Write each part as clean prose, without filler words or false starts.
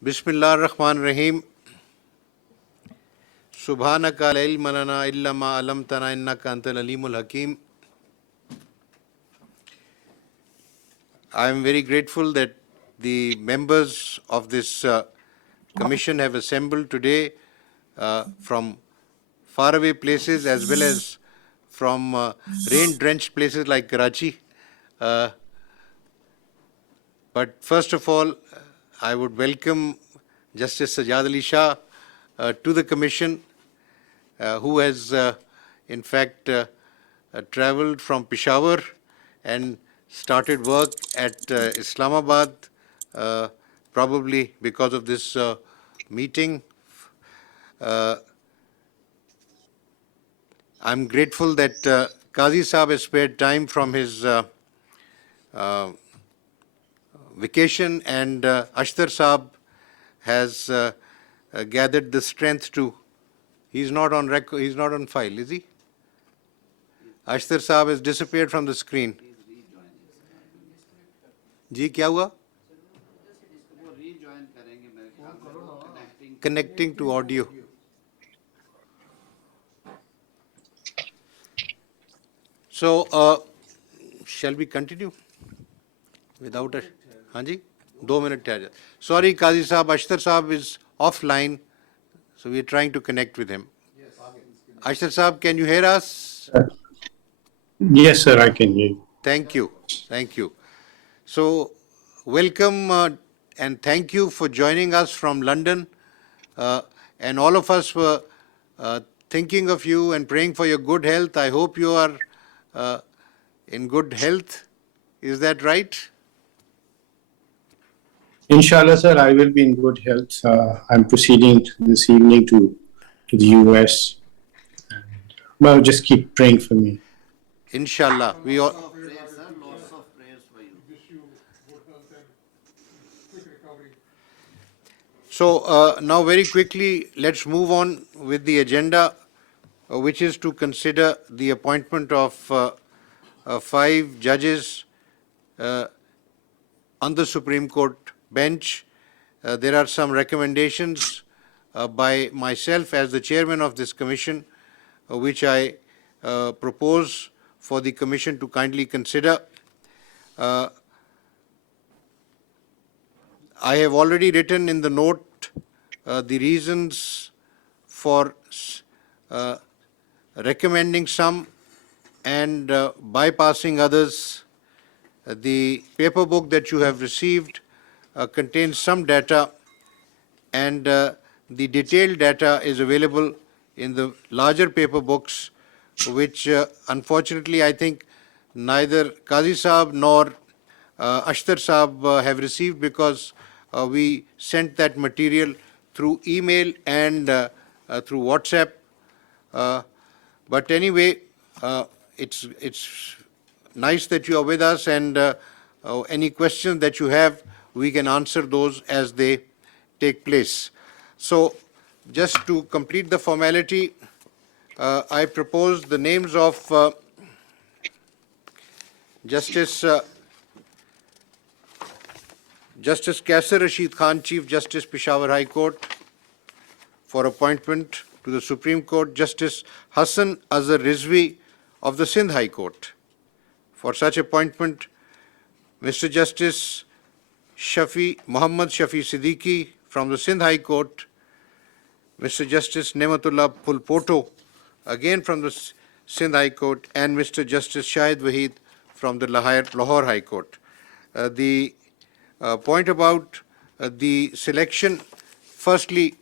Bismillah ar-Rahman ar-Rahim. Subhanaka la ilma lana illa ma alamtana innaka antal alimul hakim. I am very grateful that the members of this commission have assembled today from faraway places as well as from rain-drenched places like Karachi. But first of all, I would welcome Justice Sajjad Ali Shah to the Commission, who has in fact traveled from Peshawar and started work at Islamabad, probably because of this meeting. I'm grateful that Qazi Saab has spared time from his vacation, and Ashtar Saab has gathered the strength to. He's not on record. He's not on file, is he? Ashtar Saab has disappeared from the screen. जी क्या हुआ? Connecting to audio. So, shall we continue without a? हाँ जी, 2 minute ठहर जा. Sorry, Qazi Saab, Ashtar Saab is offline, so we are trying to connect with him. Ashtar Saab, can you hear us? Yes, sir, I can hear you. Thank you. Thank you. So, welcome and thank you for joining us from London. And all of us were thinking of you and praying for your good health. I hope you are in good health. Is that right? Inshallah, sir, I will be in good health. I'm proceeding this evening to the US. Well, just keep praying for me. Inshallah. We all. Lots of prayers for you. Wish you good health and quick recovery. So now very quickly, let's move on with the agenda, which is to consider the appointment of 5 judges on the Supreme Court bench. There are some recommendations by myself as the chairman of this commission, which I propose for the commission to kindly consider. I have already written in the note the reasons for recommending some and bypassing others. The paper book that you have received contains some data, and the detailed data is available in the larger paper books, which unfortunately I think neither Qazi Saab nor Ashtar Saab have received, because we sent that material through email and through WhatsApp. But anyway, it's nice that you are with us, and any questions that you have, we can answer those as they take place. So, just to complete the formality, I propose the names of Justice Kaisar Rashid Khan, Chief Justice, Peshawar High Court, for appointment to the Supreme Court; Justice Hassan Azhar Rizvi of the Sindh High Court. For such appointment, Mr. Justice Muhammad Shafi Siddiqui from the Sindh High Court, Mr. Justice Nematullah Pulpoto, again from the Sindh High Court, and Mr. Justice Shahid Wahid from the Lahore High Court. The point about the selection, firstly,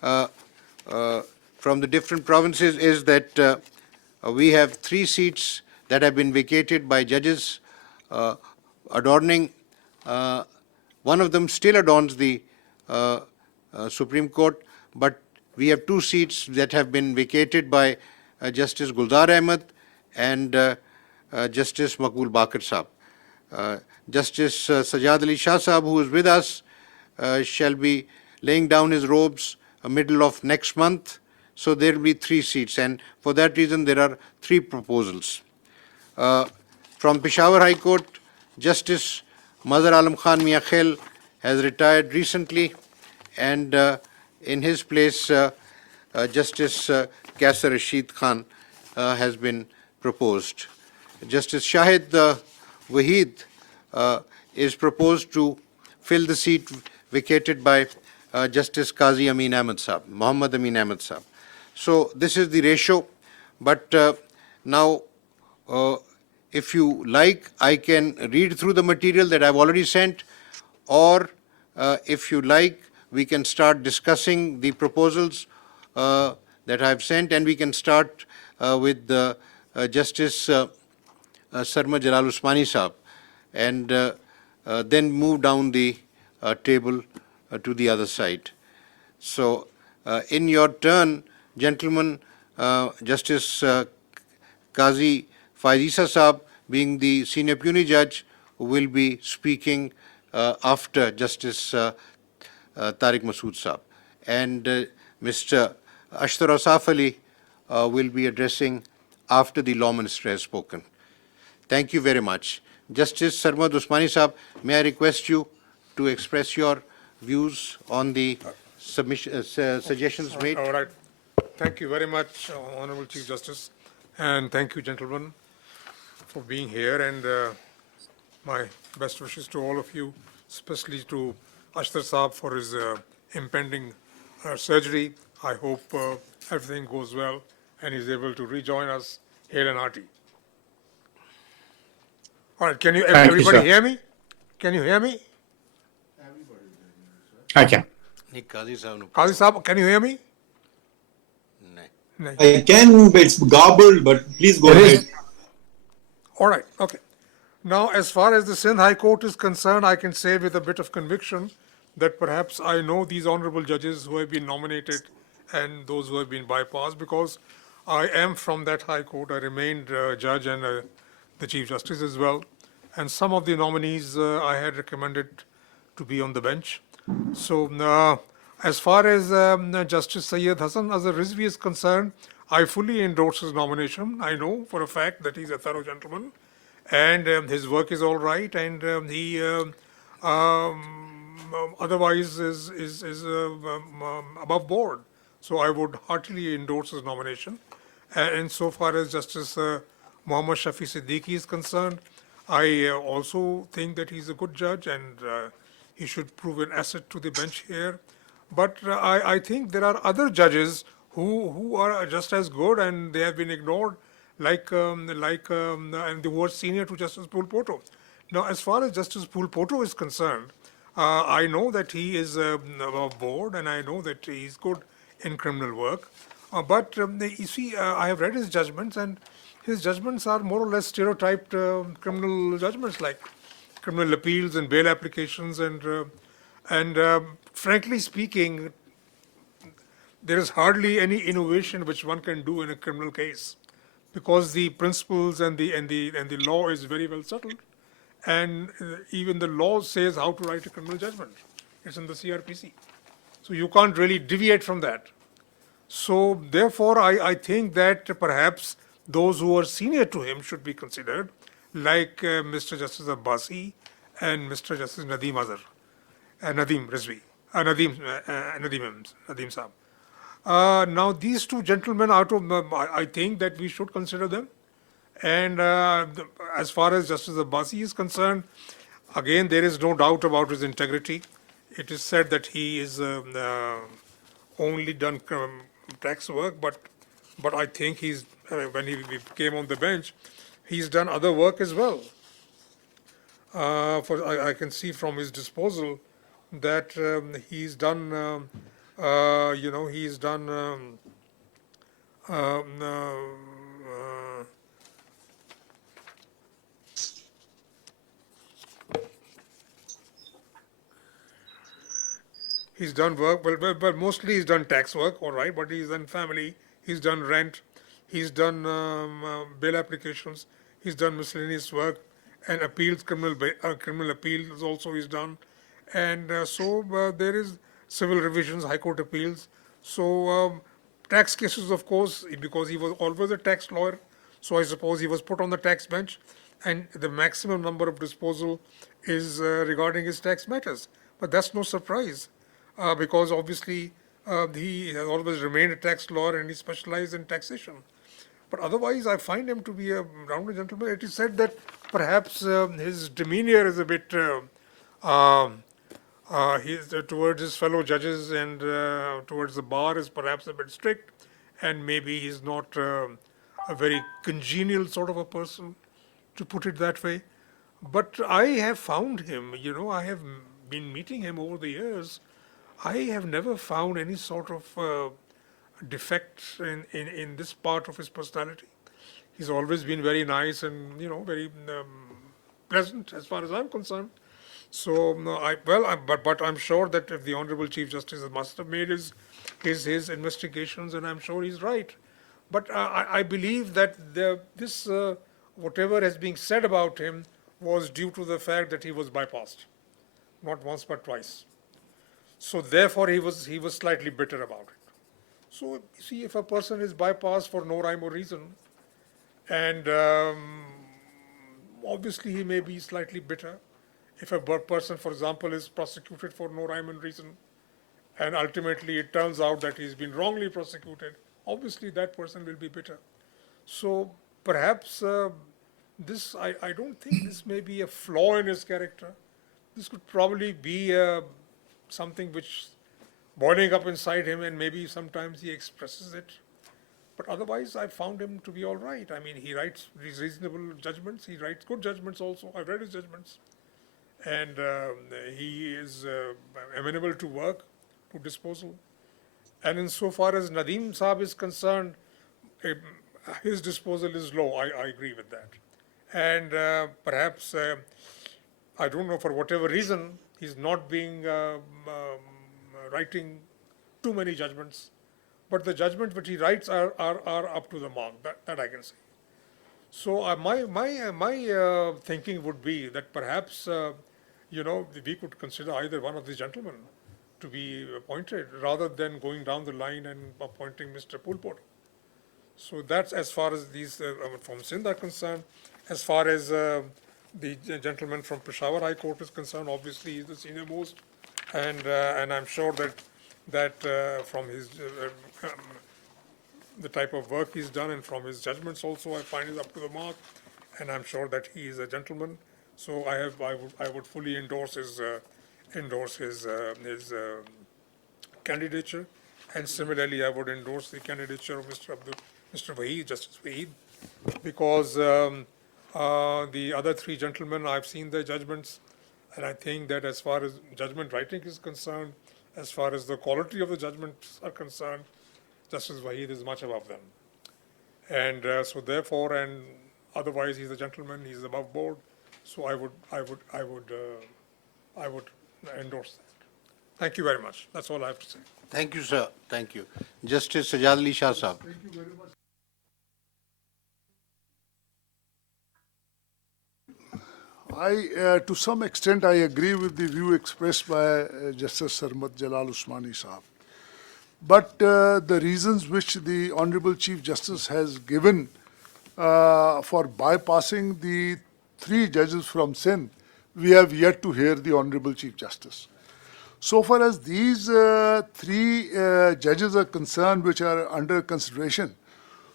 from the different provinces, is that we have 3 seats that have been vacated by judges adorning. One of them still adorns the Supreme Court, but we have 2 seats that have been vacated by Justice Guldar Ahmed and Justice Maqbool Bakir Saab. Justice Sajjad Ali Shah Saab, who is with us, shall be laying down his robes middle of next month. So there will be 3 seats, and for that reason there are 3 proposals. From Peshawar High Court, Justice Mazhar Alam Khan Mia Khail has retired recently, and in his place, Justice Kaisar Rashid Khan has been proposed. Justice Shahid Waheed is proposed to fill the seat vacated by Justice Qazi Amin Ahmed Saab, Muhammad Amin Ahmed Saab. So this is the ratio, but now if you like, I can read through the material that I've already sent, or if you like, we can start discussing the proposals that I've sent, and we can start with Justice Sarma Jalal Usmani Saab, and then move down the table to the other side. So, in your turn, gentlemen, Justice Qazi Faizisa Saab, being the senior puisne judge, will be speaking after Justice Tariq Masood Saab. And Mr. Ashtar Asaf Ali will be addressing after the law minister has spoken. Thank you very much. Justice Sarmad Usmani Saab, may I request you to express your views on the suggestions made? All right. Thank you very much, Honorable Chief Justice, and thank you, gentlemen, for being here, and my best wishes to all of you, especially to Ashtar Saab for his impending surgery. I hope everything goes well and he's able to rejoin us hale and hearty. All right, can you, Thank you, everybody sir. hear me? Can you hear me? I can. नहीं, काजी साहब ने- Qazi Saab, can you hear me? नहीं. No. I can, but it's garbled, but please go ahead. All right, okay. Now, as far as the Sindh High Court is concerned, I can say with a bit of conviction that perhaps I know these honorable judges who have been nominated and those who have been bypassed, because I am from that High Court. I remained judge and the Chief Justice as well. And some of the nominees I had recommended to be on the bench. So, as far as Justice Syed Hassan Azhar Rizvi is concerned, I fully endorse his nomination. I know for a fact that he's a thorough gentleman, and his work is all right, and he otherwise is above board. So I would heartily endorse his nomination. And so far as Justice Muhammad Shafi Siddiqui is concerned, I also think that he's a good judge, and he should prove an asset to the bench here. But I think there are other judges who are just as good, and they have been ignored, and who are senior to Justice Pulpoto. Now, as far as Justice Pulpoto is concerned, I know that he is above board, and I know that he's good in criminal work. But you see, I have read his judgments, and his judgments are more or less stereotyped criminal judgments, like criminal appeals and bail applications, and frankly speaking, there is hardly any innovation which one can do in a criminal case, because the principles and the law is very well settled, and even the law says how to write a criminal judgment. It's in the CRPC, so you can't really deviate from that. So therefore, I think that perhaps those who are senior to him should be considered, like Mr. Justice Abbasi and Mr. Justice Nadeem Azhar, Nadeem Rizvi, Nadeem Saab. Now, these two gentlemen, I think that we should consider them. And as far as Justice Abbasi is concerned, again, there is no doubt about his integrity. It is said that he is only done tax work, but I think he's when he came on the bench, he's done other work as well. I can see from his disposal that he's done, he's done. He's done work, but mostly he's done tax work, all right, but he's done family, he's done rent, he's done bail applications, he's done miscellaneous work, and appeals, criminal appeals also he's done. And there is civil revisions, high court appeals. So tax cases, of course, because he was always a tax lawyer, so I suppose he was put on the tax bench, and the maximum number of disposal is regarding his tax matters. But that's no surprise. because obviously he has always remained a tax lawyer and he specialized in taxation. But otherwise, I find him to be a rounded gentleman. It is said that perhaps his demeanor is a bit towards his fellow judges and towards the bar is perhaps a bit strict, and maybe he's not a very congenial sort of a person, to put it that way. But I have found him, I have been meeting him over the years. I have never found any sort of defect in this part of his personality. He's always been very nice and, very pleasant as far as I'm concerned. So, no, but I'm sure that if the Honorable Chief Justice must have made his investigations, and I'm sure he's right. But I believe that this whatever has been said about him was due to the fact that he was bypassed, not once but twice. So therefore, he was slightly bitter about it. So you see, if a person is bypassed for no rhyme or reason, and obviously he may be slightly bitter. If a person, for example, is prosecuted for no rhyme and reason, and ultimately it turns out that he's been wrongly prosecuted, obviously that person will be bitter. So perhaps I don't think this may be a flaw in his character. This could probably be something which boiling up inside him, and maybe sometimes he expresses it. But otherwise, I found him to be all right. I mean, he writes these reasonable judgments. He writes good judgments also. I've read his judgments. And he is amenable to work, to disposal. And insofar as Nadeem Saab is concerned, his disposal is low. I agree with that. And perhaps, I don't know, for whatever reason, he's not being writing too many judgments. But the judgments which he writes are up to the mark. That I can say. So my thinking would be that perhaps we could consider either one of these gentlemen to be appointed rather than going down the line and appointing Mr. Pulpur. So that's as far as these from Sindh are concerned. As far as the gentleman from Peshawar High Court is concerned, obviously he's the senior most, and I'm sure that from his the type of work he's done and from his judgments also, I find is up to the mark, and I'm sure that he is a gentleman. So I would fully endorse his candidature, and similarly I would endorse the candidature of Mr. Waheed, Justice Waheed, because the other three gentlemen, I've seen their judgments, and I think that as far as judgment writing is concerned, as far as the quality of the judgments are concerned, Justice Waheed is much above them. And so therefore, and otherwise he's a gentleman, he's above board. So I would endorse that. Thank you very much. That's all I have to say. Thank you, sir. Thank you. Justice Sajad Ali Shah Sahab. To some extent, I agree with the view expressed by Justice Sarmat Jalal Usmani Sahab. But the reasons which the Honorable Chief Justice has given for bypassing the three judges from Sindh, we have yet to hear the Honorable Chief Justice. So far as these three judges are concerned, which are under consideration,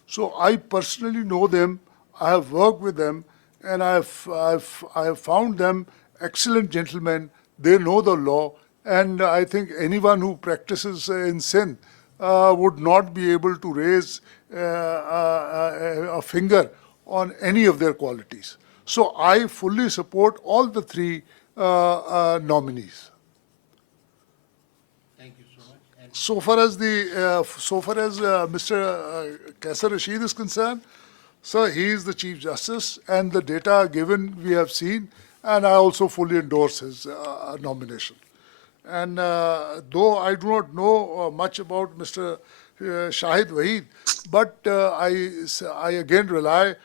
so I personally know them, I have worked with them, and I have found them excellent gentlemen. They know the law, and I think anyone who practices in Sindh would not be able to raise a finger on any of their qualities. So I fully support all the three nominees. Thank you so much. And So far as Mr. Kaisar Rashid is concerned, sir, he is the Chief Justice, and the data given we have seen, and I also fully endorse his nomination. And though I do not know much about Mr. Shahid Waheed, but I again rely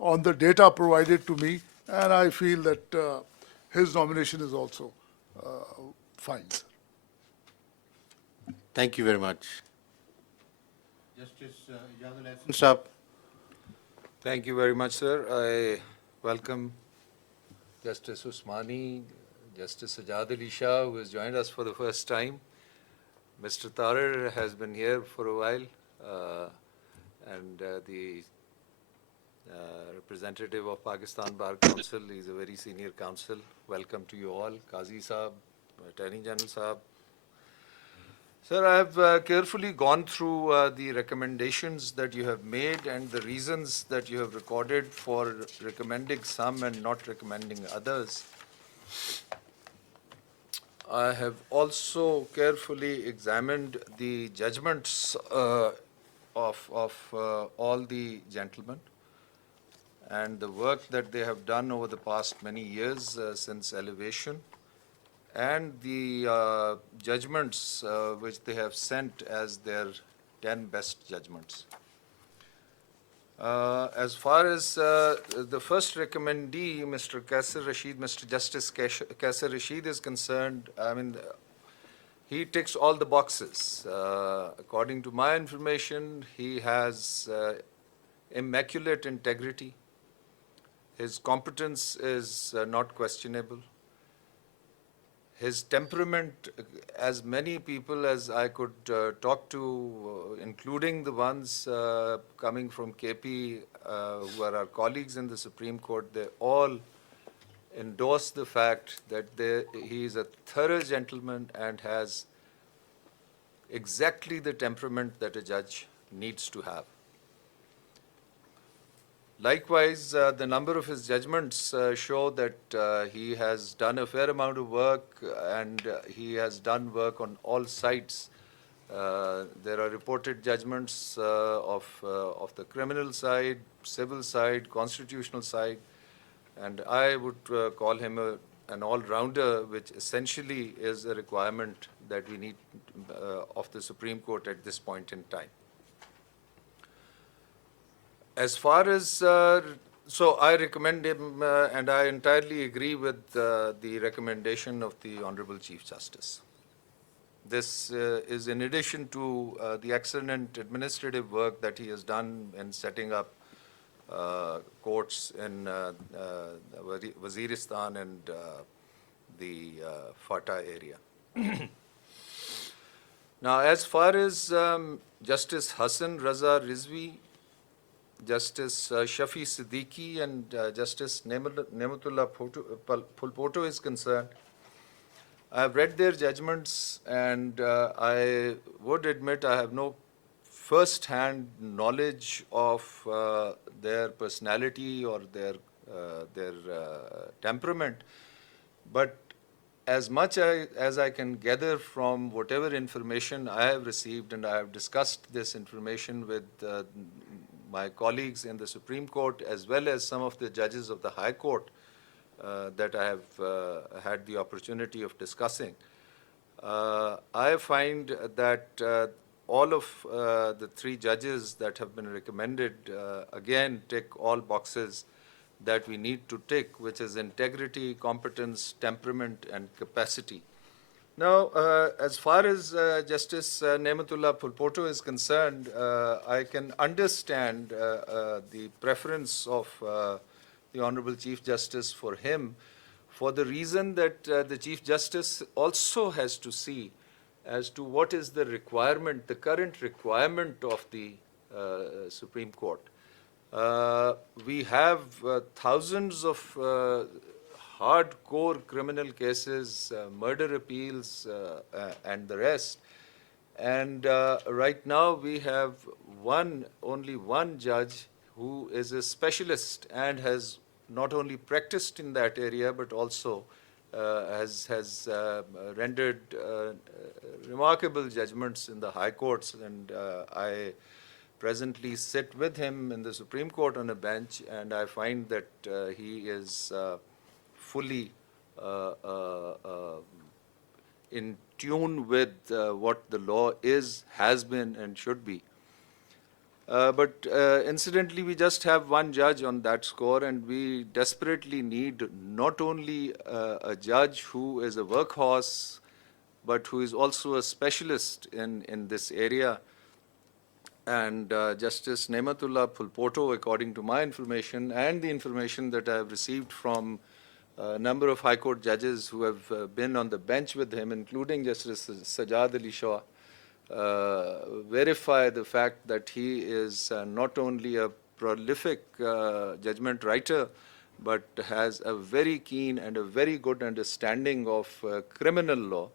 on the data provided to me, and I feel that his nomination is also fine. thank you very much. Justice Ijazul Ahsan Sahab. Thank you very much, sir. I welcome Justice Usmani, Justice Sajad Ali Shah, who has joined us for the first time. Mr. Tarar has been here for a while, and the representative of Pakistan Bar Council. He's a very senior counsel. Welcome to you all. Qazi Saab, Attorney General Saab. Sir, I have carefully gone through the recommendations that you have made and the reasons that you have recorded for recommending some and not recommending others. I have also carefully examined the judgments of all the gentlemen and the work that they have done over the past many years since elevation, and the judgments which they have sent as their 10 best judgments. As far as the first recommendee, Mr. Kaisar Rashid, Mr. Justice Kaisar Rashid is concerned, I mean, he ticks all the boxes. According to my information, he has immaculate integrity. His competence is not questionable. His temperament, as many people as I could talk to, including the ones coming from KP, who are our colleagues in the Supreme Court, they all endorse the fact that he is a thorough gentleman and has exactly the temperament that a judge needs to have. Likewise, the number of his judgments show that he has done a fair amount of work, and he has done work on all sides. There are reported judgments of the criminal side, civil side, constitutional side, and I would call him an all-rounder, which essentially is a requirement that we need of the Supreme Court at this point in time. As far as, so I recommend him, and I entirely agree with the recommendation of the Honorable Chief Justice. This is in addition to the excellent administrative work that he has done in setting up courts in Waziristan and the Fatah area. Now, as far as Justice Hassan Raza Rizvi, Justice Shafi Siddiqui, and Justice Nematullah Phulpoto is concerned, I have read their judgments, and I would admit I have no first-hand knowledge of their personality or their temperament, but as much as I can gather from whatever information I have received, and I have discussed this information with my colleagues in the Supreme Court, as well as some of the judges of the High Court that I have had the opportunity of discussing, I find that all of the three judges that have been recommended, again, tick all boxes that we need to tick, which is integrity, competence, temperament, and capacity. Now, as far as Justice Nematullah Phulpoto is concerned, I can understand the preference of the Honorable Chief Justice for him, for the reason that the Chief Justice also has to see as to what is the requirement, the current requirement of the Supreme Court. We have thousands of hardcore criminal cases, murder appeals, and the rest. And right now we have only one judge who is a specialist and has not only practiced in that area, but also has rendered remarkable judgments in the high courts. And I presently sit with him in the Supreme Court on a bench, and I find that he is fully in tune with what the law is, has been, and should be. But incidentally, we just have one judge on that score, and we desperately need not only a judge who is a workhorse, but who is also a specialist in this area. And Justice Nematullah Phulpoto, according to my information and the information that I have received from a number of High Court judges who have been on the bench with him, including Justice Sajjad Ali Shah, verify the fact that he is not only a prolific judgment writer, but has a very keen and a very good understanding of criminal law,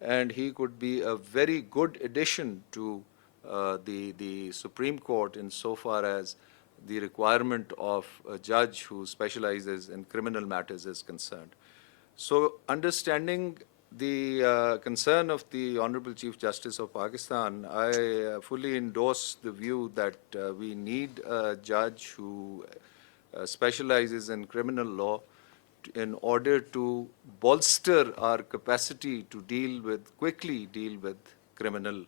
and he could be a very good addition to the Supreme Court insofar as the requirement of a judge who specializes in criminal matters is concerned. So understanding the concern of the Honorable Chief Justice of Pakistan, I fully endorse the view that we need a judge who specializes in criminal law in order to bolster our capacity to quickly deal with criminal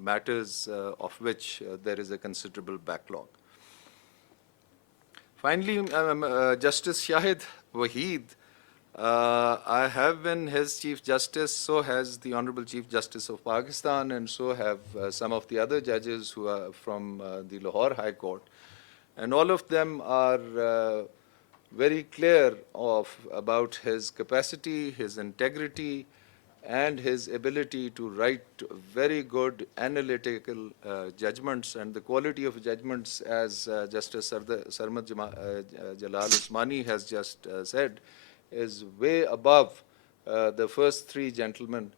matters of which there is a considerable backlog. Finally, Justice Shahid Waheed, I have been his Chief Justice, so has the Honorable Chief Justice of Pakistan, and so have some of the other judges who are from the Lahore High Court. And all of them are very clear about his capacity, his integrity, and his ability to write very good analytical judgments, and the quality of judgments, as Justice Sarmat Jalal Usmani has just said, is way above the first three gentlemen,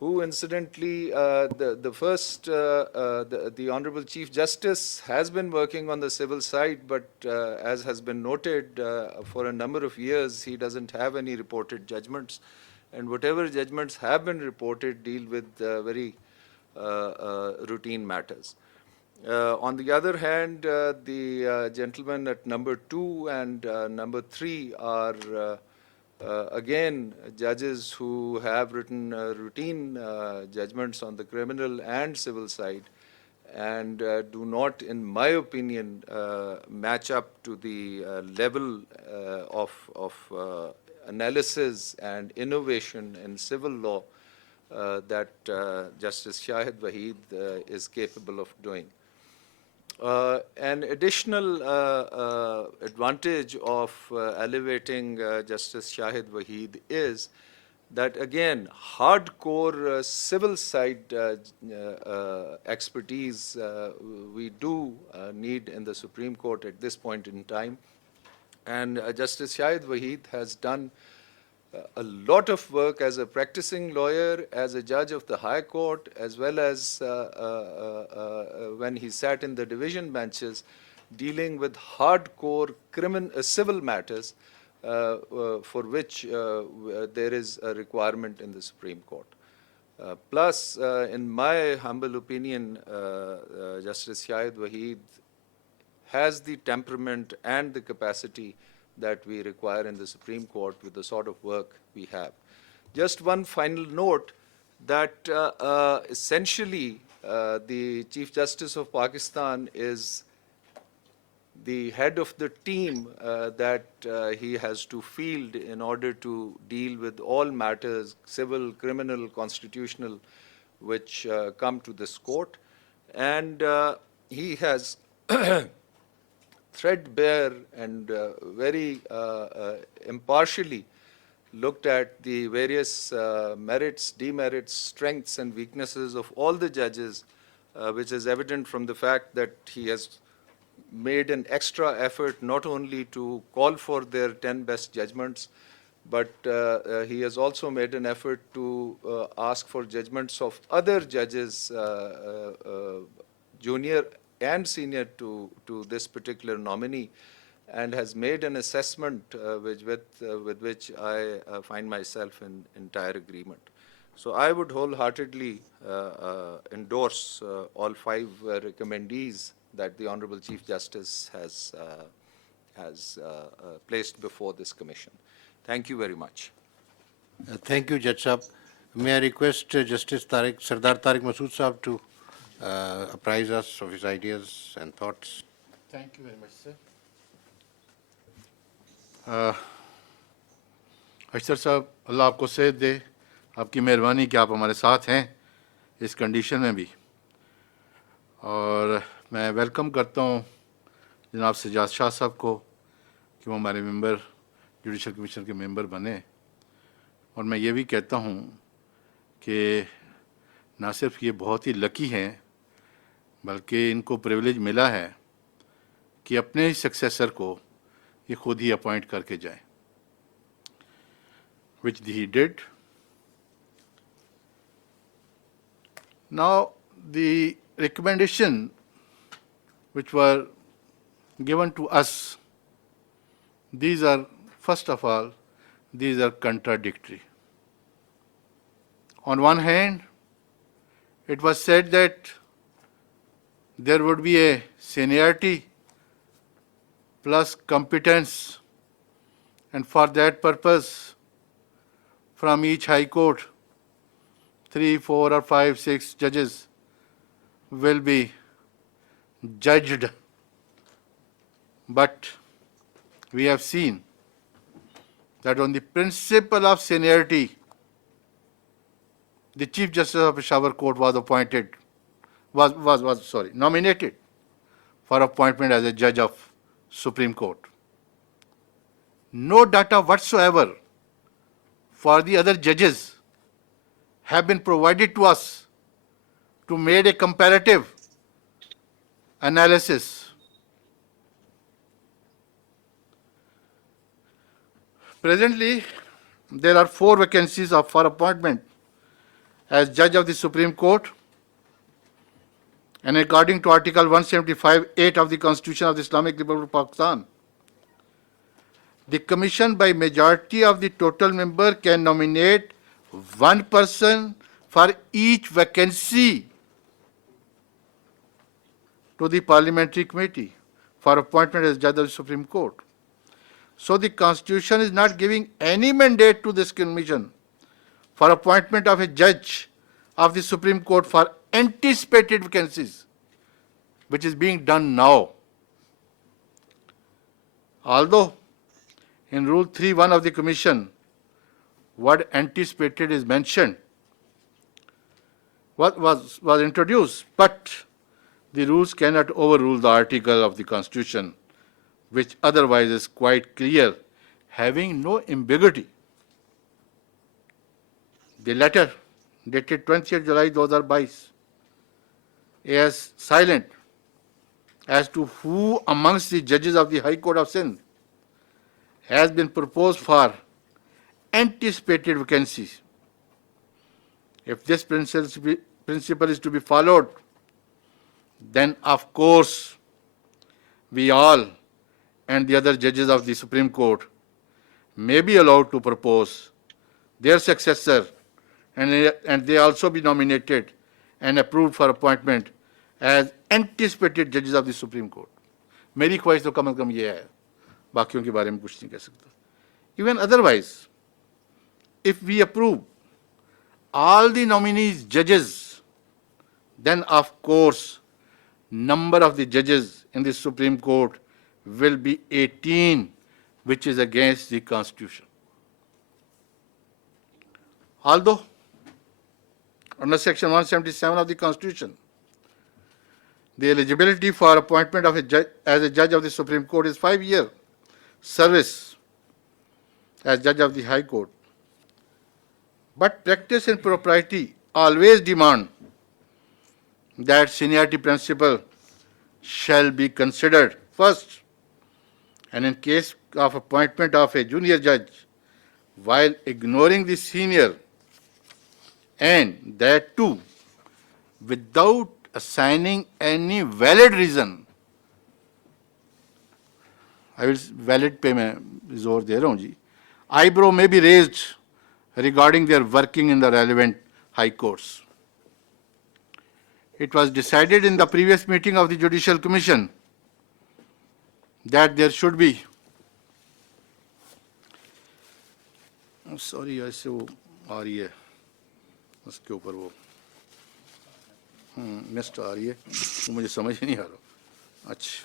who incidentally, the Honorable Chief Justice has been working on the civil side, but as has been noted, for a number of years, he doesn't have any reported judgments. And whatever judgments have been reported deal with very routine matters. On the other hand, the gentlemen at number 2 and number 3 are again judges who have written routine judgments on the criminal and civil side, and do not, in my opinion, match up to the level of analysis and innovation in civil law that Justice Shahid Waheed is capable of doing. An additional advantage of elevating Justice Shahid Waheed is that, again, hardcore civil side expertise we do need in the Supreme Court at this point in time. And Justice Shahid Waheed has done a lot of work as a practicing lawyer, as a judge of the High Court, as well as when he sat in the division benches dealing with hardcore civil matters for which there is a requirement in the Supreme Court. Plus, in my humble opinion, Justice Shahid Waheed has the temperament and the capacity that we require in the Supreme Court with the sort of work we have. Just one final note that essentially the Chief Justice of Pakistan is the head of the team that he has to field in order to deal with all matters, civil, criminal, constitutional, which come to this court. And he has threadbare and very impartially looked at the various merits, demerits, strengths, and weaknesses of all the judges, which is evident from the fact that he has made an extra effort not only to call for their 10 best judgments, but he has also made an effort to ask for judgments of other judges, junior and senior to this particular nominee, and has made an assessment with which I find myself in entire agreement. So I would wholeheartedly endorse all 5 recommendees that the Honorable Chief Justice has placed before this commission. Thank you very much. Thank you, Judge Saab. May I request Justice Sardar Tariq Masood Saab to apprise us of his ideas and thoughts. Thank you very much, sir. अशर साहब, अल्लाह आपको सेहत दे, आपकी मेहरबानी कि आप हमारे साथ हैं इस कंडीशन में भी। और मैं वेलकम करता हूँ जनाब सजाद शाह साहब को कि वो हमारे मेंबर जुडिशल कमीशन के मेंबर बने, और मैं ये भी कहता हूँ कि ना सिर्फ ये बहुत ही लकी हैं, बल्कि इनको प्रिविलेज मिला है कि अपने सक्सेसर को ये खुद ही अपॉइंट करके जाएं, which he did. Now, the recommendation which were given to us, these are, first of all, these are contradictory. On one hand, it was said that there would be a seniority plus competence, and for that purpose, from each high court, 3, 4, or 5, 6 judges will be judged. But we have seen that on the principle of seniority, the Chief Justice of Peshawar Court was nominated for appointment as a judge of Supreme Court. No data whatsoever for the other judges have been provided to us to make a comparative analysis. Presently, there are 4 vacancies for appointment as judge of the Supreme Court, and according to Article 175(8) of the Constitution of the Islamic Republic of Pakistan, the Commission by majority of the total member can nominate one person for each vacancy to the Parliamentary Committee for appointment as judge of the Supreme Court. So the Constitution is not giving any mandate to this Commission for appointment of a judge of the Supreme Court for anticipated vacancies, which is being done now. Although in Rule 3.1 of the Commission, word anticipated is mentioned, was introduced, but the rules cannot overrule the article of the Constitution, which otherwise is quite clear, having no ambiguity. The letter dated 20th July 2022 is silent as to who amongst the judges of the High Court of Sindh has been proposed for anticipated vacancies. If this principle is to be followed, then of course we all and the other judges of the Supreme Court may be allowed to propose their successor, and they also be nominated and approved for appointment as anticipated judges of the Supreme Court. मेरी ख्वाहिश तो कम से कम ये है, बाकियों के बारे में कुछ नहीं कह सकता. Even otherwise, if we approve all the nominees judges, then of course number of the judges in the Supreme Court will be 18, which is against the Constitution. Although under Section 177 of the Constitution, the eligibility for appointment of a judge, as a judge of the Supreme Court is 5-year service as judge of the High Court. But practice and propriety always demand that seniority principle shall be considered first, and in case of appointment of a junior judge, while ignoring the senior, and that too without assigning any valid reason, I will valid पे मैं जोर दे रहा हूँ जी, eyebrow may be raised regarding their working in the relevant high courts. It was decided in the previous meeting of the Judicial Commission that there should be, sorry ऐसे वो आ रही है उसके ऊपर वो मिस्ट आ रही है, वो मुझे समझ ही नहीं आ रहा. अच्छा,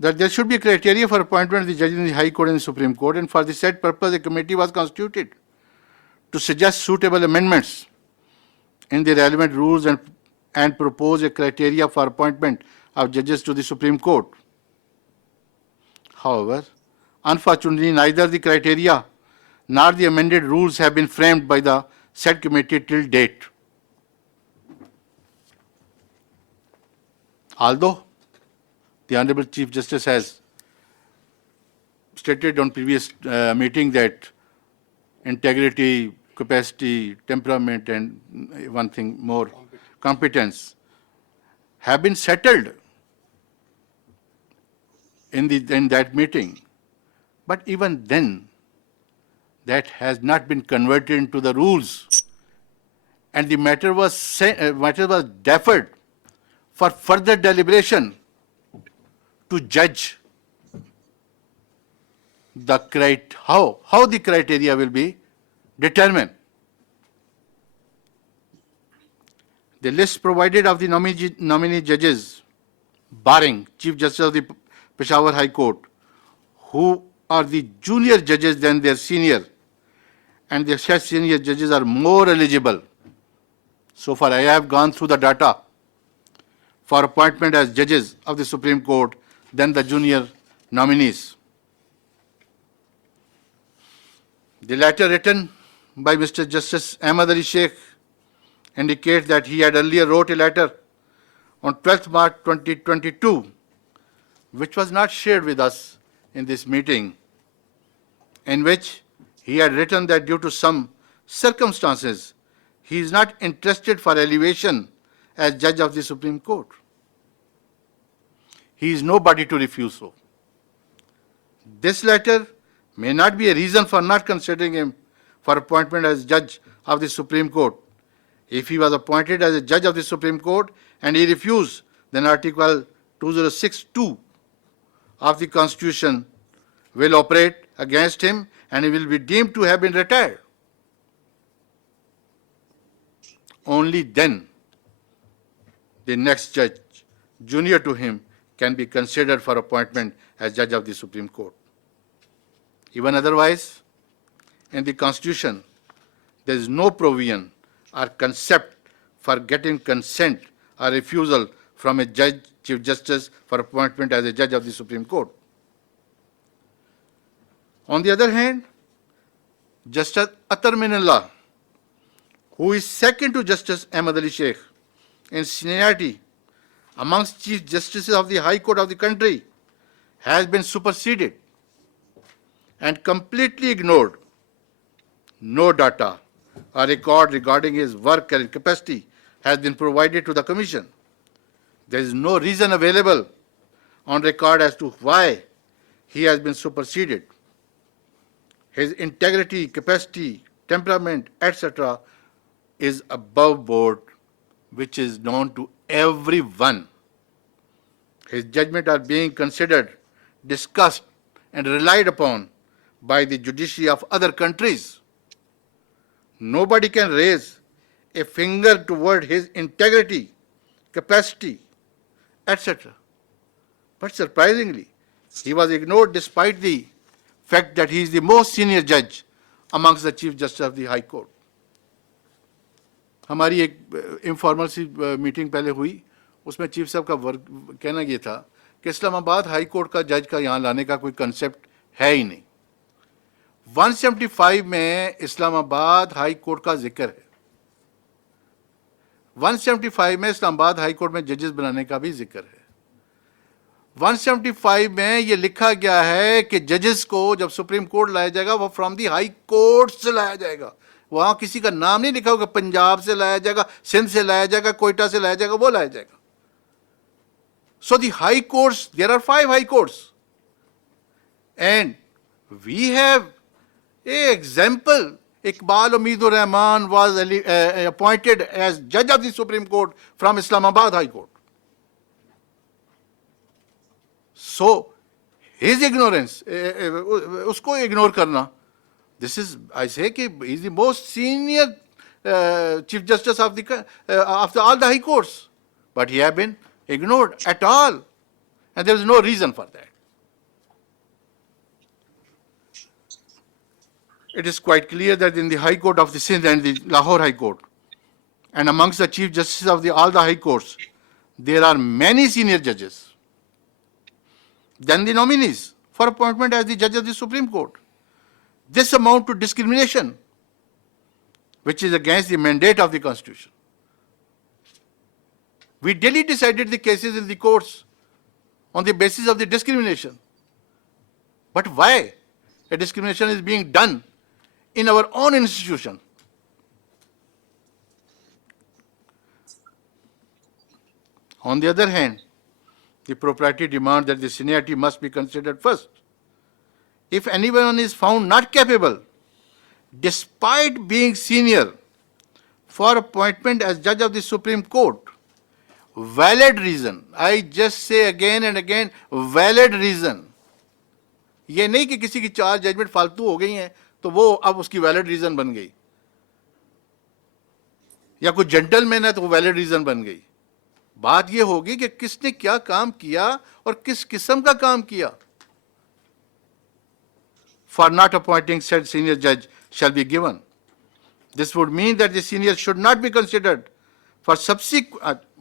that there should be a criteria for appointment of the judges in the High Court and the Supreme Court, and for the said purpose a committee was constituted to suggest suitable amendments in the relevant rules and propose a criteria for appointment of judges to the Supreme Court. However, Unfortunately, neither the criteria nor the amended rules have been framed by the said committee till date. Although the Honorable Chief Justice has stated on previous meeting that integrity, capacity, temperament, and one thing more, competence, have been settled in that meeting. But even then, that has not been converted into the rules, and the matter was deferred for further deliberation to judge how the criteria will be determined. The list provided of the nominee judges, barring Chief Justice of the Peshawar High Court, who are the junior judges than their senior, and the said senior judges are more eligible. So far, I have gone through the data for appointment as judges of the Supreme Court than the junior nominees. The letter written by Mr. Justice Ahmad Ali Sheikh indicates that he had earlier wrote a letter on 12th March 2022, which was not shared with us in this meeting, in which he had written that due to some circumstances, he is not interested for elevation as judge of the Supreme Court. He is nobody to refuse so. This letter may not be a reason for not considering him for appointment as judge of the Supreme Court. If he was appointed as a judge of the Supreme Court and he refused, then Article 206(2) of the Constitution will operate against him and he will be deemed to have been retired. Only then the next judge, junior to him, can be considered for appointment as judge of the Supreme Court. Even otherwise, in the Constitution, there is no provision or concept for getting consent or refusal from a judge, Chief Justice, for appointment as a judge of the Supreme Court. On the other hand, Justice Atar Minallah, who is second to Justice Ahmad Ali Sheikh in seniority amongst Chief Justices of the High Court of the country, has been superseded and completely ignored. No data or record regarding his work and capacity has been provided to the Commission. There is no reason available on record as to why he has been superseded. His integrity, capacity, temperament, etc. is above board, which is known to everyone. His judgments are being considered, discussed, and relied upon by the judiciary of other countries. Nobody can raise a finger toward his integrity, capacity, etc. But surprisingly, he was ignored despite the fact that he is the most senior judge amongst the Chief Justice of the High Court. हमारी एक informal सी meeting पहले हुई, उसमें chief साहब का कहना ये था कि इस्लामाबाद हाई कोर्ट का जज का यहाँ लाने का कोई कंसेप्ट है ही नहीं. 175 में इस्लामाबाद हाई कोर्ट का जिक्र है. 175 में इस्लामाबाद हाई कोर्ट में जजेस बनाने का भी जिक्र है. 175 में ये लिखा गया है कि जजेस को जब सुप्रीम कोर्ट लाया जाएगा वो फ्रॉम दी हाई कोर्ट से लाया जाएगा. वहां किसी का नाम नहीं लिखा होगा, पंजाब से लाया जाएगा, सिंध से लाया जाएगा, कोयटा से लाया जाएगा, वो लाया जाएगा. So the high courts, there are 5 high courts and we have a example. Iqbal Umeedur Rahman was appointed as judge of the Supreme Court from Islamabad High Court. So, his ignorance, usko ignore karna, this is, I say, he is the most senior Chief Justice of all the High Courts. But he has been ignored at all. And there is no reason for that. It is quite clear that in the High Court of the Sindh and the Lahore High Court, and amongst the Chief Justices of all the High Courts, there are many senior judges than the nominees for appointment as the judge of the Supreme Court. This amount to discrimination, which is against the mandate of the Constitution. We daily decided the cases in the courts on the basis of the discrimination. But why a discrimination is being done in our own institution? On the other hand, the propriety demands that the seniority must be considered first. If anyone is found not capable, despite being senior, for appointment as judge of the Supreme Court, valid reason, I just say again and again, valid reason. ये नहीं कि किसी की 4 judgement फालतू हो गई हैं तो वो अब उसकी वैलिड रीजन बन गई, या कोई जेंटलमैन है तो वो वैलिड रीजन बन गई. बात ये होगी कि किसने क्या काम किया और किस किस्म का काम किया. For not appointing said senior judge shall be given. This would mean that the senior should not be considered for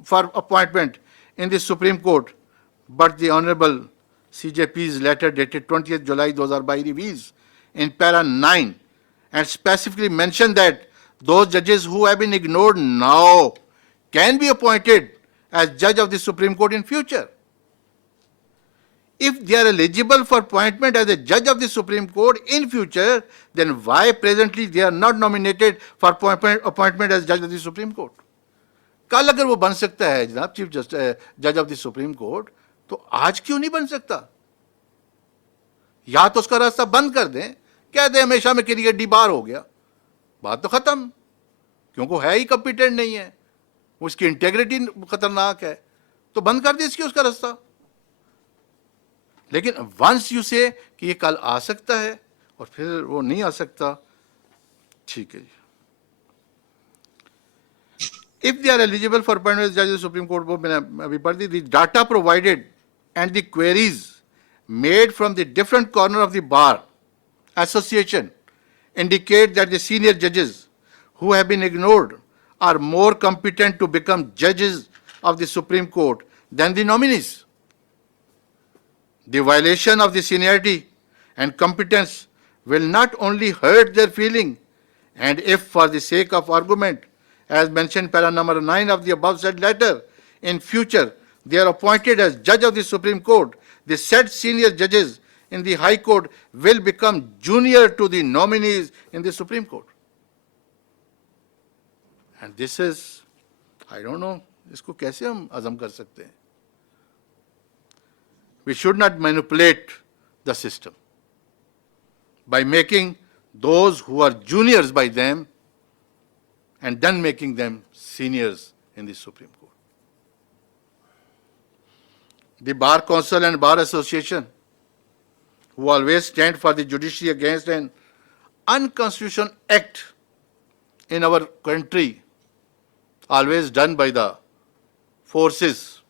for appointment in the Supreme Court, but the Honorable CJP's letter dated 20th July 2022 reveals in para 9 and specifically mentioned that those judges who have been ignored now can be appointed as judge of the Supreme Court in future. If they are eligible for appointment as a judge of the Supreme Court in future, then why presently they are not nominated for appointment as judge of the Supreme Court? कल अगर वो बन सकता है जनाब chief जज of the supreme court, तो आज क्यों नहीं बन सकता? या तो उसका रास्ता बंद कर दें, कह दें हमेशा में करिए डिबार हो गया, बात तो खत्म, क्योंकि है ही कॉम्पिटेंट नहीं है, उसकी इंटेग्रिटी खतरनाक है, तो बंद कर दीजिए उसका रास्ता. लेकिन वंस यू से कि ये कल आ सकता है और फिर वो नहीं आ सकता, ठीक है जी. If they are eligible for appointment as judge of the Supreme Court, the data provided and the queries made from the different corner of the bar association indicate that the senior judges who have been ignored are more competent to become judges of the Supreme Court than the nominees. The violation of the seniority and competence will not only hurt their feeling, and if for the sake of argument, as mentioned para number 9 of the above said letter, in future they are appointed as judge of the Supreme Court, the said senior judges in the High Court will become junior to the nominees in the Supreme Court. And this is, I don't know, इसको कैसे हम अज़म कर सकते हैं? We should not manipulate the system by making those who are juniors by them and then making them seniors in the Supreme Court. The Bar Council and Bar Association, who always stand for the judiciary against an unconstitutional act in our country, always done by the forces,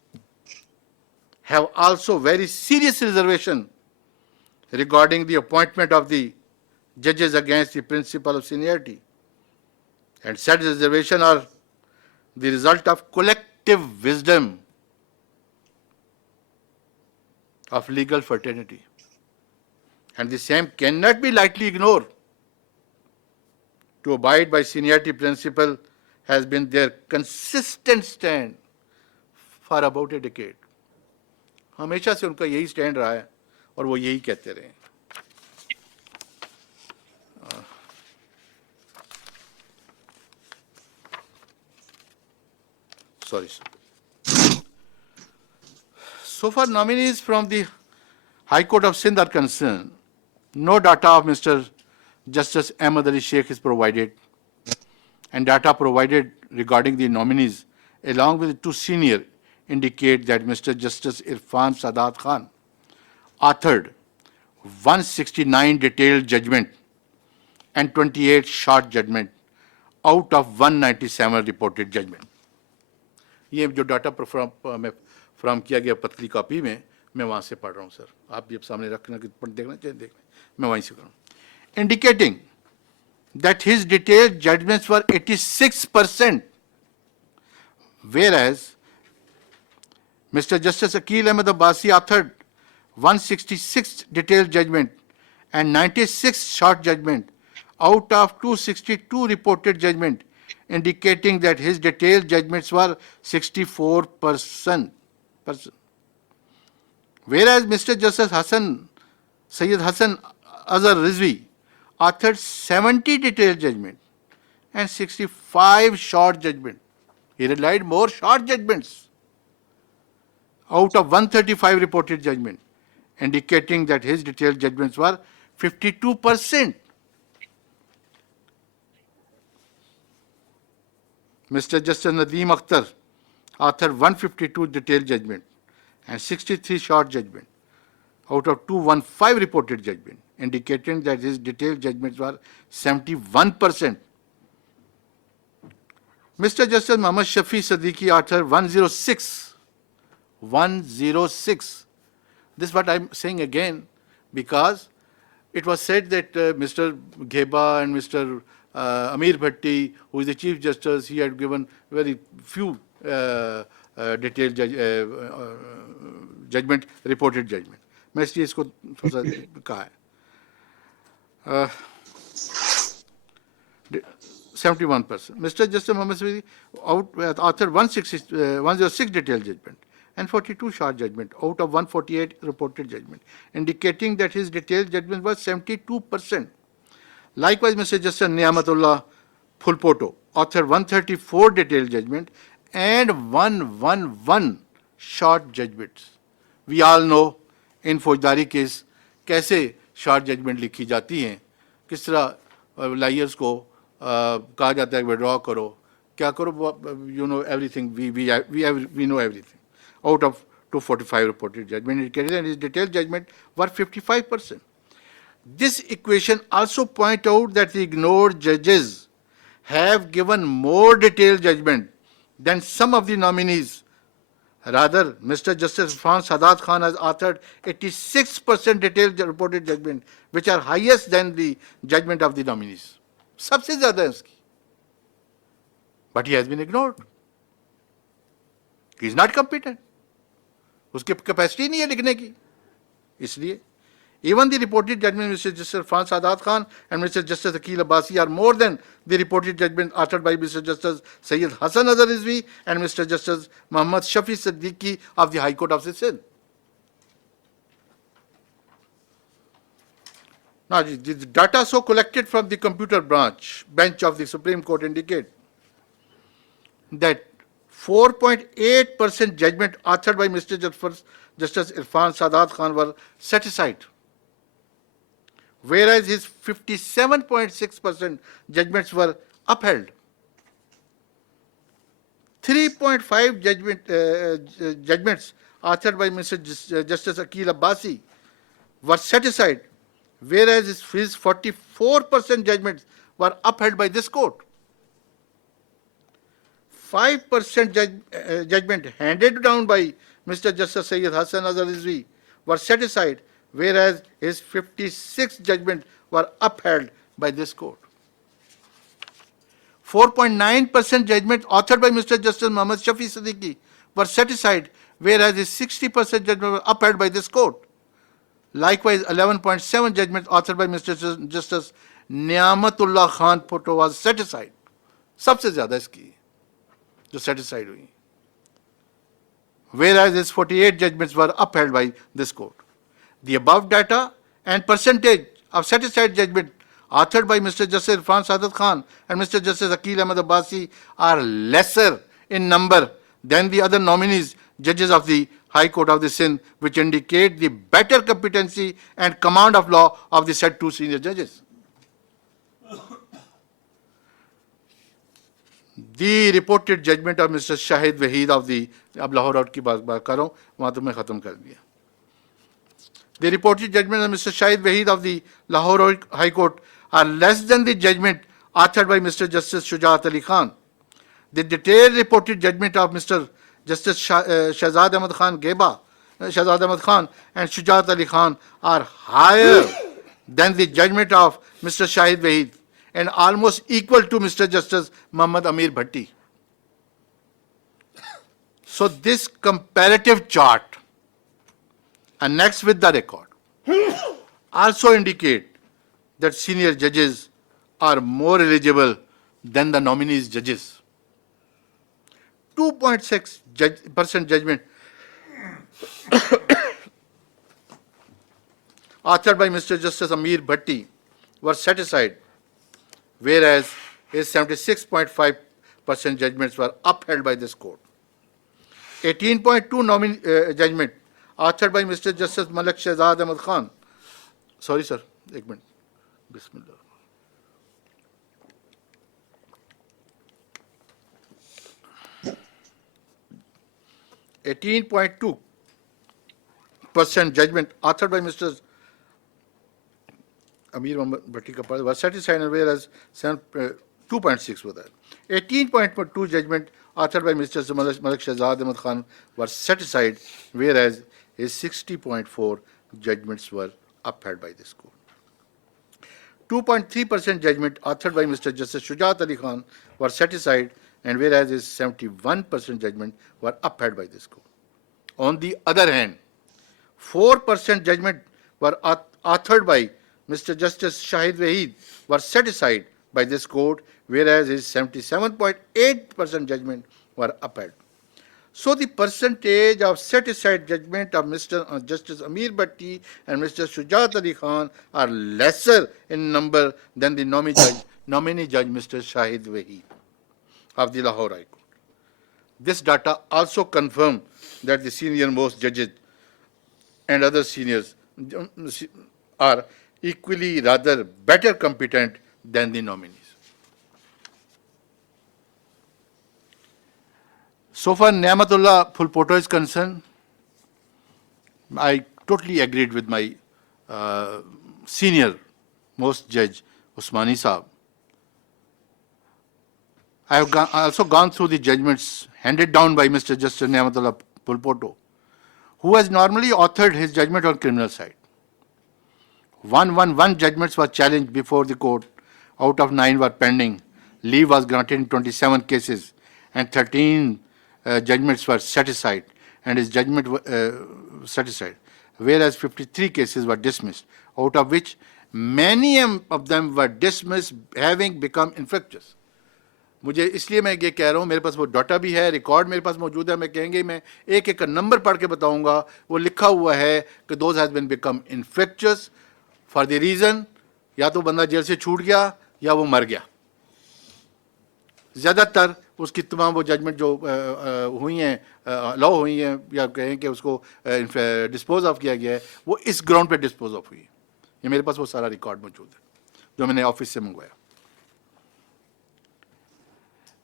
have also very serious reservation regarding the appointment of the judges against the principle of seniority. And such reservation are the result of collective wisdom of legal fraternity. And the same cannot be lightly ignored. To abide by seniority principle has been their consistent stand for about a decade. हमेशा से उनका यही stand रहा है और वो यही कहते रहे. Sorry, sir. So far, nominees from the High Court of Sindh are concerned, no data of Mr. Justice Ahmad Ali Sheikh is provided, and data provided regarding the nominees, along with the 2 senior, indicate that Mr. Justice Irfan Sadat Khan authored 169 detailed judgment and 28 short judgment out of 197 reported judgment. ये जो data from किया गया पतली copy में, मैं वहाँ से पढ़ रहा हूँ सर, आप भी अब सामने रखना कि देखना चाहिए, देखना, मैं वहीं से करूँ. Indicating that his detailed judgments were 86%, whereas Mr. Justice Akil Ahmed Abbasi authored 166 detailed judgment and 96 short judgment out of 262 reported judgment, indicating that his detailed judgments were 64%. Whereas Mr. Justice Sayyid Hassan Azhar Rizvi authored 70 detailed judgment and 65 short judgment. He relied more short judgments out of 135 reported judgment, indicating that his detailed judgments were 52%. Mr. Justice Nadeem Akhtar authored 152 detailed judgment and 63 short judgment out of 215 reported judgment, indicating that his detailed judgments were 71%. Mr. Justice Muhammad Shafi Siddiqui authored 106. 106. This is what I'm saying again, because it was said that Mr. Gheba and Mr. Amir Bhatti, who is the Chief Justice, he had given very few detailed judgment, reported judgment. मैं इसलिए इसको थोड़ा सा कहा है 71%. Mr. Justice Muhammad Shafi authored 106 detailed judgment and 42 short judgment out of 148 reported judgment, indicating that his detailed judgment was 72%. Likewise, Mr. Justice Niamatullah Phulpoto authored 134 detailed judgment and 111 short judgments. We all know in फौजदारी case कैसे short judgement लिखी जाती हैं, किस तरह lawyers को कहा जाता है विड्रॉ करो, क्या करो, you know everything, we know everything. Out of 245 reported judgment indicated and his detailed judgment were 55%. This equation also point out that the ignored judges have given more detailed judgment than some of the nominees. Rather, Mr. Justice Irfan Sadat Khan has authored 86% detailed reported judgment, which are highest than the judgment of the nominees. सबसे ज़्यादा है इसकी. But he has been ignored. He is not competent. उसकी capacity नहीं है लिखने की. इसलिए even the reported judgment of Mr. Justice Irfan Sadat Khan and Mr. Justice Akil Abbasi are more than the reported judgment uttered by Mr. Justice Sayyid Hassan Azhar Rizvi and Mr. Justice Muhammad Shafi Siddiqui of the High Court of Sindh. Now, the data so collected from the computer bench of the Supreme Court indicate that 4.8% judgment authored by Mr. Justice Irfan Sadat Khan were set aside, whereas his 57.6% judgments were upheld. 3.5 judgments authored by Mr. Justice Akil Abbasi were set aside, whereas his 44% judgments were upheld by this court. 5% judgment handed down by Mr. Justice Sayyid Hassan Azhar Rizvi were set aside, whereas his 56 judgments were upheld by this court. 4.9% judgment authored by Mr. Justice Muhammad Shafi Siddiqui were set aside, whereas his 60% judgment were upheld by this court. Likewise, 11.7 judgment authored by Mr. Justice Niamatullah Khan Phulpoto was set aside. सबसे ज़्यादा इसकी जो set aside हुई. Whereas his 48 judgments were upheld by this court. The above data and percentage of set aside judgment authored by Mr. Justice Irfan Sadat Khan and Mr. Justice Akil Ahmed Abbasi are lesser in number than the other nominees, judges of the High Court of the Sindh, which indicate the better competency and command of law of the said two senior judges. The reported judgment of Mr. Shahid Waheed of the, अब Lahore out की बात कर रहा हूँ, वहाँ तो मैं ख़त्म कर दिया. The reported judgment of Mr. Shahid Waheed of the Lahore High Court are less than the judgment authored by Mr. Justice Shujaat Ali Khan. The detailed reported judgment of Mr. Justice Shahzad Ahmad Khan Gheba, Shahzad Ahmad Khan and Shujaat Ali Khan are higher than the judgment of Mr. Shahid Waheed and almost equal to Mr. Justice Muhammad Amir Bhatti. So this comparative chart annexed with the record also indicate that senior judges are more eligible than the nominees judges. 2.6% judgment authored by Mr. Justice Amir Bhatti were set aside, whereas his 76.5% judgments were upheld by this court. 18.2 judgment authored by Mr. Justice Malik Shehzad Ahmad Khan. Sorry, sir. Ek minute. Bismillah. %, judgment authored by Mr. Amir Bhatti Kapal was satisfied, whereas 2.6 was there. 18.2 judgment authored by Mr. Malik Shehzad Ahmad Khan was set aside, whereas his 60.4 judgments were upheld by this court. 2.3% judgment authored by Mr. Justice Shujat Ali Khan were set aside, and whereas his 71% judgment were upheld by this court. On the other hand, 4% judgment were authored by Mr. Justice Shahid Wahid were set aside by this court, whereas his 77.8% judgment were upheld. So the percentage of set aside judgment of Mr. Justice Amir Bhatti and Mr. Shujat Ali Khan are lesser in number than the nominee judge Mr. Shahid Wahid of the Lahore High Court. This data also confirms that the senior most judges and other seniors are equally rather better competent than the nominees. So far Niamatullah Phulpoto is concerned, I totally agreed with my senior most judge Usmani Saab. I have also gone through the judgments handed down by Mr. Justice Niamatullah Phulpoto, who has normally authored his judgment on criminal side. 111 judgments were challenged before the court. Out of 9 were pending. Leave was granted in 27 cases, and 13 judgments were set aside, and his judgment set aside, whereas 53 cases were dismissed, out of which many of them were dismissed having become infructuous. मुझे इसलिए मैं ये कह रहा हूँ, मेरे पास वो data भी है, रिकॉर्ड मेरे पास मौजूद है, मैं कहेंगे मैं एक एक नंबर पढ़ के बताऊंगा, वो लिखा हुआ है कि those has been become infectious for the reason या तो बंदा जेल से छूट गया या वो मर गया. ज़्यादातर उसकी तमाम वो जजमेंट जो हुई हैं, लॉ हुई हैं, या कहें कि उसको डिस्पोज ऑफ किया गया है, वो इस ग्राउंड पे डिस्पोज ऑफ हुई है. ये मेरे पास वो सारा रिकॉर्ड मौजूद है जो मैंने ऑफिस से मंगवाया.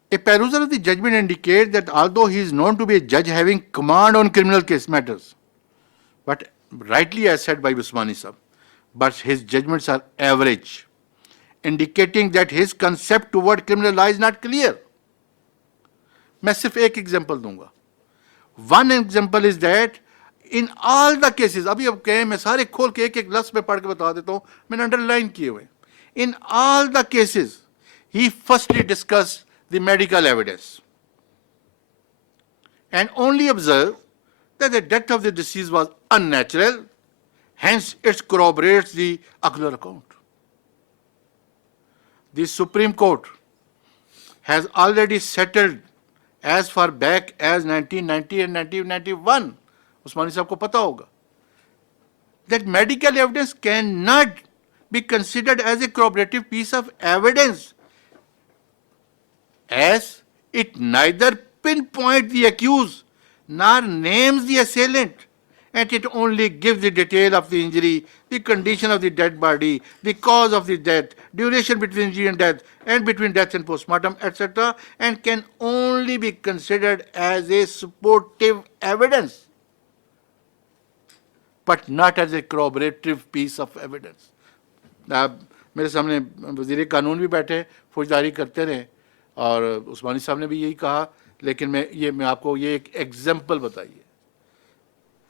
A perusal of the judgment indicates that although he is known to be a judge having command on criminal case matters, but rightly as said by Usmani Sahab, but his judgments are average, indicating that his concept toward criminal law is not clear. मैं सिर्फ एक example दूंगा. One example is that in all the cases, अभी अब कहें मैं सारे खोल के एक एक लफ्ज में पढ़ के बता देता हूँ, मैंने अंडरलाइन किए हुए. In all the cases, he firstly discussed the medical evidence and only observed that the death of the deceased was unnatural, hence it corroborates the ocular account. The Supreme Court has already settled as far back as 1990 and 1991, Usmani Sahab ko pata hoga, that medical evidence cannot be considered as a corroborative piece of evidence, as it neither pinpoints the accused nor names the assailant, and it only gives the detail of the injury, the condition of the dead body, the cause of the death, duration between injury and death, and between death and postmortem, etc., and can only be considered as a supportive evidence, but not as a corroborative piece of evidence. मेरे सामने वज़ीर कानून भी बैठे, फौजदारी करते रहे, और उस्मानी साहब ने भी यही कहा, लेकिन मैं आपको ये एक एग्जाम्पल बताइए.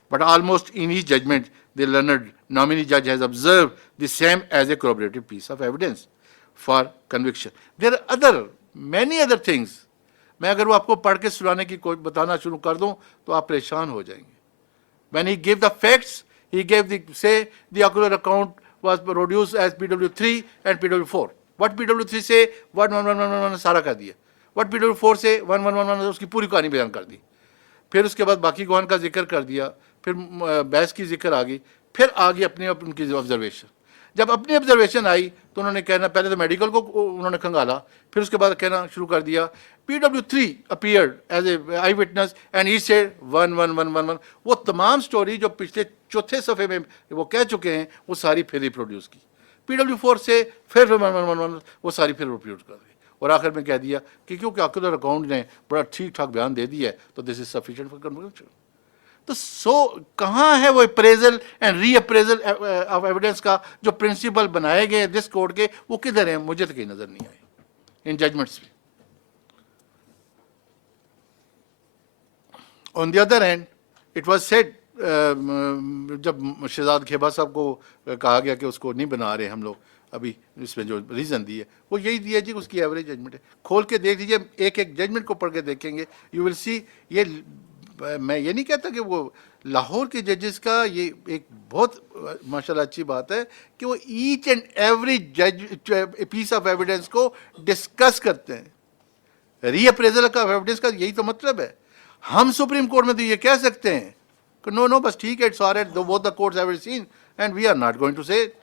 But almost in his judgment, the learned nominee judge has observed the same as a corroborative piece of evidence for conviction. There are many other things. मैं अगर वो आपको पढ़ के सुनाने की कोई बताना शुरू कर दूं तो आप परेशान हो जाएंगे. When he gave the facts, He gave say the ocular account was produced as PW3 and PW4. What PW3 say 11111 सारा कर दिया. What PW4 से 1111 उसकी पूरी कहानी बयान कर दी. फिर उसके बाद बाकी गवान का जिक्र कर दिया, फिर बहस की जिक्र आ गई, फिर आ गई अपनी उनकी ऑब्जर्वेशन. जब अपनी ऑब्जर्वेशन आई तो उन्होंने कहना, पहले तो मेडिकल को उन्होंने खंगाला, फिर उसके बाद कहना शुरू कर दिया PW3 appeared as a I witness and he said 11111. वो तमाम स्टोरी जो पिछले चौथे सफ़े में वो कह चुके हैं वो सारी फिर रिप्रोड्यूस की. PW4 से फिर 1111 वो सारी फिर रिप्रोड्यूस कर दी, और आखिर में कह दिया कि क्योंकि ऑक्यूलर अकाउंट ने बड़ा ठीक ठाक बयान दे दिया है तो this is sufficient for conviction. तो कहाँ है वो appraisal and re appraisal of evidence का जो प्रिंसिपल बनाए गए दिस कोर्ट के, वो किधर हैं? मुझे तो कहीं नजर नहीं आए इन जजमेंट्स में. On the other hand it was said, जब शहजाद खेबा साहब को कहा गया कि उसको नहीं बना रहे हम लोग, अभी इसमें जो रीज़न दी है वो यही दिया जी, उसकी एवरेज जजमेंट है. खोल के देख लीजिए, एक एक जजमेंट को पढ़ के देखेंगे, यू विल सी. ये मैं ये नहीं कहता कि वो लाहौर के जजेस का ये एक बहुत माशाल्लाह अच्छी बात है कि वो ईच एंड एवरी जज पीस ऑफ एविडेंस को डिस्कस करते हैं. रीअप्रेजल का एविडेंस का यही तो मतलब है. हम सुप्रीम कोर्ट में तो ये कह सकते हैं कि नो नो बस ठीक है, it's alright, both the courts have seen and we are not going to say.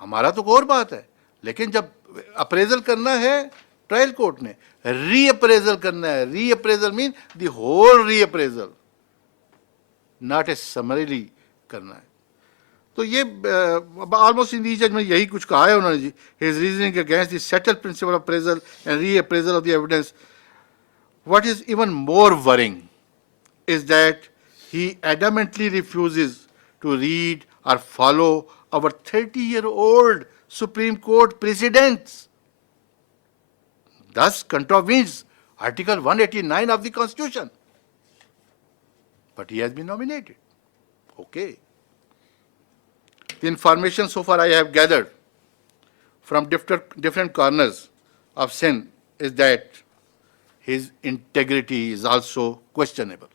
हमारा तो और बात है, लेकिन जब अप्रेजल करना है ट्रायल कोर्ट ने, रीअप्रेजल करना है. Reappraisal mean the whole reappraisal, not a summarily करना है. तो ये ऑलमोस्ट इन दी जजमेंट यही कुछ कहा है उन्होंने जी. His reasoning against the settled principle of appraisal and reappraisal of the evidence. What is even more worrying is that he adamantly refuses to read or follow our 30-year-old Supreme Court precedents, thus contravenes Article 189 of the Constitution. But he has been nominated. Okay. The information so far I have gathered from different corners of Sindh is that his integrity is also questionable.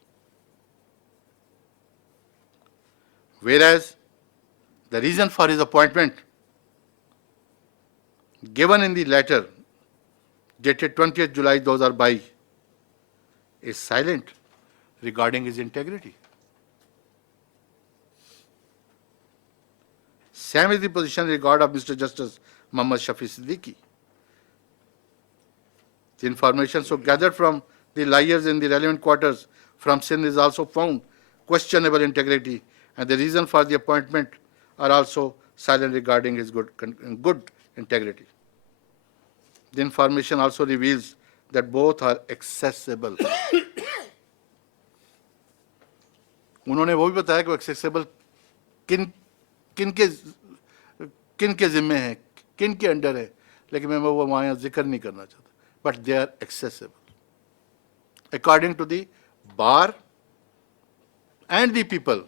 Whereas the reason for his appointment given in the letter dated 20th July 2022 is silent regarding his integrity. Same is the position in regard of Mr. Justice Muhammad Shafi Siddiqui. The information so gathered from the liars in the relevant quarters from Sindh is also found questionable integrity, and the reason for the appointment are also silent regarding his good integrity. The information also reveals that both are accessible. उन्होंने वो भी बताया कि accessible किन के जिम्मे है, किन के अंडर है, लेकिन मैं वो वहाँ जिक्र नहीं करना चाहता. But they are accessible according to the bar and the people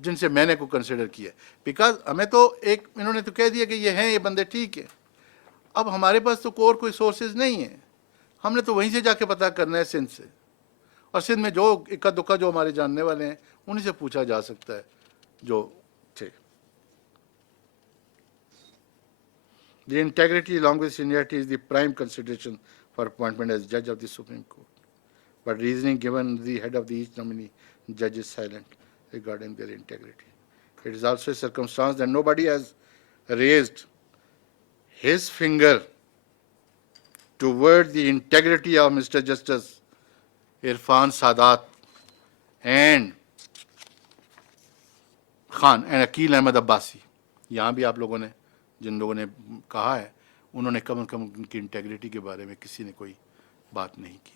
जिनसे मैंने को कंसिडर किया. बिकॉज हमें तो एक इन्होंने तो कह दिया कि ये हैं, ये बंदे ठीक है. अब हमारे पास तो कोई सोर्सेज नहीं है, हमने तो वहीं से जाके पता करना है सिंध से, और सिंध में जो इक्का दुक्का जो हमारे जानने वाले हैं उन्हीं से पूछा जा सकता है जो थे. The integrity along with seniority is the prime consideration for appointment as judge of the Supreme Court. But reasoning given the head of the each nominee judge is silent regarding their integrity. It is also a circumstance that nobody has raised his finger toward the integrity of Mr. Justice Irfan Sadat and Khan and Akil Ahmed Abbasi. यहाँ भी आप लोगों ने जिन लोगों ने कहा है उन्होंने कम उनकी इंटेग्रिटी के बारे में किसी ने कोई बात नहीं की.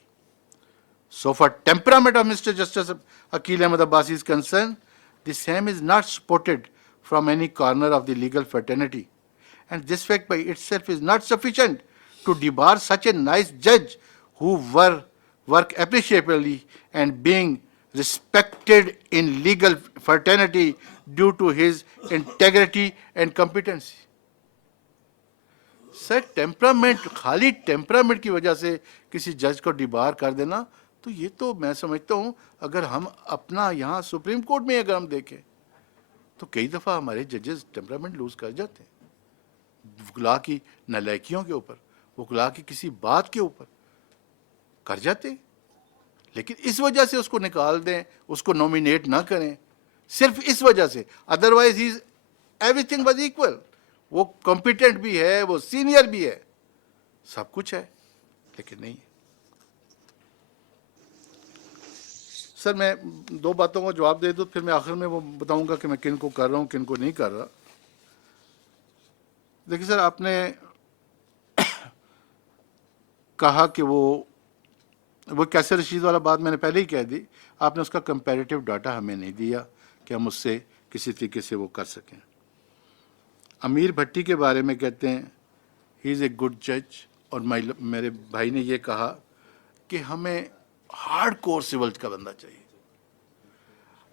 So far temperament of Mr. Justice Akil Ahmed Abbasi is concerned, the same is not supported from any corner of the legal fraternity, and this fact by itself is not sufficient to debar such a nice judge who work appreciably and being respected in legal fraternity due to his integrity and competency. Sir temperament, खाली temperament की वजह से किसी जज को debar कर देना, तो ये तो मैं समझता हूँ अगर हम अपना यहाँ सुप्रीम कोर्ट में अगर हम देखें तो कई दफ़ा हमारे जजेस टेम्परामेंट लूज कर जाते हैं वकला की नालायकियों के ऊपर, वकला की किसी बात के ऊपर कर जाते हैं। लेकिन इस वजह से उसको निकाल दें, उसको नॉमिनेट ना करें, सिर्फ इस वजह से, otherwise he everything was equal. वो कॉम्पिटेंट भी है, वो सीनियर भी है, सब कुछ है, लेकिन नहीं है। सर मैं दो बातों का जवाब दे दूं, फिर मैं आखिर में वो बताऊंगा कि मैं किन को कर रहा हूं, किन को नहीं कर रहा। देखिए सर, आपने कहा कि वो कैसे रशीद वाला बात मैंने पहले ही कह दी। आपने उसका कंपैरेटिव डाटा हमें नहीं दिया कि हम उससे किसी तरीके से वो कर सकें। अमीर भट्टी के बारे में कहते हैं ही इज़ ए गुड जज, और मेरे भाई ने ये कहा कि हमें हार्ड कोर सिविल का बंदा चाहिए।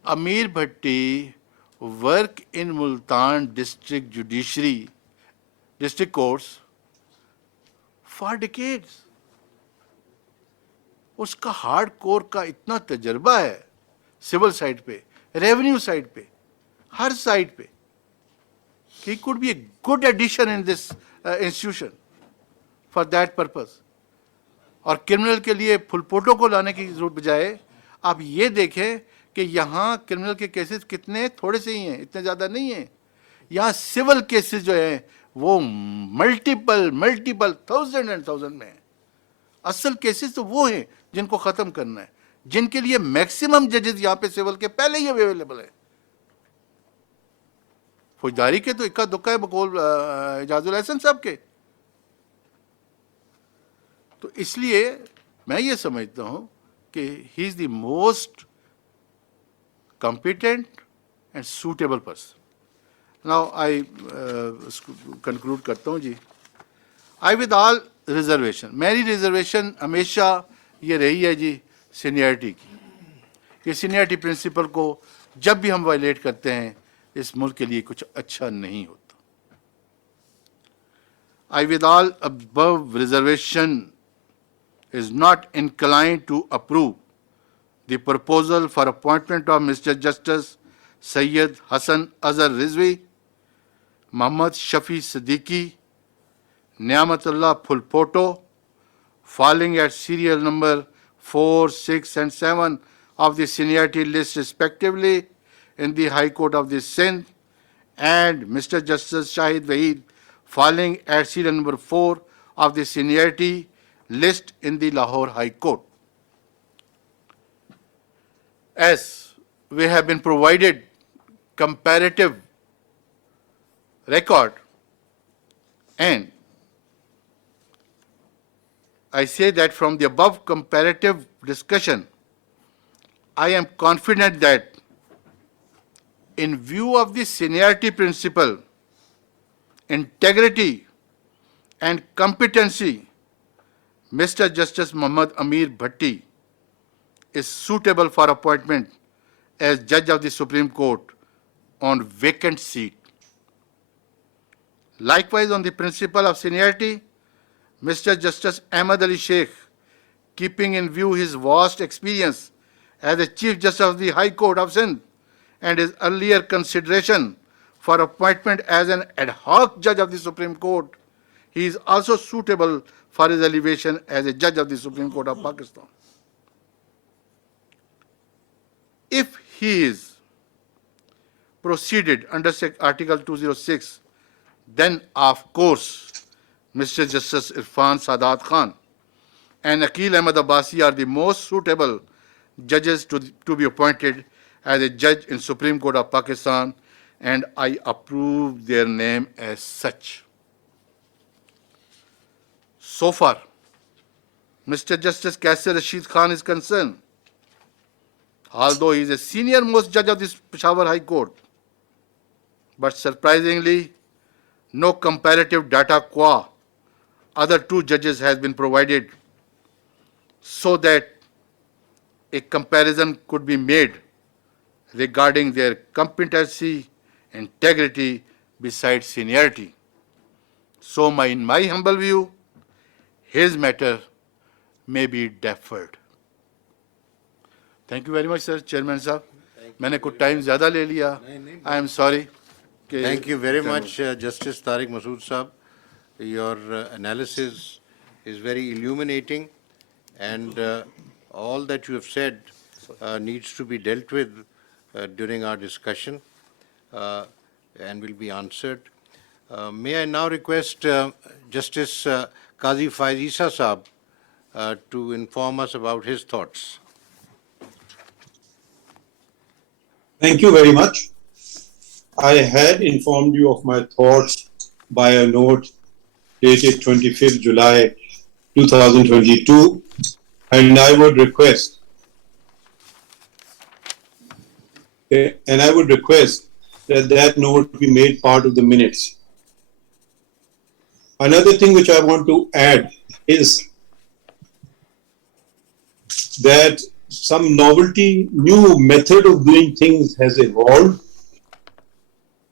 Amir Bhatti work in Multan district judiciary district courts for decades. उसका हार्ड कोर का इतना तजर्बा है सिविल साइड पे, रेवेन्यू साइड पे, हर साइड पे, he could be a good addition in this institution for that purpose. और क्रिमिनल के लिए फुलपोटो को लाने की जरूरत बजाय आप ये देखें कि यहाँ क्रिमिनल के केसेस कितने थोड़े से ही हैं, इतने ज़्यादा नहीं हैं। यहाँ सिविल केसेस जो हैं वो मल्टीपल थाउजेंड एंड थाउजेंड में हैं। असल केसेस तो वो हैं जिनको ख़त्म करना है, जिनके लिए मैक्सिमम जजेस यहाँ पे सिविल के पहले ही अवेलेबल है। फौजदारी के तो इक्का दुक्का है बकौल इजाजुल एहसन साहब के। तो इसलिए मैं ये समझता हूं कि he is the most competent and suitable person. Now I conclude करता हूं जी। आई विद ऑल रिजर्वेशन, मेरी रिजर्वेशन हमेशा ये रही है जी सीनियरिटी की। ये सीनियरिटी प्रिंसिपल को जब भी हम वायलेट करते हैं इस मुल्क के लिए कुछ अच्छा नहीं होता। I with all above reservation is not inclined to approve the proposal for appointment of Mr. Justice Sayyid Hassan Azhar Rizvi, Muhammad Shafi Siddiqui, Niamatullah Phulpoto, falling at serial number 4, 6 and 7 of the seniority list respectively in the High Court of the Sindh, and Mr. Justice Shahid Waheed falling at serial number 4 of the seniority list in the Lahore High Court. As we have been provided comparative record, and I say that from the above comparative discussion, I am confident that in view of the seniority principle, integrity and competency, Mr. Justice Muhammad Amir Bhatti is suitable for appointment as Judge of the Supreme Court on vacant seat. Likewise, on the principle of seniority, Mr. Justice Ahmad Ali Sheikh, keeping in view his vast experience as the Chief Justice of the High Court of Sindh and his earlier consideration for appointment as an ad hoc judge of the Supreme Court, he is also suitable for his elevation as a judge of the Supreme Court of Pakistan. If he is proceeded under Article 206, then of course Mr. Justice Irfan Sadat Khan and Aqil Ahmad Abbasi are the most suitable judges to be appointed as a judge in Supreme Court of Pakistan, and I approve their name as such. So far, Mr. Justice Kaisar Rashid Khan is concerned, although he is a senior most judge of this Peshawar High Court, but surprisingly, no comparative data qua other two judges has been provided so that a comparison could be made regarding their competency, integrity, besides seniority. So in my humble view, his matter may be deferred. Thank you very much, sir, Chairman Sahab. मैंने कुछ time ज़्यादा ले लिया. I am sorry. Thank you very much, Justice Tariq Masood Saab. Your analysis is very illuminating, and all that you have said needs to be dealt with during our discussion and will be answered. May I now request Justice Qazi Faiz Isa Saab to inform us about his thoughts. Thank you very much. I had informed you of my thoughts by a note dated 25th July 2022, and I would request that that note be made part of the minutes. Another thing which I want to add is that some novelty, new method of doing things has evolved,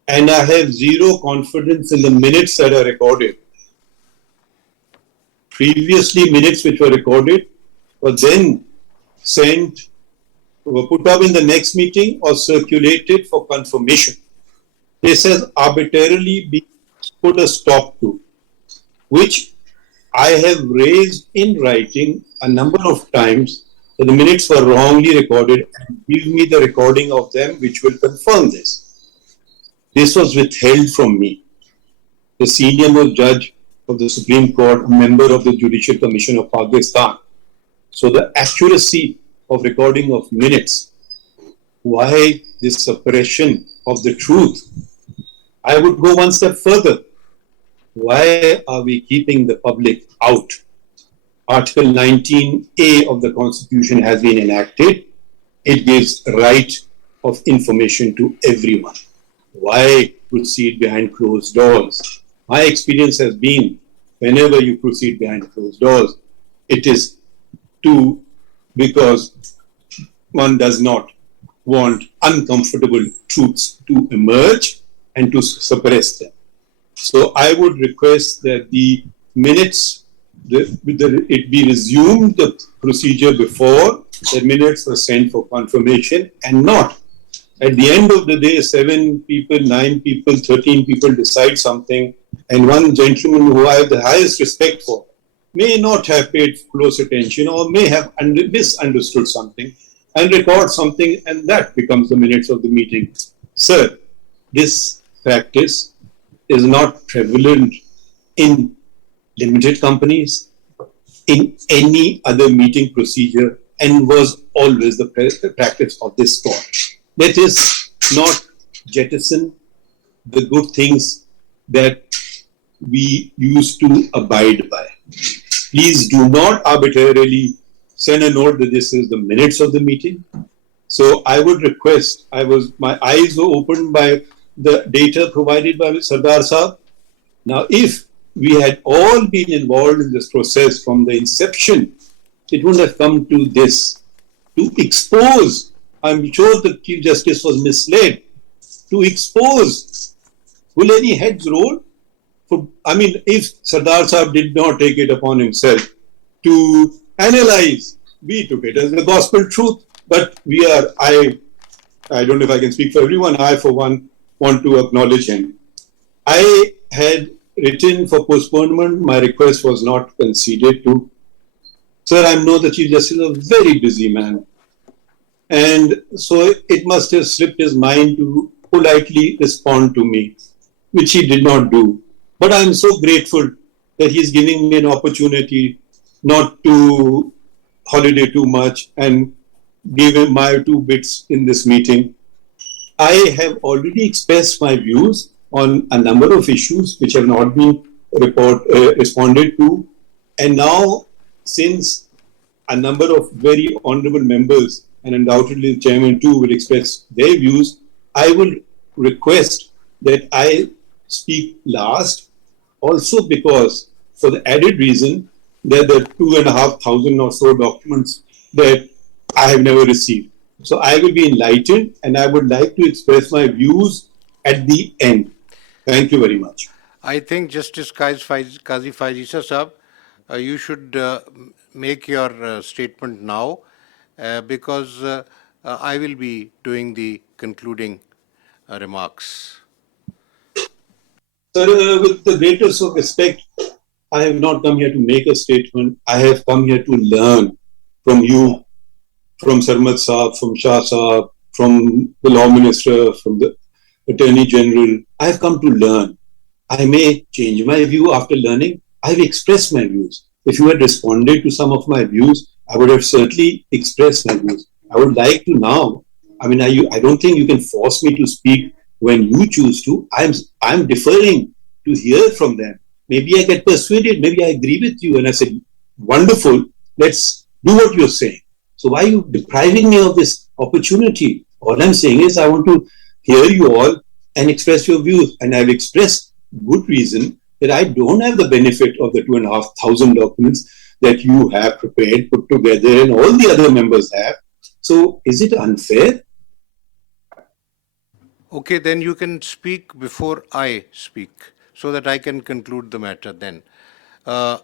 and I have zero confidence in the minutes that are recorded. Previously, minutes which were recorded were then sent, were put up in the next meeting or circulated for confirmation. This has arbitrarily been put a stop to, which I have raised in writing a number of times that the minutes were wrongly recorded, and give me the recording of them which will confirm this. This was withheld from me. The senior most judge of the Supreme Court, a member of the Judicial Commission of Pakistan. So the accuracy of recording of minutes, why this suppression of the truth? I would go one step further. Why are we keeping the public out? Article 19A of the Constitution has been enacted. It gives right of information to everyone. Why proceed behind closed doors? My experience has been, whenever you proceed behind closed doors, it is because one does not want uncomfortable truths to emerge and to suppress them. So I would request that the minutes, it be resumed the procedure before the minutes were sent for confirmation, and not at the end of the day, 7 people, 9 people, 13 people decide something, and one gentleman who I have the highest respect for may not have paid close attention or may have misunderstood something and record something, and that becomes the minutes of the meeting. Sir, this practice is not prevalent in limited companies, in any other meeting procedure, and was always the practice of this court. Let us not jettison the good things that we used to abide by. Please do not arbitrarily send a note that this is the minutes of the meeting. So I would request, my eyes were opened by the data provided by Sardar Saab. Now, if we had all been involved in this process from the inception, it wouldn't have come to this. To expose, I'm sure the Chief Justice was misled. To expose, will any heads roll? If Sardar Saab did not take it upon himself to analyze, we took it as the gospel truth. But I don't know if I can speak for everyone, I for one want to acknowledge him. I had written for postponement, my request was not conceded to. Sir, I know the Chief Justice is a very busy man. And so it must have slipped his mind to politely respond to me, which he did not do. But I am so grateful that he is giving me an opportunity not to holiday too much and give him my 2 bits in this meeting. I have already expressed my views on a number of issues which have not been responded to. And now, since a number of very honorable members, and undoubtedly the chairman too, will express their views, I will request that I speak last, also because, for the added reason that there are 2,500 or so documents that I have never received. So I will be enlightened, and I would like to express my views at the end. Thank you very much. I think Justice Qazi Faiz Isa Saab, you should make your statement now, because I will be doing the concluding remarks. Sir, with the greatest of respect, I have not come here to make a statement. I have come here to learn from you, from Sarmat Saab, from Shah Saab, from the Law Minister, from the Attorney General. I have come to learn. I may change my view after learning. I have expressed my views. If you had responded to some of my views, I would have certainly expressed my views. I would like to now. I don't think you can force me to speak when you choose to. I'm deferring to hear from them. Maybe I get persuaded. Maybe I agree with you, and I said, "Wonderful. Let's do what you're saying." So why are you depriving me of this opportunity? All I'm saying is I want to hear you all and express your views, and I've expressed good reason that I don't have the benefit of the 2,500 documents that you have prepared, put together, and all the other members have. So is it unfair? Okay, then you can speak before I speak, so that I can conclude the matter then. I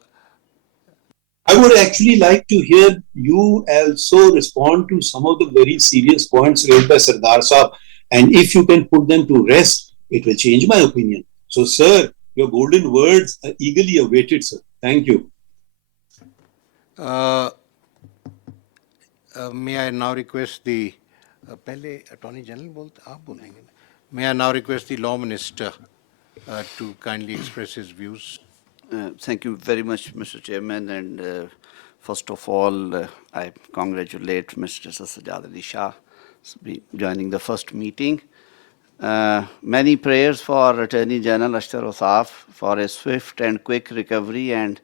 would actually like to hear you also respond to some of the very serious points raised by Sardar Saab. And if you can put them to rest, it will change my opinion. So, sir, your golden words are eagerly awaited, sir. Thank you. May I now request the पहले Attorney General बोलते आप बोलेंगे ना? May I now request the Law Minister to kindly express his views? Thank you very much, Mr. Chairman, and first of all, I congratulate Mr. Sajjad Ali Shah for joining the first meeting. Many prayers for Attorney General Ashtar Osaf for a swift and quick recovery, and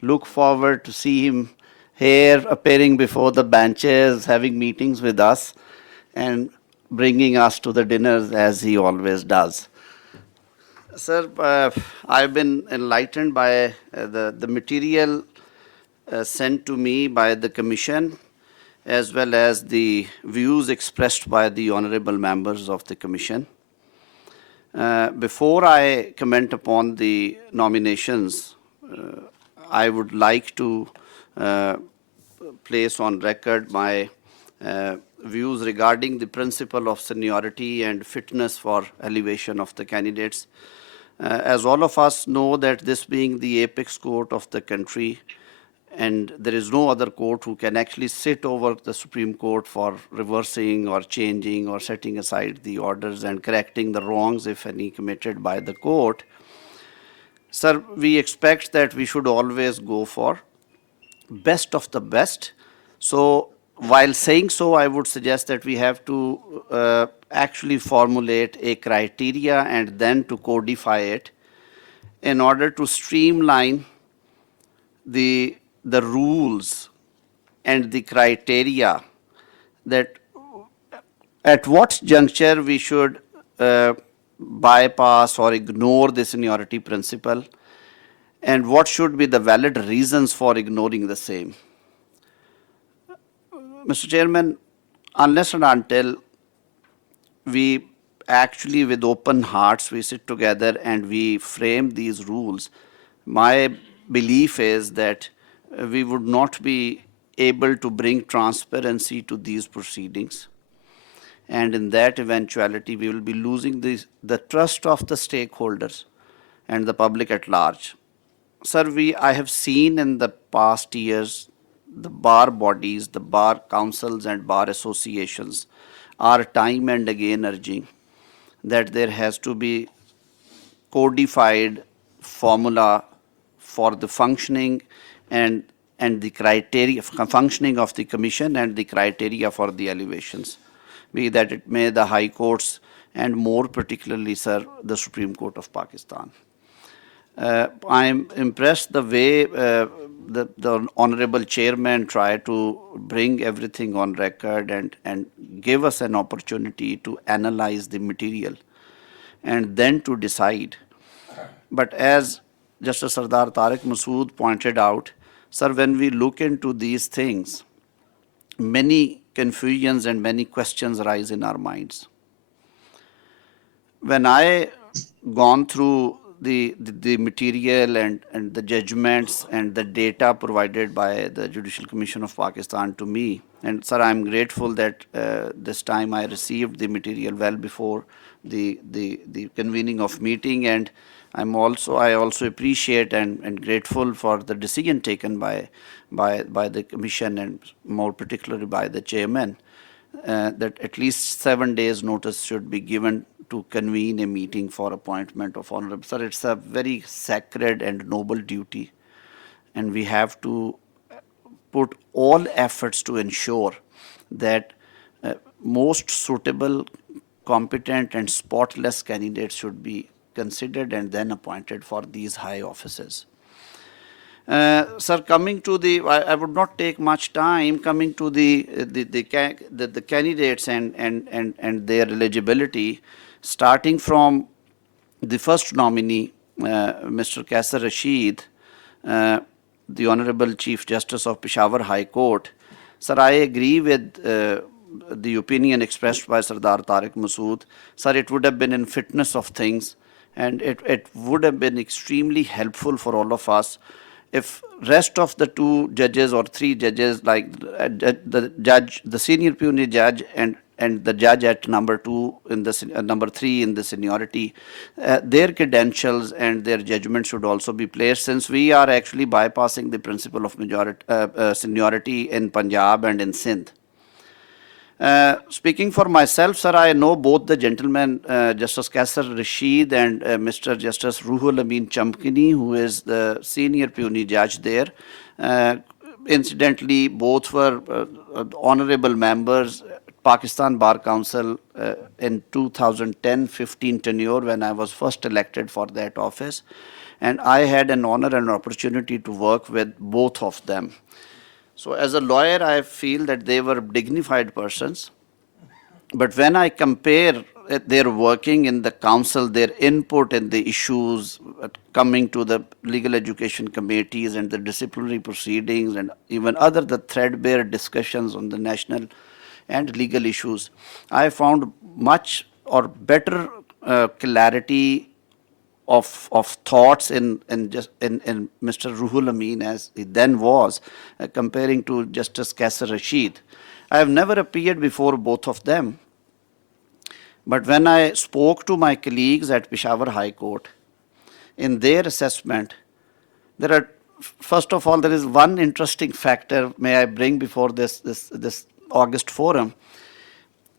look forward to see him here appearing before the benches, having meetings with us, and bringing us to the dinners as he always does. Sir, I've been enlightened by the material sent to me by the Commission, as well as the views expressed by the honorable members of the Commission. Before I comment upon the nominations, I would like to place on record my views regarding the principle of seniority and fitness for elevation of the candidates. As all of us know that this being the apex court of the country, and there is no other court who can actually sit over the Supreme Court for reversing or changing or setting aside the orders and correcting the wrongs, if any, committed by the court. Sir, we expect that we should always go for best of the best. So while saying so, I would suggest that we have to actually formulate a criteria and then to codify it in order to streamline the rules and the criteria that at what juncture we should bypass or ignore the seniority principle, and what should be the valid reasons for ignoring the same. Mr. Chairman, unless and until we actually with open hearts we sit together and we frame these rules, my belief is that we would not be able to bring transparency to these proceedings. And in that eventuality, we will be losing the trust of the stakeholders and the public at large. Sir, I have seen in the past years, the bar bodies, the bar councils and bar associations are time and again urging that there has to be codified formula for the functioning and the criteria, functioning of the commission and the criteria for the elevations, be that it may the high courts and more particularly, sir, the Supreme Court of Pakistan. I am impressed the way the honorable chairman tried to bring everything on record and give us an opportunity to analyze the material and then to decide. But as Justice Sardar Tariq Masood pointed out, sir, when we look into these things, many confusions and many questions arise in our minds. When I gone through the material and the judgments and the data provided by the Judicial Commission of Pakistan to me. And sir, I'm grateful that this time I received the material well before the convening of meeting, and I also appreciate and grateful for the decision taken by the commission, and more particularly by the chairman, that at least 7 days notice should be given to convene a meeting for appointment of honorable. Sir, it's a very sacred and noble duty, and we have to put all efforts to ensure that most suitable, competent and spotless candidates should be considered and then appointed for these high offices. Sir, coming to I would not take much time. Coming to the candidates and their eligibility, starting from the first nominee, Mr. Kaisar Rashid, the Honorable Chief Justice of Peshawar High Court. Sir, I agree with the opinion expressed by Sardar Tariq Masood. Sir, it would have been in fitness of things, and it would have been extremely helpful for all of us if rest of the 2 judges or 3 judges, like the judge, the senior puisne judge, and the judge at number 2 in the number 3 in the seniority, their credentials and their judgment should also be placed, since we are actually bypassing the principle of seniority in Punjab and in Sindh. Speaking for myself, sir, I know both the gentlemen, Justice Kaisar Rashid and Mr. Justice Ruhul Amin Chamkini, who is the senior puisne judge there. Incidentally, both were honorable members, Pakistan Bar Council in 2010-15 tenure when I was first elected for that office. And I had an honor and opportunity to work with both of them. So as a lawyer, I feel that they were dignified persons. But when I compare their working in the council, their input in the issues coming to the legal education committees and the disciplinary proceedings and even the threadbare discussions on the national and legal issues, I found much or better clarity of thoughts in Mr. Ruhul Amin as he then was, comparing to Justice Kaisar Rashid. I have never appeared before both of them. But when I spoke to my colleagues at Peshawar High Court, in their assessment, first of all, there is one interesting factor may I bring before this August forum,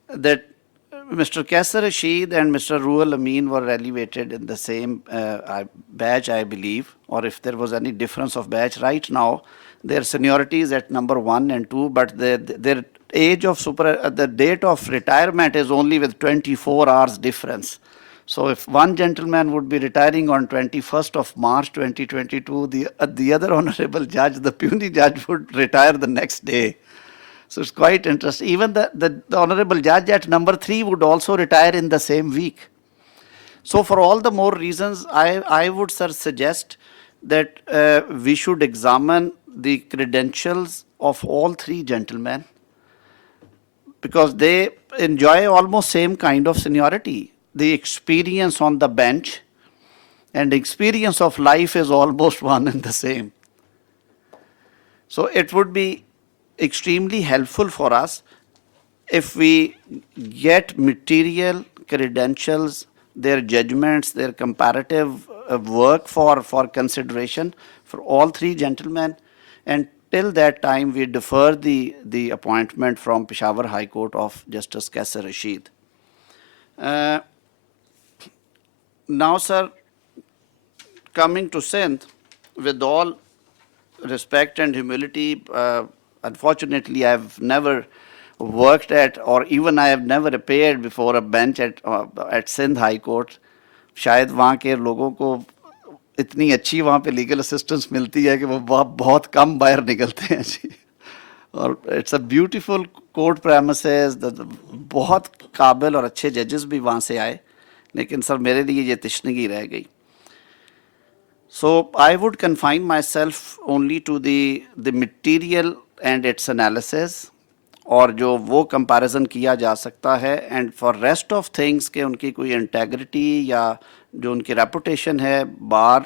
that Mr. Kaisar Rashid and Mr. Ruhul Amin were elevated in the same batch, I believe, or if there was any difference of batch. Right now, their seniority is at number 1 and 2, but their age of the date of retirement is only with 24 hours difference. So if one gentleman would be retiring on 21st of March 2022, the other honorable judge, the puisne judge, would retire the next day. So it's quite interesting. Even the honorable judge at number 3 would also retire in the same week. So for all the more reasons, I would, sir, suggest that we should examine the credentials of all 3 gentlemen, because they enjoy almost same kind of seniority. The experience on the bench and experience of life is almost one and the same. So it would be extremely helpful for us if we get material, credentials, their judgments, their comparative work for consideration for all 3 gentlemen, and till that time we defer the appointment from Peshawar High Court of Justice Kaisar Rashid. Now, sir, coming to Sindh, with all respect and humility, unfortunately, I have never worked at, or even I have never appeared before a bench at Sindh High Court. शायद वहाँ के लोगों को इतनी अच्छी वहाँ पे legal assistance मिलती है कि वो बहुत कम बाहर निकलते हैं जी. और it's a beautiful court premises, बहुत काबिल और अच्छे जजेस भी वहाँ से आए, लेकिन सर मेरे लिए ये तशनगी रह गई. So I would confine myself only to the material and its analysis, और जो वो कंपैरिजन किया जा सकता है, and for rest of things के उनकी कोई इंटेग्रिटी या جو ان کی ریپوٹیشن ہے بار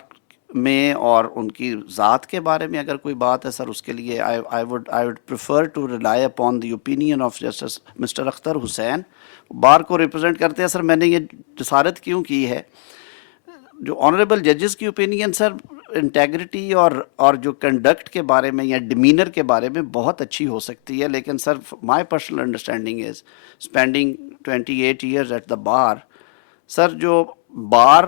میں اور ان کی ذات کے بارے میں اگر کوئی بات ہے سر اس کے لیے I would prefer to rely upon the opinion of Justice Mr. Akhtar Hussain. بار کو ریپرزینٹ کرتے ہیں سر. میں نے یہ جسارت کیوں کی ہے, جو آنریبل ججز کی اوپینین سر انٹیگریٹی اور جو کنڈکٹ کے بارے میں یا ڈیمینر کے بارے میں بہت اچھی ہو سکتی ہے, لیکن sir my personal understanding is spending 28 years at the bar, sir جو bar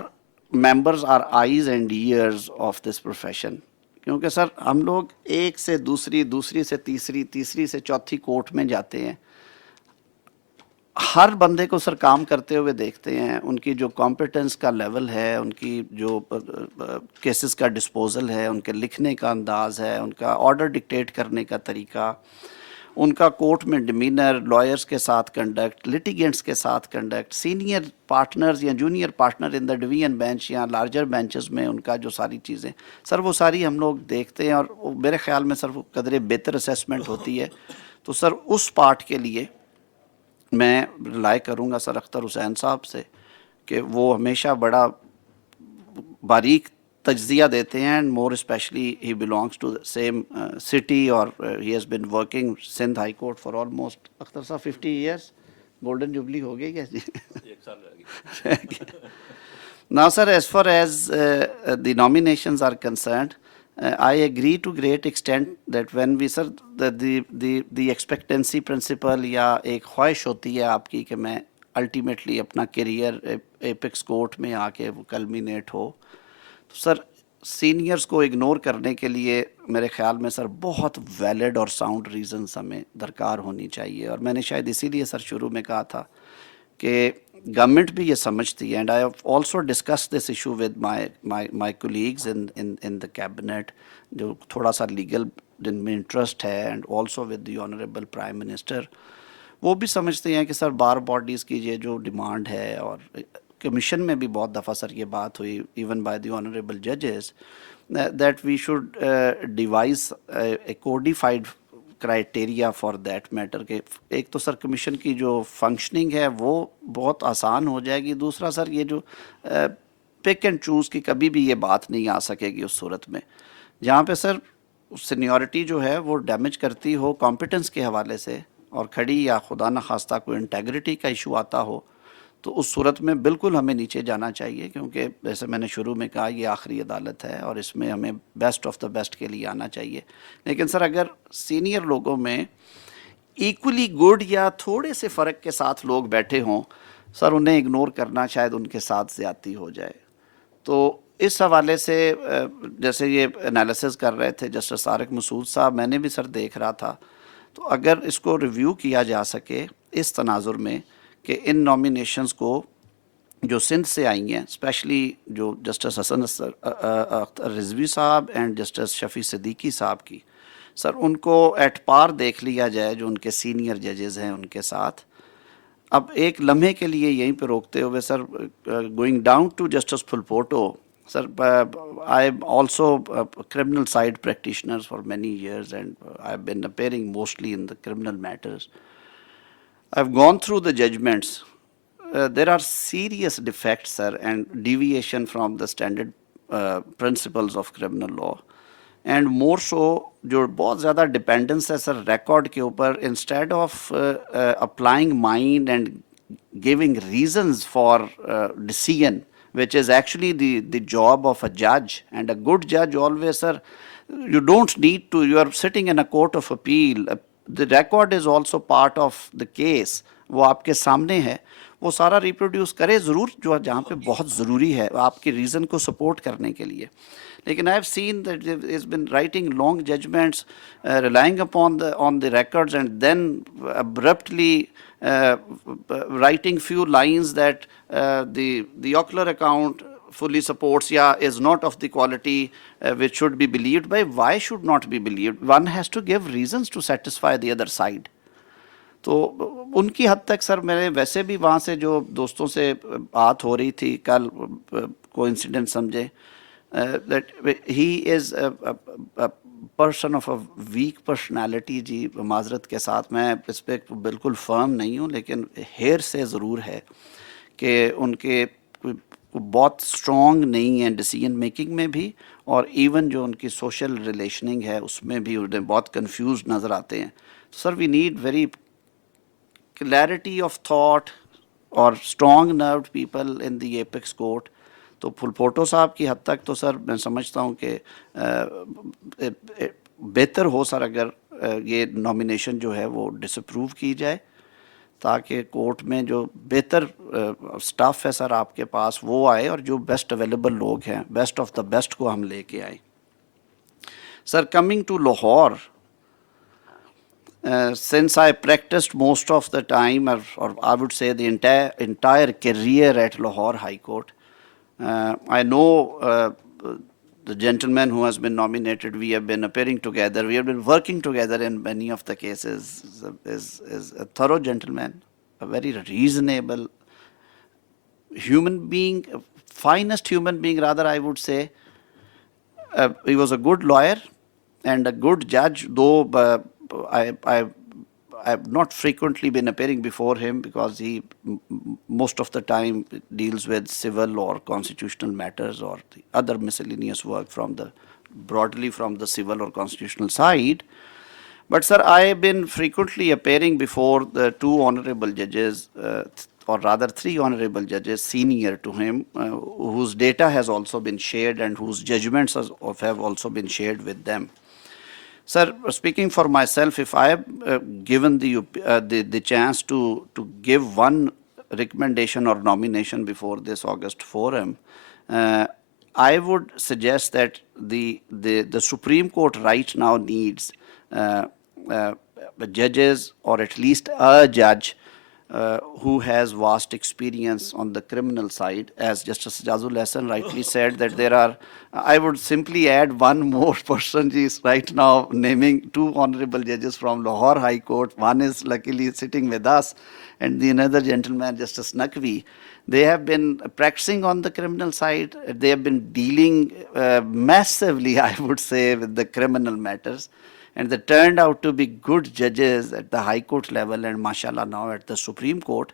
members are eyes and ears of this profession. کیونکہ سر ہم لوگ ایک سے دوسری, دوسری سے تیسری, تیسری سے چوتھی کورٹ میں جاتے ہیں, ہر بندے کو سر کام کرتے ہوئے دیکھتے ہیں, ان کی جو کمپیٹنس کا لیول ہے, ان کی جو کیسز کا ڈسپوزل ہے, ان کے لکھنے کا انداز ہے, ان کا آرڈر ڈکٹیٹ کرنے کا طریقہ, ان کا کورٹ میں ڈیمینر, لائرز کے ساتھ کنڈکٹ, لٹیگنٹس کے ساتھ کنڈکٹ, سینئر پارٹنرز یا junior partner in the division bench یا لارجر بینچز میں ان کا جو ساری چیزیں سر وہ ساری ہم لوگ دیکھتے ہیں, اور میرے خیال میں سر وہ قدرے بہتر اسیسمنٹ ہوتی ہے. تو سر اس پارٹ کے لیے میں رلائے کروں گا سر اختر حسین صاحب سے کہ وہ ہمیشہ بڑا باریک تجزیہ دیتے ہیں, and more especially he belongs to same city, اور he has been working Sindh high court for almost Akhtar صاحب 50 ایئرس. گولڈن جوبلی ہو گئی کیا جی؟ Now sir, as far as the nominations are concerned, I agree to great extent that when we sir the expectancy principle یا ایک خواہش ہوتی ہے آپ کی کہ میں الٹیمیٹلی اپنا کیریئر ایپکس کورٹ میں آ کے وہ کلمینیٹ ہو, تو سر سینئرز کو اگنور کرنے کے لیے میرے خیال میں سر بہت ویلڈ اور ساؤنڈ ریزنز ہمیں درکار ہونی چاہیے. اور میں نے شاید اسی لیے سر شروع میں کہا تھا کہ گورنمنٹ بھی یہ سمجھتی ہے, and I have also discuss this issue with my colleagues in the cabinet, جو تھوڑا سا لیگل جن میں انٹرسٹ ہے, and also with the honourable prime minister. وہ بھی سمجھتے ہیں کہ سر بار باڈیز کی یہ جو ڈیمانڈ ہے, اور کمیشن میں بھی بہت دفعہ سر یہ بات ہوئی ایون بائی دی آنریبل ججز, that we should devise a codified criteria for that matter. کہ ایک تو سر کمیشن کی جو فنکشننگ ہے وہ بہت آسان ہو جائے گی, دوسرا سر یہ جو پک اینڈ چوز کی کبھی بھی یہ بات نہیں آ سکے گی اس صورت میں جہاں پہ سر سینیورٹی جو ہے وہ ڈیمیج کرتی ہو کمپیٹنس کے حوالے سے اور کھڑی, یا خدا نخواستہ کوئی انٹیگریٹی کا ایشو آتا ہو, تو اس صورت میں بالکل ہمیں نیچے جانا چاہیے. کیونکہ جیسے میں نے شروع میں کہا یہ آخری عدالت ہے اور اس میں ہمیں بیسٹ آف دا بیسٹ کے لیے آنا چاہیے. لیکن سر اگر سینئر لوگوں میں ایکولی گڈ یا تھوڑے سے فرق کے ساتھ لوگ بیٹھے ہوں, سر انہیں اگنور کرنا شاید ان کے ساتھ زیادتی ہو جائے. تو اس حوالے سے جیسے یہ انالیسز کر رہے تھے جسٹس طارق مسعود صاحب, میں نے بھی سر دیکھ رہا تھا, تو اگر اس کو ریویو کیا جا سکے اس تناظر میں کہ ان نامینیشنز کو جو سندھ سے آئی ہیں, اسپیشلی جو جسٹس حسن رضوی صاحب اینڈ جسٹس شفیع صدیقی صاحب کی, سر ان کو ایٹ پار دیکھ لیا جائے جو ان کے سینئر ججز ہیں ان کے ساتھ. اب ایک لمحے کے لیے یہیں پہ روکتے ہوئے sir going down to justice Phulpoto, sir, I'm also a criminal side practitioner for many years, and I've been appearing mostly in the criminal matters. I've gone through the judgments. There are serious defects, sir, and deviation from the standard principles of criminal law. And more so, جو بہت زیادہ dependence ہے سر record کے اوپر, instead of applying mind and giving reasons for decision, which is actually the job of a judge. And a good judge always, sir, you don't need to, you are sitting in a court of appeal, the record is also part of the case, وہ آپ کے سامنے ہے, وہ سارا reproduce کرے ضرور جو جہاں پہ بہت ضروری ہے آپ کے ریزن کو سپورٹ کرنے کے لیے. لیکن I have seen that he has been writing long judgments, relying upon the records, and then abruptly writing few lines that the ocular account fully supports, is not of the quality which should be believed by. Why should not be believed? One has to give reasons to satisfy the other side. تو ان کی حد تک سر میرے ویسے بھی وہاں سے جو دوستوں سے بات ہو رہی تھی کل, کو انسیڈنٹ سمجھے, that he is a person of a weak personality. جی معذرت کے ساتھ میں اس پہ بالکل فرم نہیں ہوں, لیکن ہیر سے ضرور ہے کہ ان کے बहुत स्ट्रॉन्ग नहीं है डिसीजन मेकिंग में भी, और इवन जो उनकी सोशल रिलेशनिंग है उसमें भी उन्हें बहुत कंफ्यूज नज़र आते हैं. Sir we need very clarity of thought और strong nerved people in the apex court. तो फुलपोटो साहब की हद तक तो सर मैं समझता हूँ कि बेहतर हो सर अगर ये नॉमिनेशन जो है वो डिसअप्रूव की जाए, ताकि कोर्ट में जो बेहतर स्टाफ है सर आपके पास वो आए और जो बेस्ट अवेलेबल लोग हैं, बेस्ट ऑफ द बेस्ट को हम लेके आए. Sir coming to Lahore, since I practiced most of the time, or I would say the entire career at Lahore High Court, I know the gentleman who has been nominated. We have been appearing together. We have been working together in many of the cases. Is a thorough gentleman, a very reasonable human being, finest human being rather, I would say. He was a good lawyer and a good judge, though I've not frequently been appearing before him because he most of the time deals with civil or constitutional matters or the other miscellaneous work broadly from the civil or constitutional side. But sir, I have been frequently appearing before the two honorable judges, or rather three honorable judges senior to him, whose data has also been shared and whose judgments have also been shared with them. Sir, speaking for myself, if I have given the chance to give one recommendation or nomination before this August forum, I would suggest that the Supreme Court right now needs judges, or at least a judge who has vast experience on the criminal side. As Justice Jazul Hassan rightly said, that there are, I would simply add one more person. He is right now naming two honorable judges from Lahore High Court. One is luckily sitting with us, and the another gentleman, Justice Naqvi. They have been practicing on the criminal side. They have been dealing massively, I would say, with the criminal matters. And they turned out to be good judges at the High Court level and mashallah now at the Supreme Court.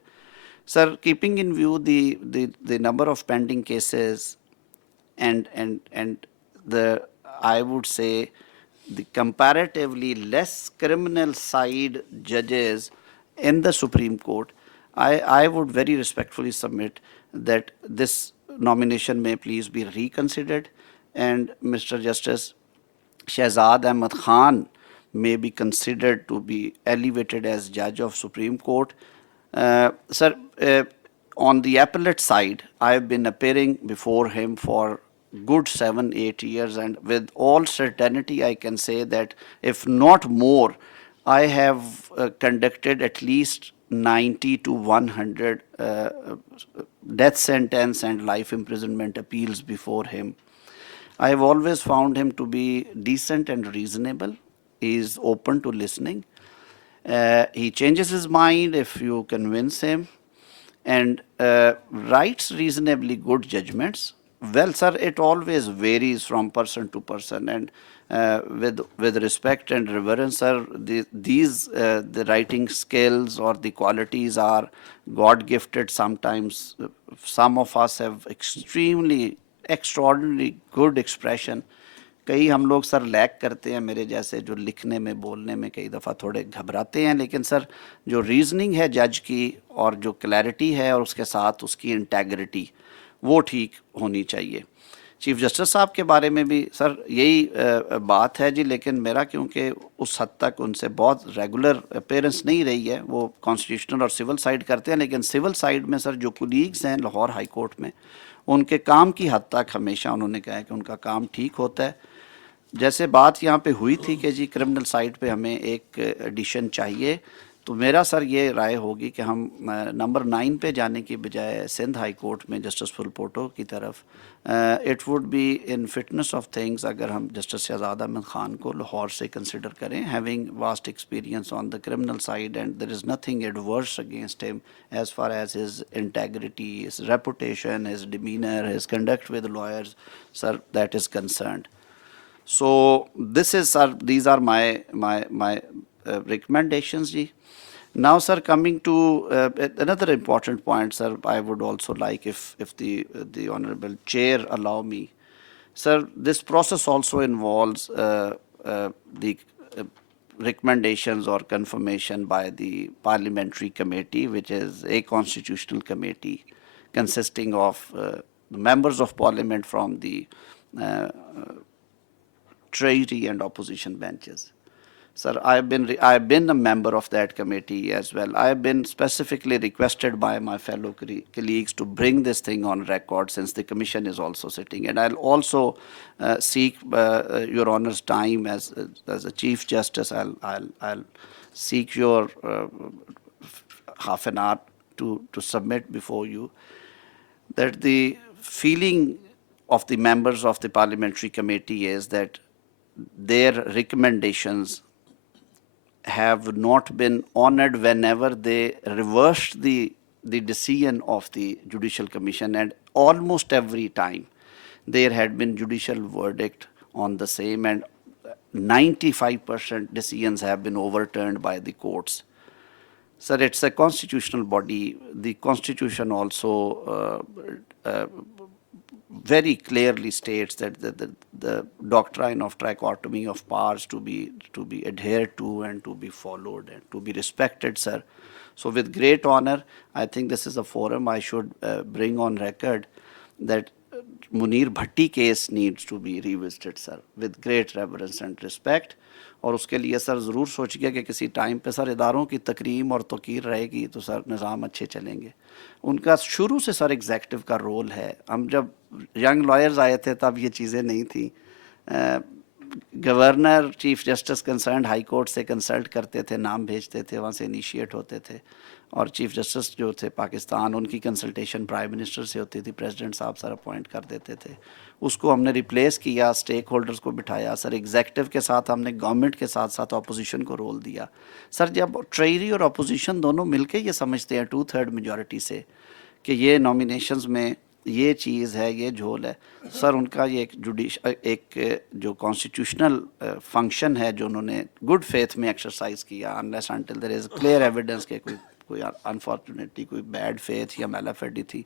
Sir, keeping in view the number of pending cases and the, I would say, the comparatively less criminal side judges in the Supreme Court, I would very respectfully submit that this nomination may please be reconsidered, and Mr. Justice Shahzad Ahmad Khan may be considered to be elevated as judge of Supreme Court. Sir, on the appellate side, I have been appearing before him for good 7-8 years, and with all certainty I can say that if not more, I have conducted at least 90 to 100 death sentence and life imprisonment appeals before him. I have always found him to be decent and reasonable. He is open to listening. He changes his mind if you convince him, and writes reasonably good judgments. Well, sir, it always varies from person to person, and with respect and reverence, sir, the writing skills or the qualities are God gifted. Sometimes some of us have extraordinarily good expression. कई हम लोग sir lack करते हैं, मेरे जैसे जो लिखने में बोलने में कई दफ़ा थोड़े घबराते हैं, लेकिन सर जो रीजनिंग है जज की और जो क्लैरिटी है और उसके साथ उसकी इंटेग्रिटी वो ठीक होनी चाहिए. चीफ जस्टिस साहब के बारे में भी सर यही बात है जी, लेकिन मेरा क्योंकि उस हद तक उनसे बहुत रेगुलर अपेयरेंस नहीं रही है, वो कॉन्स्टिट्यूशनल और सिविल साइड करते हैं, लेकिन सिविल साइड में सर जो कुलीग्स हैं लाहौर हाई कोर्ट में, उनके काम की हद तक हमेशा उन्होंने कहा है कि उनका काम ठीक होता है. जैसे बात यहाँ पे हुई थी कि जी क्रिमिनल साइड पे हमें एक एडिशन चाहिए, तो मेरा सर ये राय होगी कि हम नंबर 9 पे जाने की बजाय सिंध हाई कोर्ट में जस्टिस फुलपोटो की तरफ, it would be in fitness of things अगर हम जस्टिस शहजाद अहमद खान को लाहौर से कंसिडर करें, having vast experience on the criminal side, and there is nothing adverse against him as far as his integrity, his reputation, his demeanour, his conduct with lawyers, sir, that is concerned. So this is, sir, these are my recommendations, ji. Now, sir, coming to another important point, sir, I would also like, if the honorable chair allow me, sir, this process also involves the recommendations or confirmation by the parliamentary committee, which is a constitutional committee consisting of the members of parliament from the treasury and opposition benches. Sir, I've been a member of that committee as well. I've been specifically requested by my fellow colleagues to bring this thing on record, since the commission is also sitting. And I'll also seek Your Honor's time as a Chief Justice. I'll seek your half an hour to submit before you that the feeling of the members of the parliamentary committee is that their recommendations have not been honored whenever they reversed the decision of the Judicial Commission, and almost every time there had been judicial verdict on the same, and 95% decisions have been overturned by the courts. Sir, it's a constitutional body. The Constitution also very clearly states that the doctrine of trichotomy of powers to be adhered to and to be followed and to be respected, sir. So with great honor, I think this is a forum I should bring on record that Munir Bhatti case needs to be revisited, sir, with great reverence and respect. اور اس کے لیے سر ضرور سوچیے کہ کسی time پہ سر اداروں کی تکریم اور توقیر رہے گی تو سر نظام اچھے چلیں گے. ان کا شروع سے سر ایگزیکٹو کا رول ہے. ہم جب ینگ لائرز آئے تھے تب یہ چیزیں نہیں تھیں. Governor chief justice concerned high court سے کنسلٹ کرتے تھے, نام بھیجتے تھے, وہاں سے انیشیٹ ہوتے تھے, اور چیف جسٹس جو تھے پاکستان ان کی کنسلٹیشن پرائم منسٹر سے ہوتی تھی, پریزیڈنٹ صاحب سر اپوائنٹ کر دیتے تھے. اس کو ہم نے ریپلیس کیا, اسٹیک ہولڈرز کو بٹھایا سر, ایگزیکٹو کے ساتھ ہم نے گورنمنٹ کے ساتھ ساتھ اپوزیشن کو رول دیا. سر جب ٹریری اور اپوزیشن دونوں مل کے یہ سمجھتے ہیں 2/3 میجورٹی سے کہ یہ نامینیشنز میں یہ چیز ہے, یہ جھول ہے, سر ان کا یہ ایک جو کانسٹیٹیوشنل فنکشن ہے جو انہوں نے گڈ فیتھ میں ایکسرسائز کیا, unless until there is clear evidence کہ کوئی انفارچونیٹلی کوئی بیڈ فیتھ یا میلافیڈی تھی.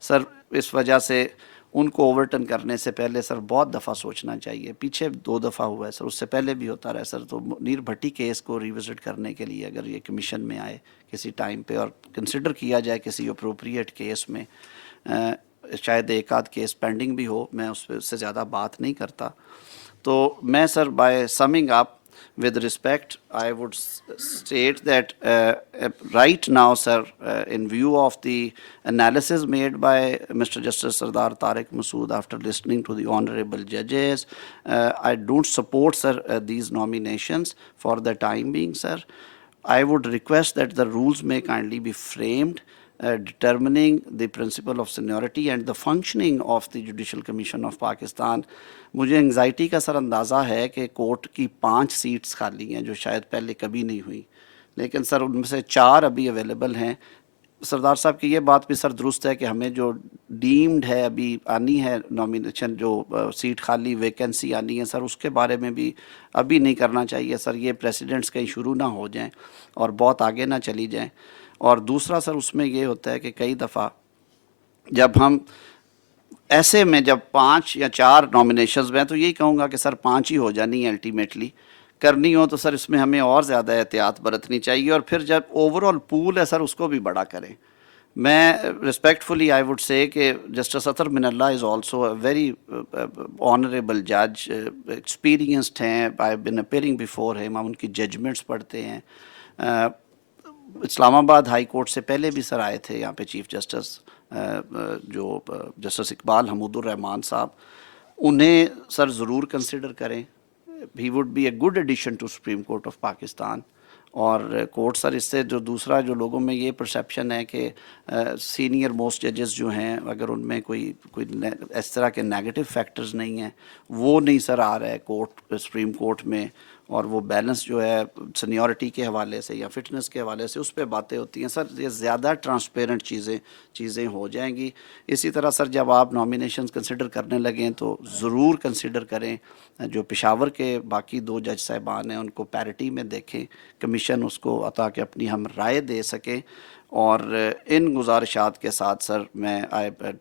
سر اس وجہ سے ان کو اوورٹرن کرنے سے پہلے سر بہت دفعہ سوچنا چاہیے. پیچھے 2 دفعہ ہوا ہے سر, اس سے پہلے بھی ہوتا رہا سر. تو منیر بھٹی کیس کو ریوزٹ کرنے کے لیے اگر یہ کمیشن میں آئے کسی ٹائم پہ اور کنسیڈر کیا جائے کسی اپروپریٹ کیس میں, شاید ایک آدھ کیس پینڈنگ بھی ہو, میں اس سے زیادہ بات نہیں کرتا. تو میں sir by summing up with respect, I would state that right now, sir, in view of the analysis made by Mr. Justice Sardar Tariq Masood after listening to the honorable judges, I don't support, sir, these nominations for the time being, sir. I would request that the rules may kindly be framed determining the principle of seniority and the functioning of the Judicial Commission of Pakistan. مجھے anxiety کا سر اندازہ ہے کہ court کی 5 seats خالی ہیں جو شاید پہلے کبھی نہیں ہوئی, لیکن سر ان میں سے 4 ابھی اویلیبل ہیں. سردار صاحب کی یہ بات بھی سر درست ہے کہ ہمیں جو ڈیمڈ ہے ابھی آنی ہے نامینیشن, جو سیٹ خالی ویکینسی آنی ہے سر, اس کے بارے میں بھی ابھی نہیں کرنا چاہیے سر. یہ پریسیڈنٹس کہیں شروع نہ ہو جائیں اور بہت آگے نہ چلی جائیں. اور دوسرا سر اس میں یہ ہوتا ہے کہ کئی دفعہ جب ہم ایسے میں جب 5 یا 4 نامینیشنز میں, تو یہی کہوں گا کہ سر 5 ہی ہو جانی ہے الٹیمیٹلی کرنی ہو, تو سر اس میں ہمیں اور زیادہ احتیاط برتنی چاہیے. اور پھر جب اوور آل پول ہے سر اس کو بھی بڑا کریں. میں ریسپیکٹفلی آئی وڈ سے کہ justice Athar Minallah is also a very honourable جج, ایکسپیرینسڈ ہیں, آئی بین اپیئرنگ بیفور ہم, ہم ان کی ججمنٹس پڑھتے ہیں. اسلام آباد ہائی کورٹ سے پہلے بھی سر آئے تھے یہاں پہ چیف جسٹس, جو جسٹس اقبال حمود الرحمان صاحب, انہیں سر ضرور کنسیڈر کریں. He would be a good addition to supreme court of Pakistan. اور کورٹ سر اس سے جو دوسرا جو لوگوں میں یہ پرسیپشن ہے کہ سینئر موسٹ ججز جو ہیں اگر ان میں کوئی اس طرح کے نیگیٹو فیکٹرز نہیں ہیں, وہ نہیں سر آ رہا ہے کورٹ سپریم کورٹ میں, اور وہ بیلنس جو ہے سینیورٹی کے حوالے سے یا فٹنس کے حوالے سے اس پہ باتیں ہوتی ہیں سر. یہ زیادہ ٹرانسپیرنٹ چیزیں ہو جائیں گی. اسی طرح سر جب آپ نامینیشنز کنسیڈر کرنے لگیں تو ضرور کنسیڈر کریں جو پشاور کے باقی 2 جج صاحبان ہیں ان کو پیرٹی میں دیکھیں, کمیشن اس کو تاکہ اپنی ہم رائے دے سکیں. اور ان گزارشات کے ساتھ سر میں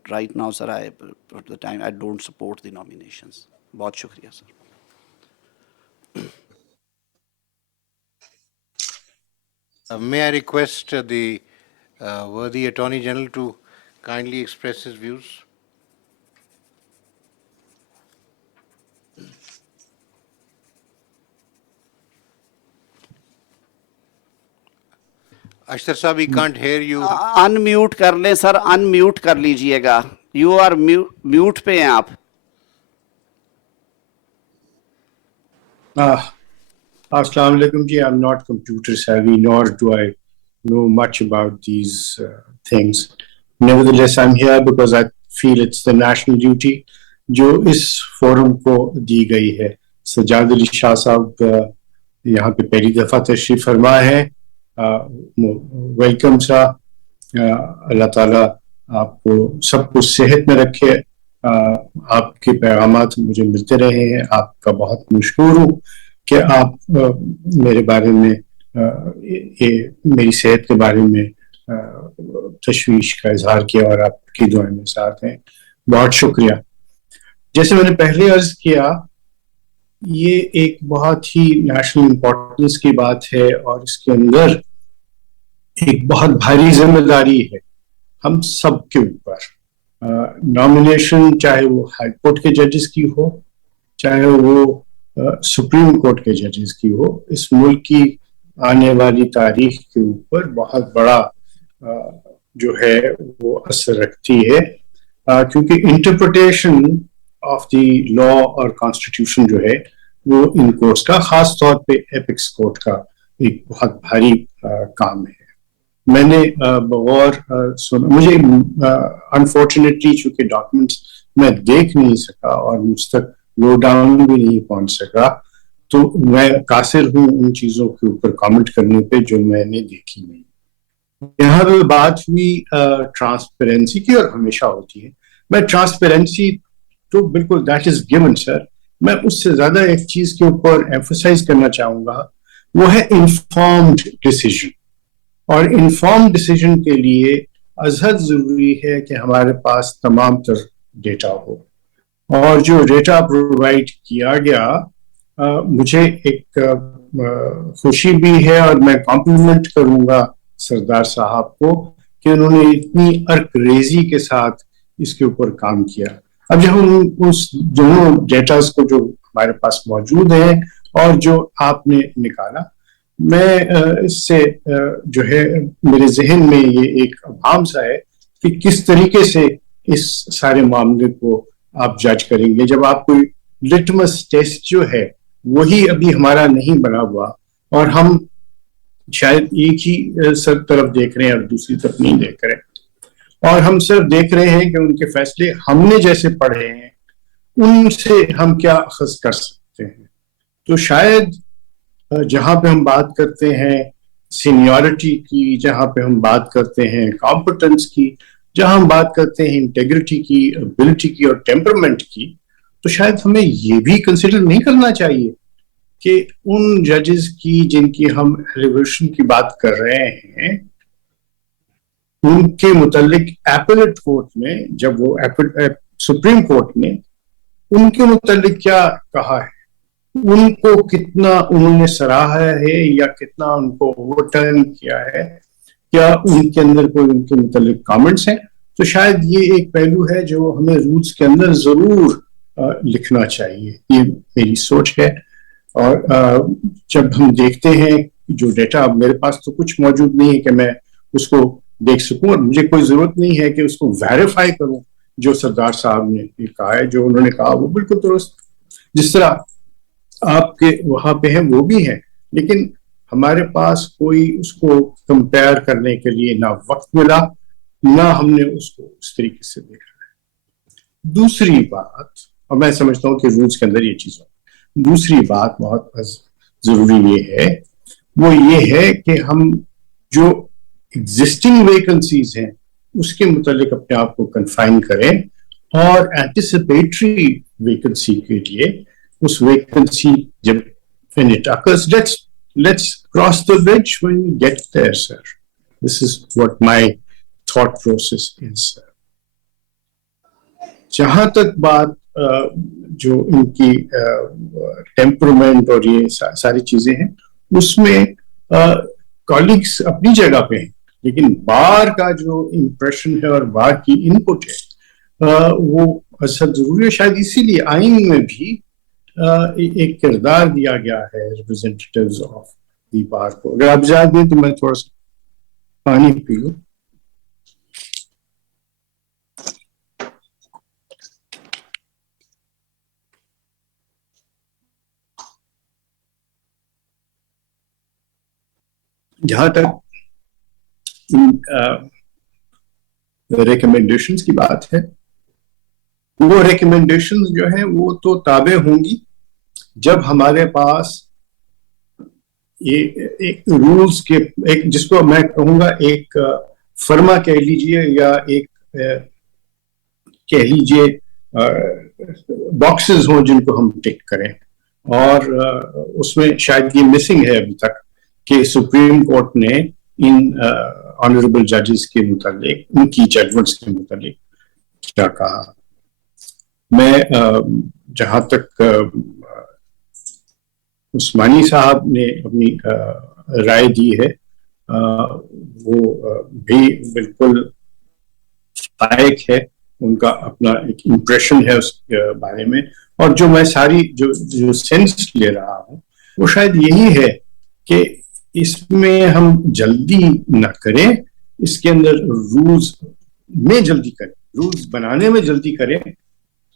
right now sir I don't support the nominations. بہت شکریہ sir. May I request the worthy Attorney General to kindly express his views? Ashtar Saab, we can't hear you. In mute کر لیں سر, ان میوٹ کر لیجئے گا. You are mute پہ ہیں آپ. Assalamu alaikum ji. I'm not computer savvy, nor do I know much about these things. Nevertheless, I'm here because I feel it's the national duty جو اس forum کو دی گئی ہے. سجاد علی شاہ صاحب یہاں پہ پہلی دفعہ تشریف فرما ہے. ویلکم سا. اللہ تعالیٰ آپ کو سب کچھ صحت میں رکھے. آپ کے پیغامات مجھے ملتے رہے ہیں. آپ کا بہت مشکور ہوں کہ آپ میرے بارے میں میری صحت کے بارے میں تشویش کا اظہار کیا اور آپ کی دعائیں میں ساتھ ہیں. بہت شکریہ. جیسے میں نے پہلے عرض کیا, یہ ایک بہت ہی نیشنل امپورٹنس کی بات ہے اور اس کے اندر ایک بہت بھاری ذمہ داری ہے ہم سب کے اوپر. نامینیشن چاہے وہ ہائی کورٹ کے ججز کی ہو, چاہے وہ سپریم کورٹ کے ججز کی ہو, اس ملک کی آنے والی تاریخ کے اوپر بہت بڑا جو ہے وہ اثر رکھتی ہے, کیونکہ انٹرپریٹیشن آف دی لا اور کانسٹیٹیوشن جو ہے وہ ان کورٹس کا, خاص طور پہ ایپکس کورٹ کا ایک بہت بھاری کام ہے. میں نے بغور سنا, مجھے انفارچونیٹلی چونکہ ڈاکومنٹس میں دیکھ نہیں سکا اور مجھ تک لو ڈاؤن بھی نہیں پہنچ سکا, تو میں قاصر ہوں ان چیزوں کے اوپر کامنٹ کرنے پہ جو میں نے دیکھی نہیں. یہاں پہ بات ہوئی ٹرانسپیرنسی کی, اور ہمیشہ ہوتی ہے. میں ٹرانسپیرنسی تو بالکل دیٹ از گیون سر. میں اس سے زیادہ ایک چیز کے اوپر ایمفسائز کرنا چاہوں گا, وہ ہے انفارمڈ ڈیسیژن. اور انفارمڈ ڈیسیژن کے لیے ازحد ضروری ہے کہ ہمارے پاس تمام تر ڈیٹا ہو. اور جو ڈیٹا پرووائڈ کیا گیا, مجھے ایک خوشی بھی ہے اور میں کمپلیمنٹ کروں گا سردار صاحب کو کہ انہوں نے اتنی عرق ریزی کے ساتھ اس کے اوپر کام کیا. اب جب ہم اس دونوں ڈیٹاز کو جو ہمارے پاس موجود ہیں اور جو آپ نے نکالا, میں اس سے جو ہے میرے ذہن میں یہ ایک ابہام سا ہے کہ کس طریقے سے اس سارے معاملے کو آپ جج کریں گے جب آپ کوئی لٹمس ٹیسٹ جو ہے وہی ابھی ہمارا نہیں بنا ہوا, اور ہم شاید ایک ہی سب طرف دیکھ رہے ہیں اور دوسری طرف نہیں دیکھ رہے, اور ہم صرف دیکھ رہے ہیں کہ ان کے فیصلے ہم نے جیسے پڑھے ہیں ان سے ہم کیا اخذ کر سکتے ہیں. تو شاید جہاں پہ ہم بات کرتے ہیں سینیورٹی کی, جہاں پہ ہم بات کرتے ہیں کمپٹنس کی, جہاں ہم بات کرتے ہیں انٹیگریٹی کی, ابیلٹی کی اور ٹیمپرمنٹ کی, تو شاید ہمیں یہ بھی کنسیڈر نہیں کرنا چاہیے کہ ان ججز کی جن کی ہم ایلیویشن کی بات کر رہے ہیں, ان کے متعلق ایپلیٹ کورٹ نے, جب وہ سپریم کورٹ نے ان کے متعلق کیا کہا ہے, ان کو کتنا انہوں نے سراہا ہے یا کتنا ان کو اوور ٹرن کیا ہے, کیا ان کے اندر کوئی ان کے متعلق کامنٹس ہیں. تو شاید یہ ایک پہلو ہے جو ہمیں رولز کے اندر ضرور لکھنا چاہیے. یہ میری سوچ ہے. اور جب ہم دیکھتے ہیں جو ڈیٹا, اب میرے پاس تو کچھ موجود نہیں ہے کہ میں اس کو دیکھ سکوں, اور مجھے کوئی ضرورت نہیں ہے کہ اس کو ویریفائی کروں. جو سردار صاحب نے کہا ہے, جو انہوں نے کہا, وہ بالکل درست. جس طرح آپ کے وہاں پہ ہیں وہ بھی ہیں, لیکن ہمارے پاس کوئی اس کو کمپیئر کرنے کے لیے نہ وقت ملا, نہ ہم نے اس کو اس طریقے سے دیکھا ہے. دوسری بات, اور میں سمجھتا ہوں کہ رولز کے اندر یہ چیز ہو. دوسری بات بہت ضروری یہ ہے وہ یہ ہے کہ ہم جو ایگزسٹنگ ویکنسیز ہیں اس کے متعلق اپنے آپ کو کنفائن کریں اور اینٹیسپیٹری ویکنسی کے لیے اس ویکنسی جب when it occurs, let's cross the bridge when we get there, sir. This is what my thought process is, sir. جہاں تک بات جو ان کی ٹیمپرمنٹ اور یہ ساری چیزیں ہیں اس میں کالیگس اپنی جگہ پہ ہیں لیکن بار کا جو امپریشن ہے اور بار کی ان پٹ ہے وہ اصل ضروری ہے. شاید اسی لیے آئین میں بھی ایک کردار دیا گیا ہے ریپرزینٹیٹیوز آف دی بار کو. اگر آپ اجازت دیں تو میں تھوڑا سا پانی پی لوں. جہاں تک ریکمینڈیشنز کی بات ہے وہ ریکمینڈیشنز جو ہیں وہ تو تابع ہوں گی جب ہمارے پاس ایک رولز کے ایک جس کو میں کہوں گا ایک فرما کہہ لیجئے یا ایک کہہ لیجئے باکسز ہوں جن کو ہم ٹک کریں. اور اس میں شاید یہ مسنگ ہے ابھی تک کہ سپریم کورٹ نے ان آنریبل ججز کے متعلق ان کی ججمنٹس کے متعلق کیا کہا. میں جہاں تک عثمانی صاحب نے اپنی رائے دی ہے وہ بھی بالکل لائق ہے. ان کا اپنا ایک امپریشن ہے اس کے بارے میں اور جو میں ساری جو سینس لے رہا ہوں وہ شاید یہی ہے کہ اس میں ہم جلدی نہ کریں, اس کے اندر رولز میں جلدی کریں, رولز بنانے میں جلدی کریں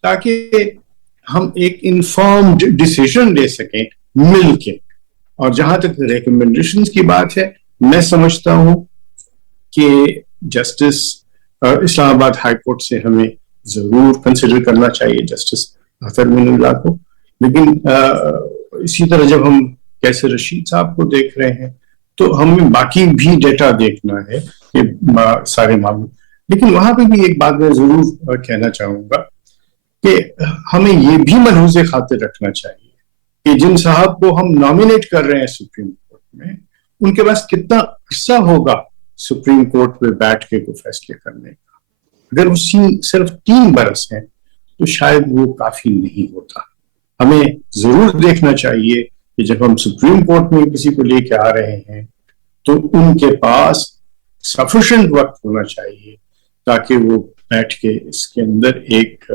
تاکہ ہم ایک انفارمڈ ڈیسیژن لے سکیں مل کے. اور جہاں تک ریکمنڈیشنز کی بات ہے میں سمجھتا ہوں کہ جسٹس اسلام آباد ہائی کورٹ سے ہمیں ضرور کنسیڈر کرنا چاہیے جسٹس اطہر من اللہ کو. لیکن اسی طرح جب ہم کیسے رشید صاحب کو دیکھ رہے ہیں تو ہمیں باقی بھی ڈیٹا دیکھنا ہے یہ سارے معاملے. لیکن وہاں پہ بھی ایک بات میں ضرور کہنا چاہوں گا کہ ہمیں یہ بھی ملحوظ خاطر رکھنا چاہیے کہ جن صاحب کو ہم نامینیٹ کر رہے ہیں سپریم کورٹ میں ان کے پاس کتنا عرصہ ہوگا سپریم کورٹ پہ بیٹھ کے کوئی فیصلے کرنے کا. اگر وہ صرف 3 برس ہیں تو شاید وہ کافی نہیں ہوتا. ہمیں ضرور دیکھنا چاہیے کہ جب ہم سپریم کورٹ میں کسی کو لے کے آ رہے ہیں تو ان کے پاس سفیشینٹ وقت ہونا چاہیے تاکہ وہ بیٹھ کے اس کے اندر ایک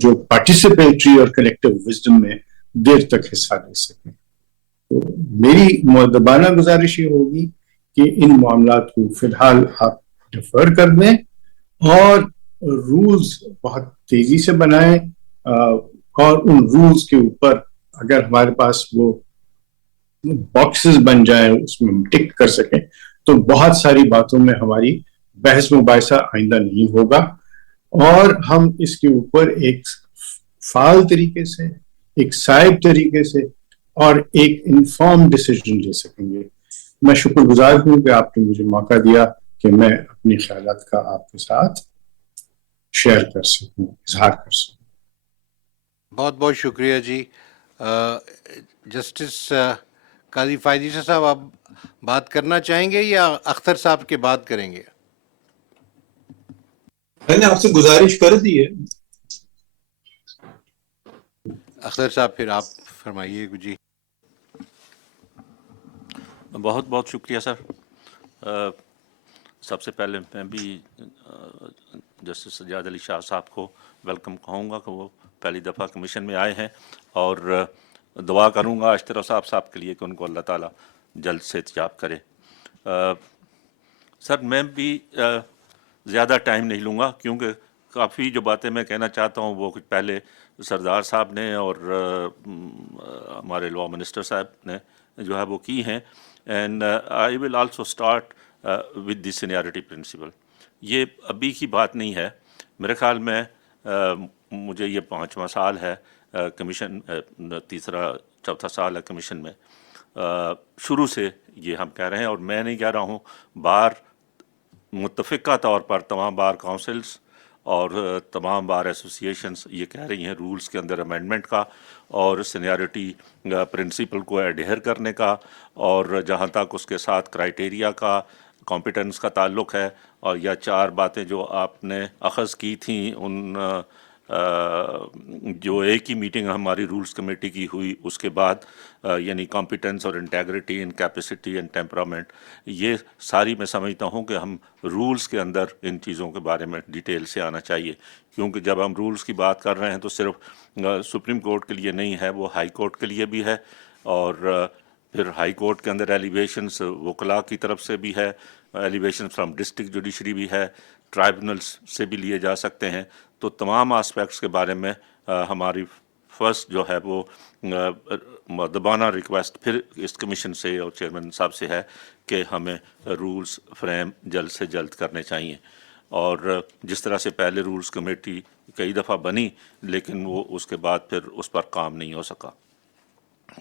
جو پارٹیسپیٹری اور کلیکٹیو وزڈم میں دیر تک حصہ لے سکیں. تو میری مؤدبانہ گزارش یہ ہوگی کہ ان معاملات کو فی الحال آپ ڈیفر کر دیں اور رولز بہت تیزی سے بنائیں اور ان رولز کے اوپر اگر ہمارے پاس وہ باکسز بن جائیں اس میں ہم ٹک کر سکیں تو بہت ساری باتوں میں ہماری بحث مباحثہ آئندہ نہیں ہوگا اور ہم اس کے اوپر ایک فعال طریقے سے ایک صائب طریقے سے اور ایک انفارم ڈیسیژن لے سکیں گے. میں شکر گزار ہوں کہ آپ نے مجھے موقع دیا کہ میں اپنی خیالات کا آپ کے ساتھ شیئر کر سکوں, اظہار کر سکوں. بہت بہت شکریہ جی. جسٹس قاضی فائز عیسی صاحب آپ بات کرنا چاہیں گے یا اختر صاحب کے بات کریں گے؟ میں نے آپ سے گزارش کر دی ہے. اختر صاحب پھر آپ فرمائیے جی. بہت بہت شکریہ سر. سب سے پہلے میں بھی جسٹس سجاد علی شاہ صاحب کو ویلکم کہوں گا کہ وہ پہلی دفعہ کمیشن میں آئے ہیں اور دعا کروں گا اشتر صاحب کے لیے کہ ان کو اللہ تعالیٰ جلد سے احتجاب کرے. سر میں بھی زیادہ ٹائم نہیں لوں گا کیونکہ کافی جو باتیں میں کہنا چاہتا ہوں وہ کچھ پہلے سردار صاحب نے اور ہمارے لاء منسٹر صاحب نے جو ہے وہ کی ہیں. And I will also start with the seniority principle. یہ ابھی کی بات نہیں ہے, میرے خیال میں مجھے یہ 5واں سال ہے کمیشن تیسرا چوتھا سال ہے کمیشن میں. شروع سے یہ ہم کہہ رہے ہیں, اور میں نہیں کہہ رہا ہوں, بار متفقہ طور پر تمام بار کاؤنسلز اور تمام بار ایسوسیشنز یہ کہہ رہی ہیں رولز کے اندر امینڈمنٹ کا اور سینیارٹی پرنسپل کو ایڈہر کرنے کا, اور جہاں تک اس کے ساتھ کرائٹیریا کا کمپیٹنس کا تعلق ہے, اور یا 4 باتیں جو آپ نے اخذ کی تھیں ان جو ایک ہی میٹنگ ہماری رولز کمیٹی کی ہوئی اس کے بعد, یعنی کمپیٹنس اور integrity in capacity and temperament, یہ ساری میں سمجھتا ہوں کہ ہم رولز کے اندر ان چیزوں کے بارے میں ڈیٹیل سے آنا چاہیے, کیونکہ جب ہم رولز کی بات کر رہے ہیں تو صرف سپریم کورٹ کے لیے نہیں ہے, وہ ہائی کورٹ کے لیے بھی ہے, اور پھر ہائی کورٹ کے اندر ایلیویشنز وکلاء کی طرف سے بھی ہے, ایلیویشن فرام ڈسٹرکٹ جوڈیشری بھی ہے, ٹرائبونلز سے بھی لیے جا سکتے ہیں. تو تمام آسپیکٹس کے بارے میں ہماری فرسٹ جو ہے وہ مؤدبانہ ریکویسٹ پھر اس کمیشن سے اور چیئرمین صاحب سے ہے کہ ہمیں رولز فریم جلد سے جلد کرنے چاہیے. اور جس طرح سے پہلے رولز کمیٹی کئی دفعہ بنی لیکن وہ اس کے بعد پھر اس پر کام نہیں ہو سکا.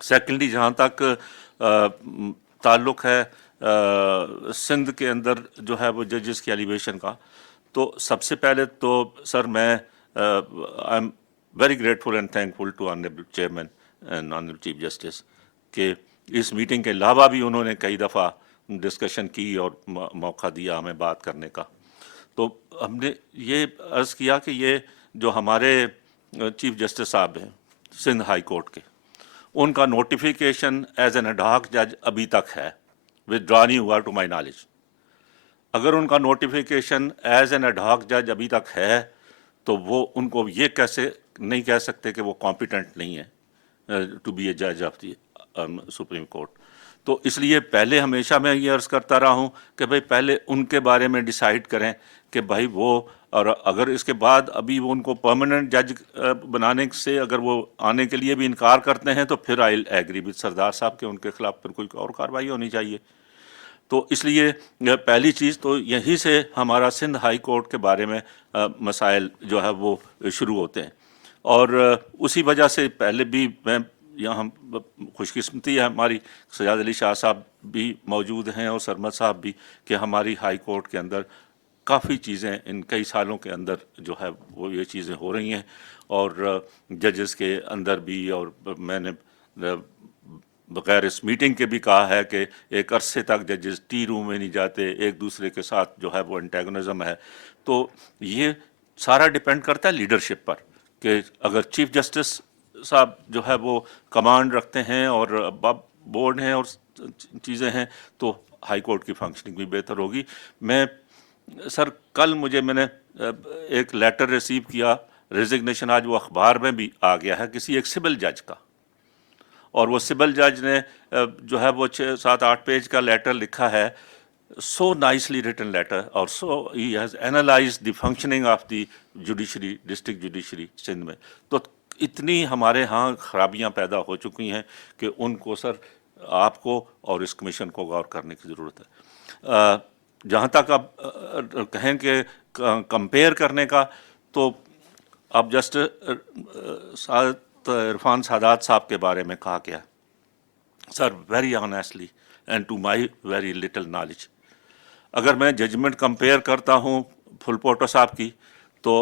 سیکنڈلی جہاں تک تعلق ہے سندھ کے اندر جو ہے وہ ججز کی ایلیویشن کا, تو سب سے پہلے تو سر میں I am very grateful and thankful to honourable chairman and honourable chief justice کہ اس میٹنگ کے علاوہ بھی انہوں نے کئی دفعہ ڈسکشن کی اور موقع دیا ہمیں بات کرنے کا. تو ہم نے یہ عرض کیا کہ یہ جو ہمارے چیف جسٹس صاحب ہیں سندھ ہائی کورٹ کے, ان کا notification as an ad hoc جج ابھی تک ہے, withdraw نہیں ہوا ٹو مائی نالج. اگر ان کا notification as an ad hoc جج ابھی تک ہے تو وہ ان کو یہ کیسے نہیں کہہ سکتے کہ وہ کمپیٹنٹ نہیں ہے ٹو بی اے جج آف دی سپریم کورٹ. تو اس لیے پہلے ہمیشہ میں یہ عرض کرتا رہا ہوں کہ بھائی پہلے ان کے بارے میں ڈیسائیڈ کریں کہ بھائی وہ, اور اگر اس کے بعد ابھی وہ ان کو پرماننٹ جج بنانے سے اگر وہ آنے کے لیے بھی انکار کرتے ہیں تو پھر آئی ایگری وتھ سردار صاحب کہ ان کے خلاف پھر کوئی اور کارروائی ہونی چاہیے. تو اس لیے پہلی چیز تو یہیں سے ہمارا سندھ ہائی کورٹ کے بارے میں مسائل جو ہے وہ شروع ہوتے ہیں, اور اسی وجہ سے پہلے بھی میں یہاں خوش قسمتی ہے ہماری سجاد علی شاہ صاحب بھی موجود ہیں اور سرمد صاحب بھی کہ ہماری ہائی کورٹ کے اندر کافی چیزیں ان کئی سالوں کے اندر جو ہے وہ یہ چیزیں ہو رہی ہیں, اور ججز کے اندر بھی, اور میں نے بغیر اس میٹنگ کے بھی کہا ہے کہ ایک عرصے تک ججز ٹی روم میں نہیں جاتے, ایک دوسرے کے ساتھ جو ہے وہ انٹیگونزم ہے. تو یہ سارا ڈپینڈ کرتا ہے لیڈرشپ پر کہ اگر چیف جسٹس صاحب جو ہے وہ کمانڈ رکھتے ہیں اور بورڈ ہیں اور چیزیں ہیں تو ہائی کورٹ کی فنکشننگ بھی بہتر ہوگی. میں سر کل میں نے ایک لیٹر ریسیو کیا ریزگنیشن, آج وہ اخبار میں بھی آ گیا ہے, کسی ایک سول جج کا, اور وہ سول جج نے جو ہے وہ 6-7-8 پیج کا لیٹر لکھا ہے, سو نائسلی ریٹن لیٹر, اور so he has analyse the functioning of the judiciary district judiciary Sindh میں. تو اتنی ہمارے ہاں خرابیاں پیدا ہو چکی ہیں کہ ان کو سر آپ کو اور اس کمیشن کو غور کرنے کی ضرورت ہے. جہاں تک اب کہیں کہ کمپیئر کرنے کا, تو اب جسٹ عرفان سادات صاحب کے بارے میں کہا گیا sir, very honestly and to my very little knowledge, اگر میں ججمنٹ کمپیئر کرتا ہوں پھل پوٹو صاحب کی تو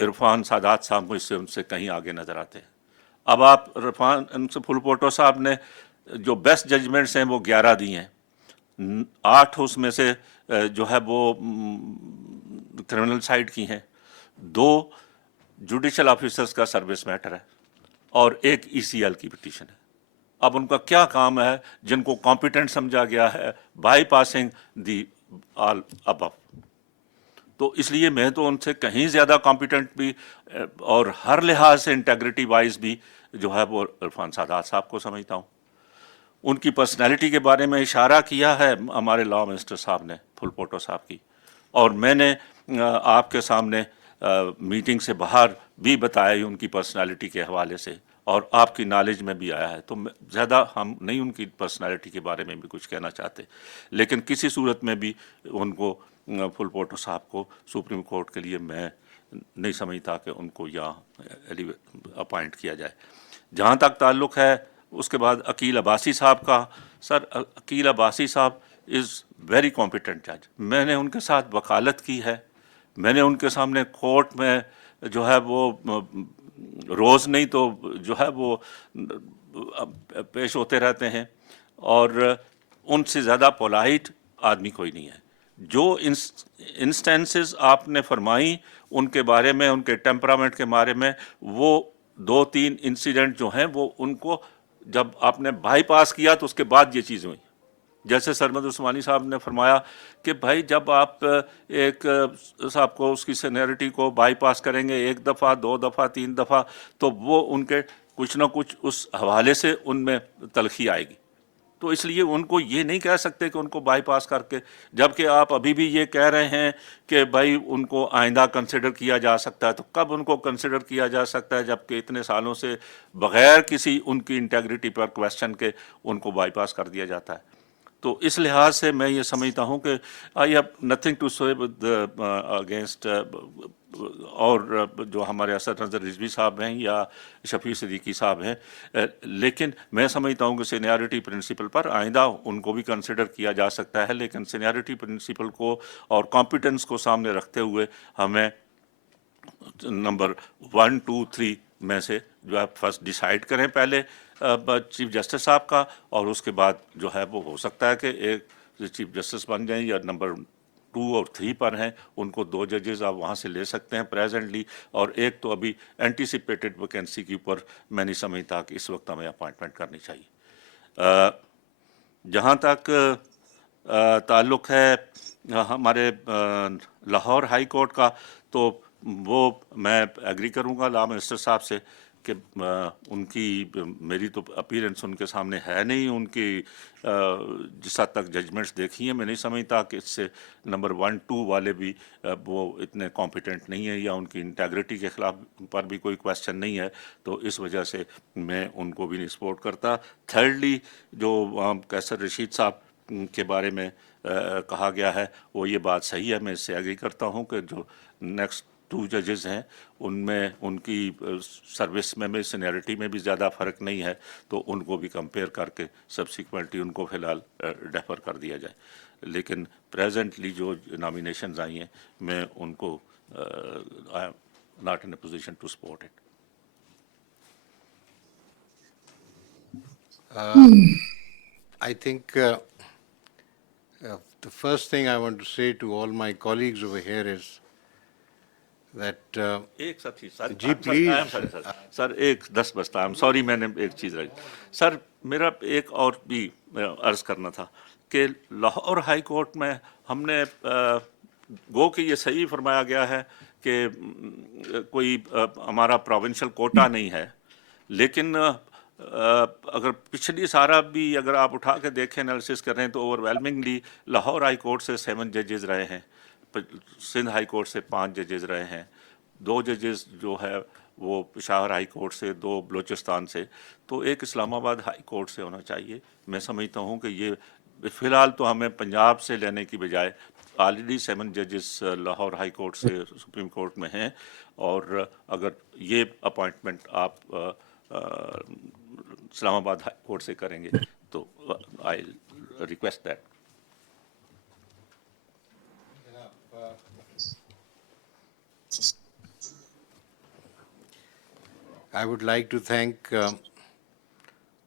عرفان سادات صاحب مجھ سے ان سے کہیں آگے نظر آتے ہیں. اب آپ عرفان سے پھل پوٹو صاحب نے جو بیسٹ ججمنٹس ہیں وہ 11 دی ہیں, 8 اس میں سے جو ہے وہ کرمنل سائڈ کی ہیں, 2 جوڈیشل آفیسرز کا سروس میٹر ہے, اور 1 ECL کی پٹیشن ہے. اب ان کا کیا کام ہے جن کو کمپیٹنٹ سمجھا گیا ہے بائی پاسنگ دی آل ابو. تو اس لیے میں تو ان سے کہیں زیادہ کمپیٹنٹ بھی اور ہر لحاظ سے انٹیگریٹی وائز بھی جو ہے وہ عرفان سادات صاحب کو سمجھتا ہوں. ان کی پرسنالٹی کے بارے میں اشارہ کیا ہے ہمارے لا منسٹر صاحب نے پھل پوٹو صاحب کی, اور میں نے آپ کے سامنے میٹنگ سے باہر بھی بتایا ان کی پرسنالٹی کے حوالے سے, اور آپ کی نالج میں بھی آیا ہے. تو زیادہ ہم نہیں ان کی پرسنالٹی کے بارے میں بھی کچھ کہنا چاہتے, لیکن کسی صورت میں بھی ان کو پھل پوٹو صاحب کو سپریم کورٹ کے لیے میں نہیں سمجھتا کہ ان کو یہاں اپائنٹ کیا جائے. جہاں تک تعلق ہے اس کے بعد عقیل عباسی صاحب کا، سر عقیل عباسی صاحب از ویری کمپیٹنٹ جج. میں نے ان کے ساتھ وکالت کی ہے، میں نے ان کے سامنے کورٹ میں جو ہے وہ روز نہیں تو جو ہے وہ پیش ہوتے رہتے ہیں، اور ان سے زیادہ پولائٹ آدمی کوئی نہیں ہے. جو انسٹینسز آپ نے فرمائی ان کے بارے میں، ان کے ٹیمپرامنٹ کے بارے میں، وہ 2-3 انسیڈنٹ جو ہیں وہ ان کو جب آپ نے بائی پاس کیا تو اس کے بعد یہ چیزیں ہوئیں. جیسے سرمد عثمانی صاحب نے فرمایا کہ بھائی جب آپ ایک صاحب کو اس کی سینیرٹی کو بائی پاس کریں گے 1 دفعہ 2 دفعہ 3 دفعہ تو وہ ان کے کچھ نہ کچھ اس حوالے سے ان میں تلخی آئے گی. تو اس لیے ان کو یہ نہیں کہہ سکتے کہ ان کو بائی پاس کر کے، جبکہ آپ ابھی بھی یہ کہہ رہے ہیں کہ بھائی ان کو آئندہ کنسیڈر کیا جا سکتا ہے. تو کب ان کو کنسیڈر کیا جا سکتا ہے جبکہ اتنے سالوں سے بغیر کسی ان کی انٹیگریٹی پر کویسچن کے ان کو بائی پاس کر دیا جاتا ہے. تو اس لحاظ سے میں یہ سمجھتا ہوں کہ آئی ہیو نتھنگ ٹو سے اگینسٹ اور جو ہمارے اسد نظر رضوی صاحب ہیں یا شفیع صدیقی صاحب ہیں، لیکن میں سمجھتا ہوں کہ سینیارٹی پرنسپل پر آئندہ ان کو بھی کنسیڈر کیا جا سکتا ہے، لیکن سینیارٹی پرنسپل کو اور کمپیٹنس کو سامنے رکھتے ہوئے ہمیں نمبر 1 2 3 میں سے جو ہے فرسٹ ڈیسائیڈ کریں پہلے چیف جسٹس صاحب کا، اور اس کے بعد جو ہے وہ ہو سکتا ہے کہ ایک چیف جسٹس بن جائیں، یا نمبر 2 اور 3 پر ہیں ان کو 2 ججز آپ وہاں سے لے سکتے ہیں پریزنٹلی، اور ایک تو ابھی اینٹیسپیٹڈ ویکینسی کے اوپر میں نہیں سمجھتا کہ اس وقت ہمیں اپوائنٹمنٹ کرنی چاہیے. جہاں تک تعلق ہے ہمارے لاہور ہائی کورٹ کا، تو وہ میں ایگری کروں گا لا منسٹر صاحب سے کہ ان کی میری تو اپیرنس ان کے سامنے ہے نہیں، ان کی جس حد تک ججمنٹس دیکھی ہیں میں نہیں سمجھتا کہ اس سے نمبر 1 2 والے بھی وہ اتنے کمپیٹنٹ نہیں ہیں، یا ان کی انٹیگریٹی کے خلاف پر بھی کوئی کویسچن نہیں ہے. تو اس وجہ سے میں ان کو بھی نہیں سپورٹ کرتا. تھرڈلی جو قیصر رشید صاحب کے بارے میں کہا گیا ہے وہ یہ بات صحیح ہے، میں اس سے ایگری کرتا ہوں کہ جو نیکسٹ 2 ججز ہیں ان میں ان کی سروس میں بھی سینیرٹی میں بھی زیادہ فرق نہیں ہے، تو ان کو بھی کمپیئر کر کے سبسیکوینٹلی ان کو فی الحال ڈیفر کر دیا جائے. لیکن پریزنٹلی جو نامینیشنز آئی ہیں میں ان کو I am not in a position to support it. I think the first thing I want to say to all my colleagues over here is that ایک سب چیز سر جی پلیز سر ایک 10 بستا ایم سوری میں نے ایک چیز رہی سر، میرا ایک اور بھی عرض کرنا تھا کہ لاہور ہائی کورٹ میں ہم نے گو کہ یہ صحیح فرمایا گیا ہے کہ کوئی ہمارا پروونشل کوٹا نہیں ہے، لیکن اگر پچھلی سارا بھی اگر آپ اٹھا کے دیکھیں انالیسس کریں تو اوور ویلمنگلی لاہور ہائی کورٹ سے 7 ججز رہے ہیں، سندھ ہائی کورٹ سے 5 ججز رہے ہیں، 2 ججز جو ہے وہ پشاور ہائی کورٹ سے، 2 بلوچستان سے، تو ایک اسلام آباد ہائی کورٹ سے ہونا چاہیے. میں سمجھتا ہوں کہ یہ فی الحال تو ہمیں پنجاب سے لینے کی بجائے آلریڈی 7 ججز لاہور ہائی کورٹ سے سپریم کورٹ میں ہیں، اور اگر یہ اپوائنٹمنٹ آپ اسلام آباد ہائی کورٹ سے کریں گے تو I request that. I would like to thank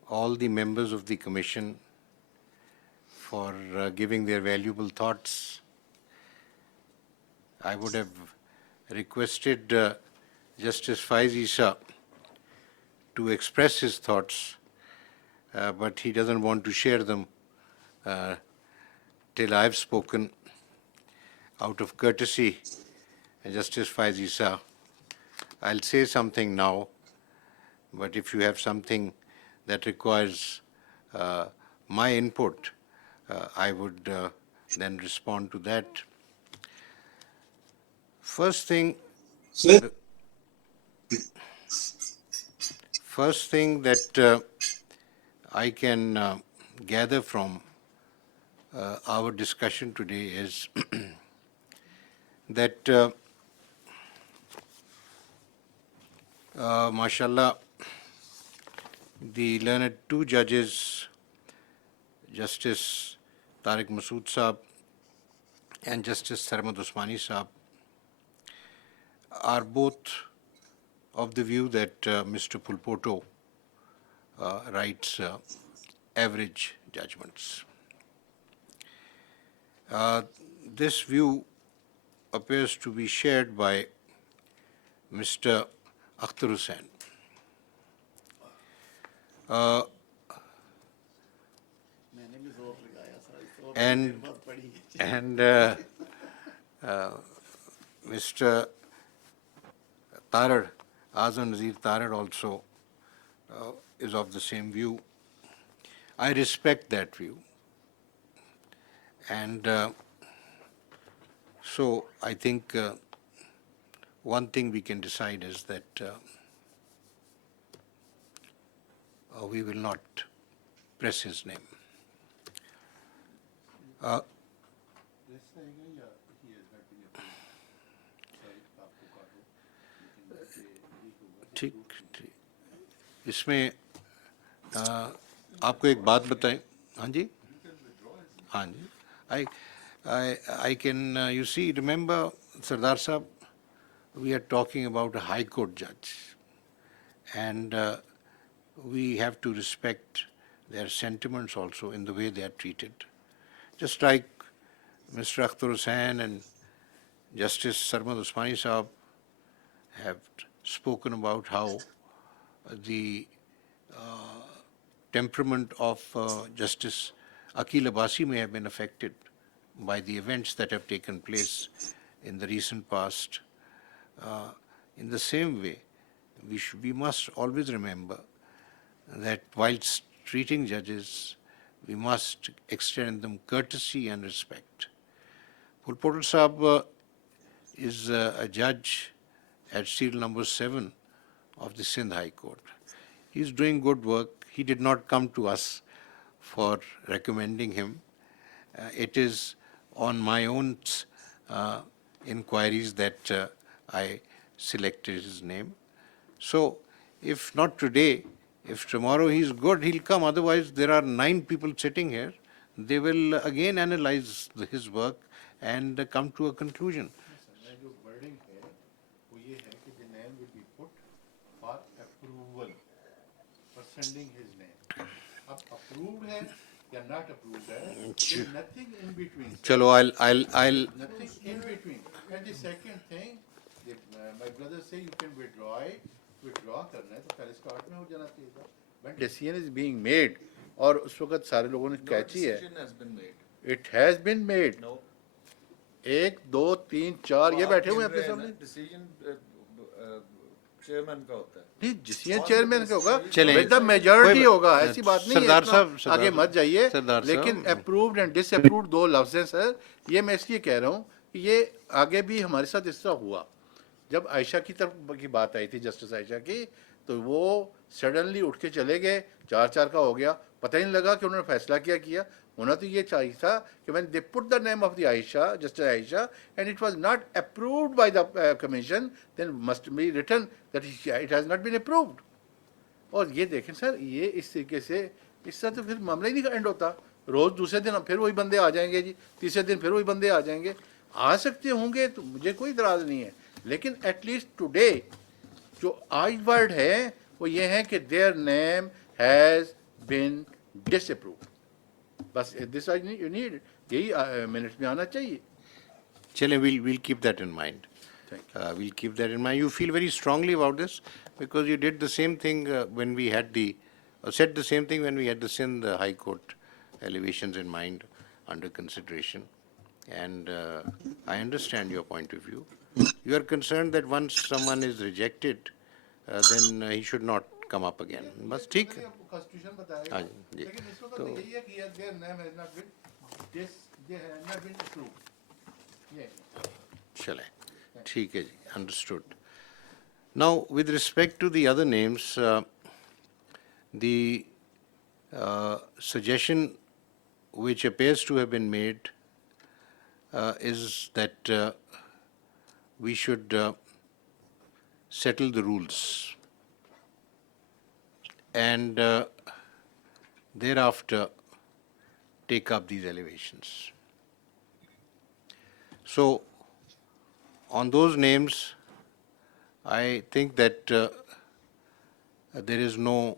all the members of the commission for giving their valuable thoughts. I would have requested Justice Faiz Isa to express his thoughts, but he doesn't want to share them till I've spoken. Out of courtesy, Justice Faiz Isa, I'll say something now, but if you have something that requires my input, I would then respond to that. First thing that I can gather from our discussion today is that Mashallah, the learned two judges, Justice Tariq Masood Saab and Justice Sarmad Usmani Saab, are both of the view that Mr. Pulpoto writes average judgments. This view appears to be shared by Mr. Akhtar Hussain. And Mr. Tarar, Azam Nazir Tarar also is of the same view. I respect that view. And so I think one thing we can decide is that we will not press his name. ठीक ठीक इसमें आपको एक बात बताएं हाँ जी हाँ जी I can you see remember Sardar Sahab, we are talking about a High Court judge and we have to respect their sentiments also in the way they are treated. Just like Mr. Akhtar Hussain and Justice Sarmad Usmani Sahab have spoken about how the temperament of Justice Akil Abbasi may have been affected by the events that have taken place in the recent past. In the same way, we must always remember that whilst treating judges, we must extend them courtesy and respect. Pulpoto Sahab is a judge at serial number 7 of the Sindh High Court. He is doing good work. He did not come to us for recommending him. It is on my own inquiries that I selected his name. So, if not today, if tomorrow he is good, he'll come. Otherwise, there are 9 people sitting here. They will again analyze his work and come to a conclusion. जो wording है वो ये है कि the name will be put for approval for sending his name. अब approved है या not approved है, there's nothing in between. Chalo, I'll Nothing in between. And the second thing, my brother say you can withdraw करना है तो पहले start में हो जाना चाहिए था. When decision is being made और उस वक्त सारे लोगों ने कैची है. Decision has been made. It has been made. No. 1, 2, 3, 4 ये बैठे हुए हैं आपके सामने. Decision chairman का होता है. नहीं जिसियन चेयरमैन का होगा चलें। विद द मेजॉरिटी कोई- होगा ऐसी बात नहीं है सरदार इतना साहब, आगे सरदार- मत जाइए सरदार लेकिन साहब। अप्रूव्ड एंड डिसअप्रूव्ड 2 लफ्ज हैं सर ये मैं इसलिए कह रहा हूँ कि ये आगे भी हमारे साथ इस तरह हुआ जब आयशा की तरफ की बात आई थी जस्टिस आयशा की तो वो सडनली उठ के चले गए 4-4 का हो गया पता ही नहीं लगा कि उन्होंने फैसला क्या किया होना तो ये चाहिए था कि when they put the name of the Aisha, Justice Aisha, and it was not approved by the commission, then must be written that it has not been approved. और ये देखें सर ये इस तरीके से इससे तो फिर मामला ही नहीं एंड होता रोज़ दूसरे दिन फिर वही बंदे आ जाएंगे जी तीसरे दिन फिर वही बंदे आ जाएंगे आ सकते होंगे तो मुझे कोई इतराज़ नहीं है लेकिन एटलीस्ट टुडे जो आज वर्ड है वो ये है कि their name has been disapproved बस दिस आई यू नीड यही मिनट्स में आना चाहिए Chale, we'll keep that in mind. Thank We'll keep that in mind. You feel very strongly about this because you did the same thing when we had said the same thing when we had the Sindh High Court elevations in mind under consideration. And I understand your point of view. You are concerned that once someone is rejected, then he should not come up again. बस ठीक है constitution बताएगा हाँ जी लेकिन इस वक्त तो यही है कि their name has not been this they have not been approved ये चले ठीक है जी understood. Now with respect to the other names, the suggestion which appears to have been made is that we should settle the rules and thereafter take up these elevations. So, on those names, I think that there is no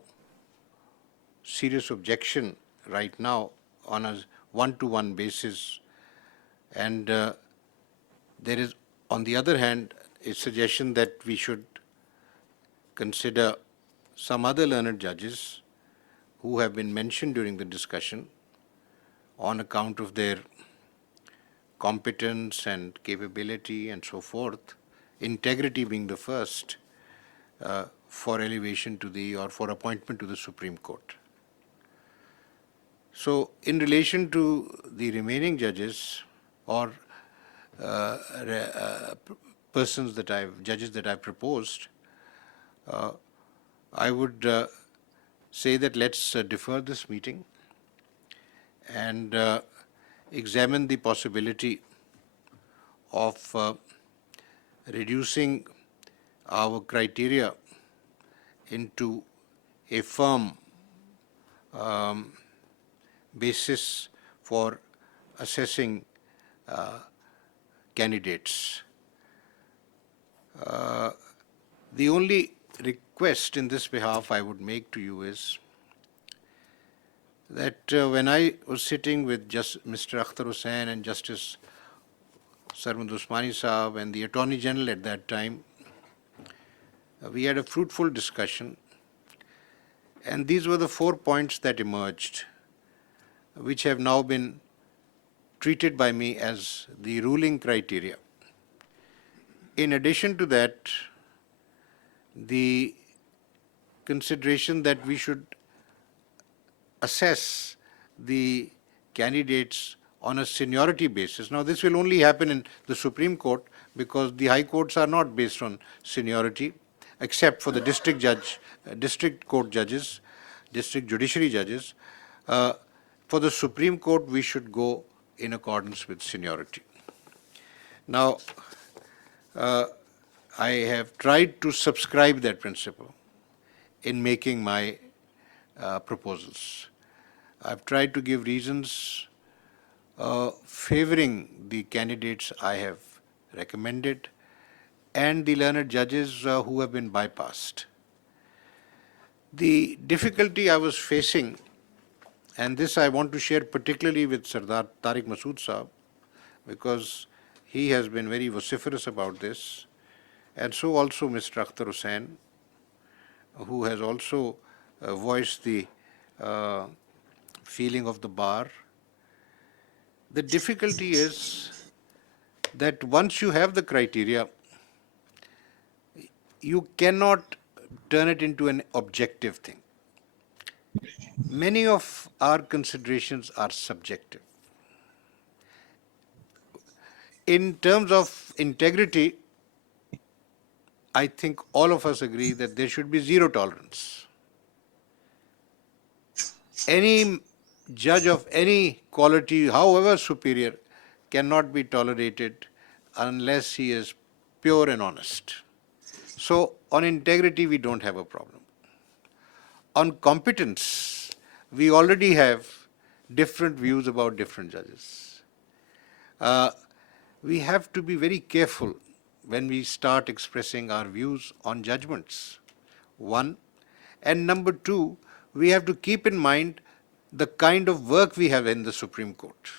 serious objection right now on a one-to-one basis, and there is, on the other hand, a suggestion that we should consider some other learned judges who have been mentioned during the discussion on account of their competence and capability and so forth, integrity being the first, for elevation to the, or for appointment to the Supreme Court. So, in relation to the remaining judges or persons that judges that I've proposed, I would say that let's defer this meeting and examine the possibility of reducing our criteria into a firm basis for assessing candidates. The only request in this behalf I would make to you is that when I was sitting with Mr. Akhtar Hussain and Justice Sarmad Usmani Saab and the Attorney General at that time, we had a fruitful discussion, and these were the 4 points that emerged, which have now been treated by me as the ruling criteria. In addition to that, the consideration that we should assess the candidates on a seniority basis. Now, this will only happen in the Supreme Court because the high courts are not based on seniority, except for the district court judges, district judiciary judges. For the Supreme Court, we should go in accordance with seniority. Now, I have tried to subscribe that principle in making my proposals. I've tried to give reasons favoring the candidates I have recommended and the learned judges who have been bypassed. The difficulty I was facing, and this I want to share particularly with Sardar Tariq Masood Saab, because he has been very vociferous about this, and so also Mr. Akhtar Hussain, who has also voiced the feeling of the bar. The difficulty is that once you have the criteria, you cannot turn it into an objective thing. Many of our considerations are subjective. In terms of integrity, I think all of us agree that there should be zero tolerance. Any judge of any quality, however superior, cannot be tolerated unless he is pure and honest. So, on integrity, we don't have a problem. On competence, we already have different views about different judges. We have to be very careful when we start expressing our views on judgments, one. And number two, we have to keep in mind the kind of work we have in the Supreme Court.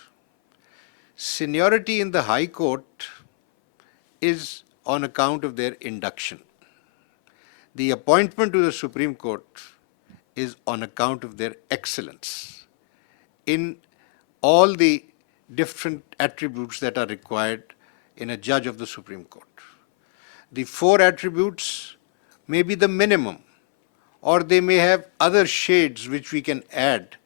Seniority in the High Court is on account of their induction. The appointment to the Supreme Court is on account of their excellence in all the different attributes that are required in a judge of the Supreme Court. The 4 attributes may be the minimum, or they may have other shades which we can add.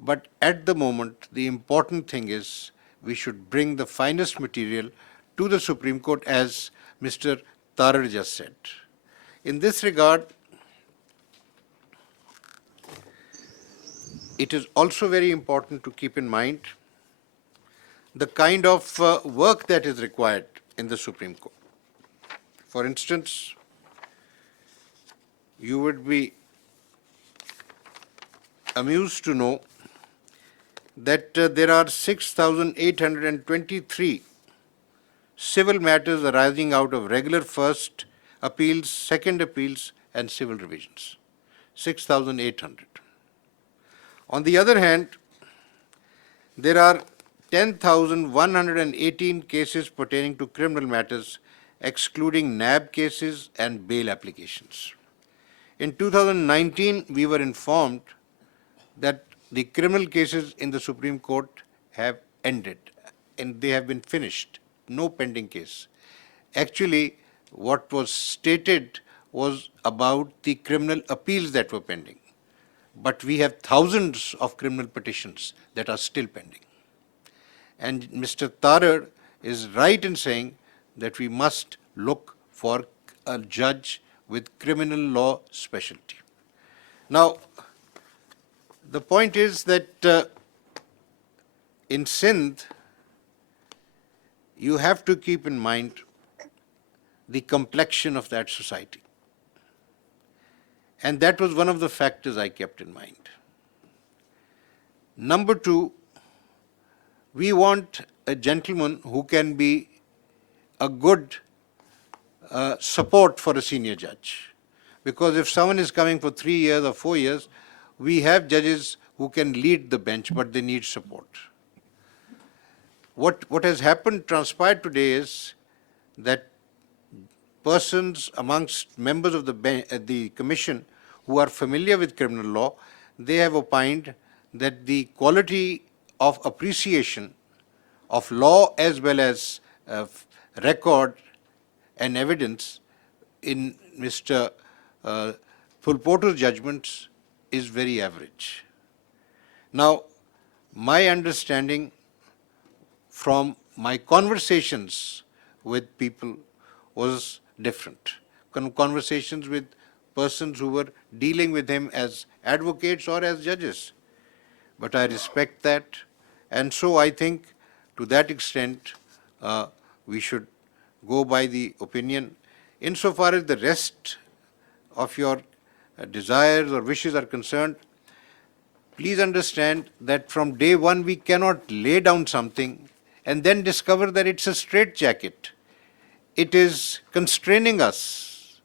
But at the moment, the important thing is we should bring the finest material to the Supreme Court, as Mr. Tarar just said. In this regard, it is also very important to keep in mind the kind of work that is required in the Supreme Court. For instance, you would be amused to know that there are 6,823 civil matters arising out of regular first appeals, second appeals, and civil revisions. 6,800. On the other hand, there are 10,118 cases pertaining to criminal matters, excluding NAB cases and bail applications. In 2019, we were informed that the criminal cases in the Supreme Court have ended and they have been finished. No pending case. Actually, what was stated was about the criminal appeals that were pending. But we have thousands of criminal petitions that are still pending. And Mr. Tarar is right in saying that we must look for a judge with criminal law specialty. Now, the point is that in Sindh, you have to keep in mind the complexion of that society. And that was one of the factors I kept in mind. Number two, we want a gentleman who can be a good support for a senior judge. Because if someone is coming for 3 years or 4 years, we have judges who can lead the bench, but they need support. What has happened, transpired today is that persons amongst members of the commission who are familiar with criminal law, they have opined that the quality of appreciation of law as well as record and evidence in Mr. Fulporto's judgments is very average. Now, my understanding from my conversations with people was different. Conversations with persons who were dealing with him as advocates or as judges. But I respect that, and so I think to that extent we should go by the opinion. Insofar as the rest of your desires or wishes are concerned, please understand that from day one we cannot lay down something and then discover that it's a straitjacket. It is constraining us.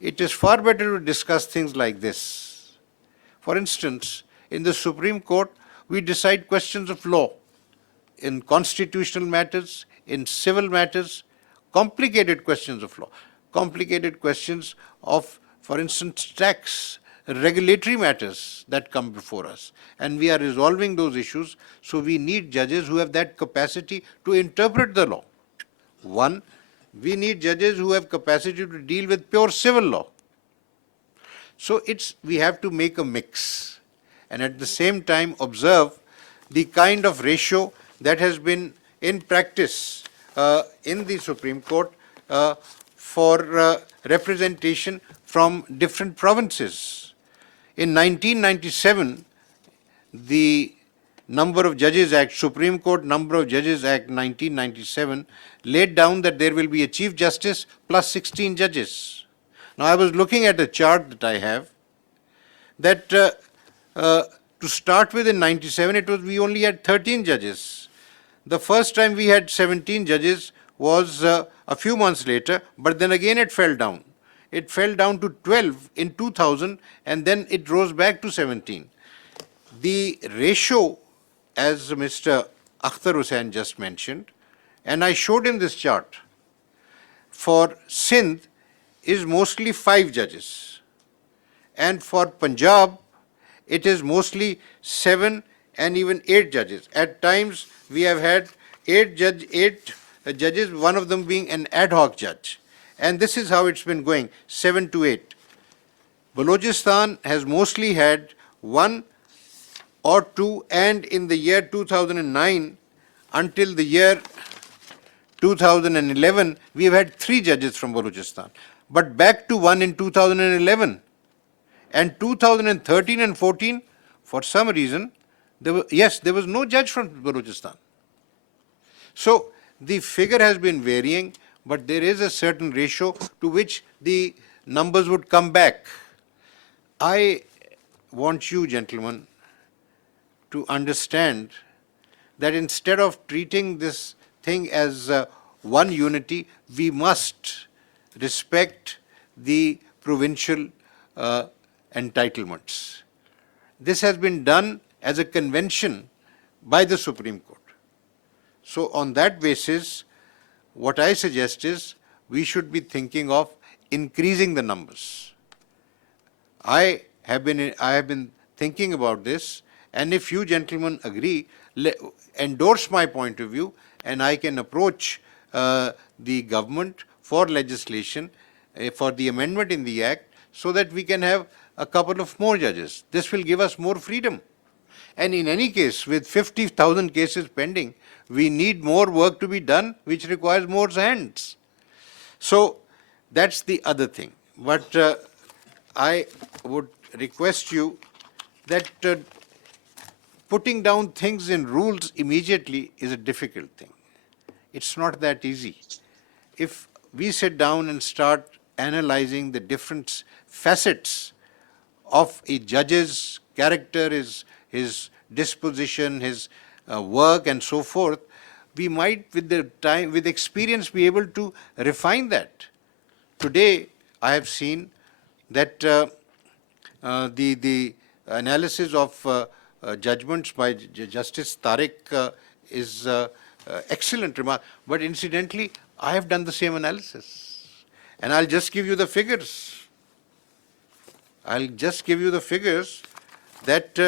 It is far better to discuss things like this. For instance, in the Supreme Court, we decide questions of law in constitutional matters, in civil matters, complicated questions of law, complicated questions of, for instance, tax, regulatory matters that come before us. And we are resolving those issues, so we need judges who have that capacity to interpret the law. One, we need judges who have capacity to deal with pure civil law. So we have to make a mix and at the same time observe the kind of ratio that has been in practice in the Supreme Court for representation from different provinces. In 1997, the Number of Judges Act, Supreme Court Number of Judges Act 1997 laid down that there will be a Chief Justice plus 16 judges. Now, I was looking at a chart that I have that to start with in 97, we only had 13 judges. The first time we had 17 judges was a few months later, but then again it fell down. It fell down to 12 in 2000 and then it rose back to 17. The ratio, as Mr. Akhtar Hussain just mentioned, and I showed him this chart, for Sindh is mostly 5 judges. And for Punjab, it is mostly 7 and even 8 judges. At times, we have had 8 judges, one of them being an ad hoc judge. And this is how it's been going, 7 to 8. Balochistan has mostly had 1 or 2, and in the year 2009 until the year 2011, we have had 3 judges from Balochistan, but back to 1 in 2011. And 2013 and 14, for some reason, there was no judge from Balochistan. So the figure has been varying, but there is a certain ratio to which the numbers would come back. I want you, gentlemen, to understand that instead of treating this thing as one unity, we must respect the provincial entitlements. This has been done as a convention by the Supreme Court. So on that basis, what I suggest is we should be thinking of increasing the numbers. I have been thinking about this, and if you gentlemen agree, endorse my point of view, and I can approach the government for legislation, for the amendment in the Act, so that we can have a couple of more judges. This will give us more freedom. And in any case, with 50,000 cases pending, we need more work to be done, which requires more hands. So that's the other thing. But I would request you that putting down things in rules immediately is a difficult thing. It's not that easy. If we sit down and start analyzing the different facets of a judge's character, his disposition, his work, and so forth, we might, with the time, with experience, be able to refine that. Today, I have seen that the analysis of judgments by Justice Tariq is excellent remark. But incidentally, I have done the same analysis, and I'll just give you the figures. I'll just give you the figures that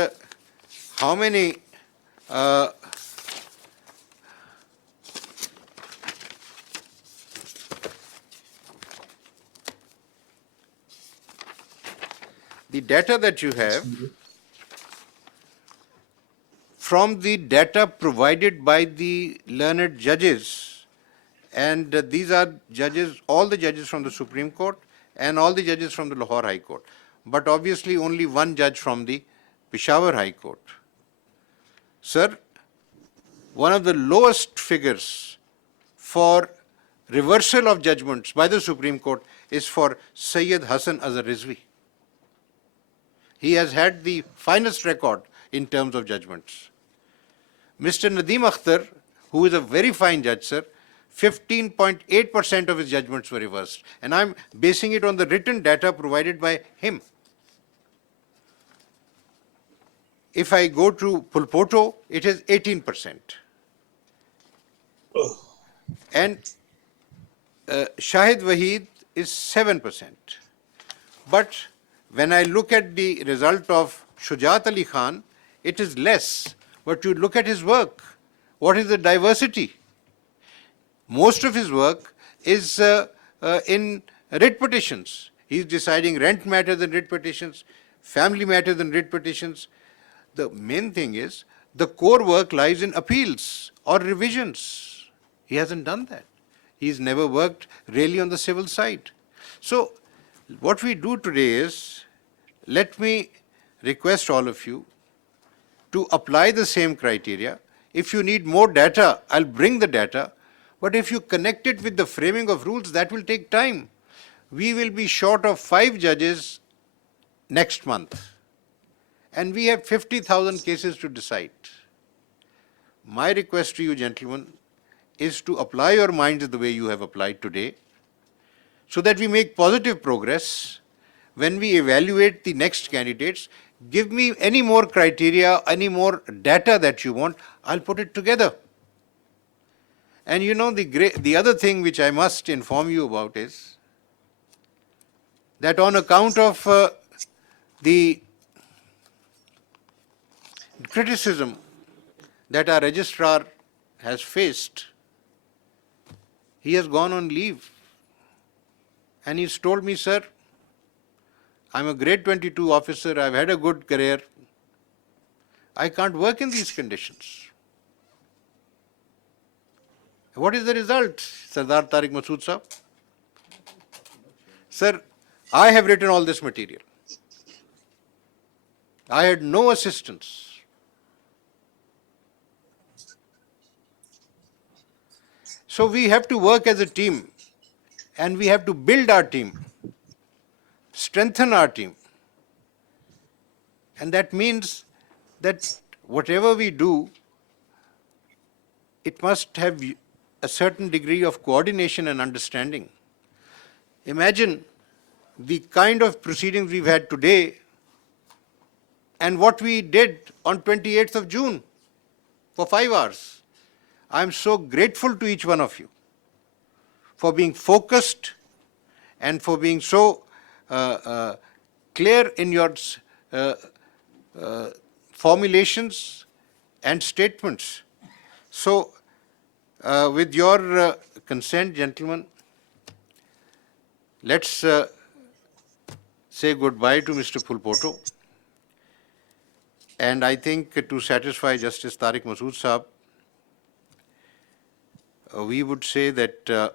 how many the data that you have from the data provided by the learned judges, and these are judges, all the judges from the Supreme Court and all the judges from the Lahore High Court, but obviously only one judge from the Peshawar High Court. Sir, one of the lowest figures for reversal of judgments by the Supreme Court is for Sayyid Hassan Azhar Rizvi. He has had the finest record in terms of judgments. Mr. Nadeem Akhtar, who is a very fine judge, sir, 15.8% of his judgments were reversed. And I'm basing it on the written data provided by him. If I go to Pulpoto, it is 18%. And Shahid Waheed is 7%. But when I look at the result of Shujaat Ali Khan, it is less. But you look at his work. What is the diversity? Most of his work is in writ petitions. He is deciding rent matters in writ petitions, family matters in writ petitions. The main thing is the core work lies in appeals or revisions. He hasn't done that. He's never worked really on the civil side. So what we do today is, let me request all of you to apply the same criteria. If you need more data, I'll bring the data. But if you connect it with the framing of rules, that will take time. We will be short of 5 judges next month. And we have 50,000 cases to decide. My request to you, gentlemen, is to apply your minds the way you have applied today, so that we make positive progress. When we evaluate the next candidates, give me any more criteria, any more data that you want, I'll put it together. And you know, the other thing which I must inform you about is that on account of the criticism that our registrar has faced, he has gone on leave. And he's told me, sir, I'm a grade 22 officer, I've had a good career. I can't work in these conditions. What is the result, Sardar Tariq Masood Sahab? Sir, I have written all this material. I had no assistance. So we have to work as a team, and we have to build our team, strengthen our team. And that means that whatever we do, it must have a certain degree of coordination and understanding. Imagine the kind of proceedings we've had today and what we did on 28th of June for 5 hours. I'm so grateful to each one of you for being focused and for being so clear in your formulations and statements. So, with your consent, gentlemen, let's say goodbye to Mr. Pulpoto. And I think to satisfy Justice Tariq Masood Saab, we would say that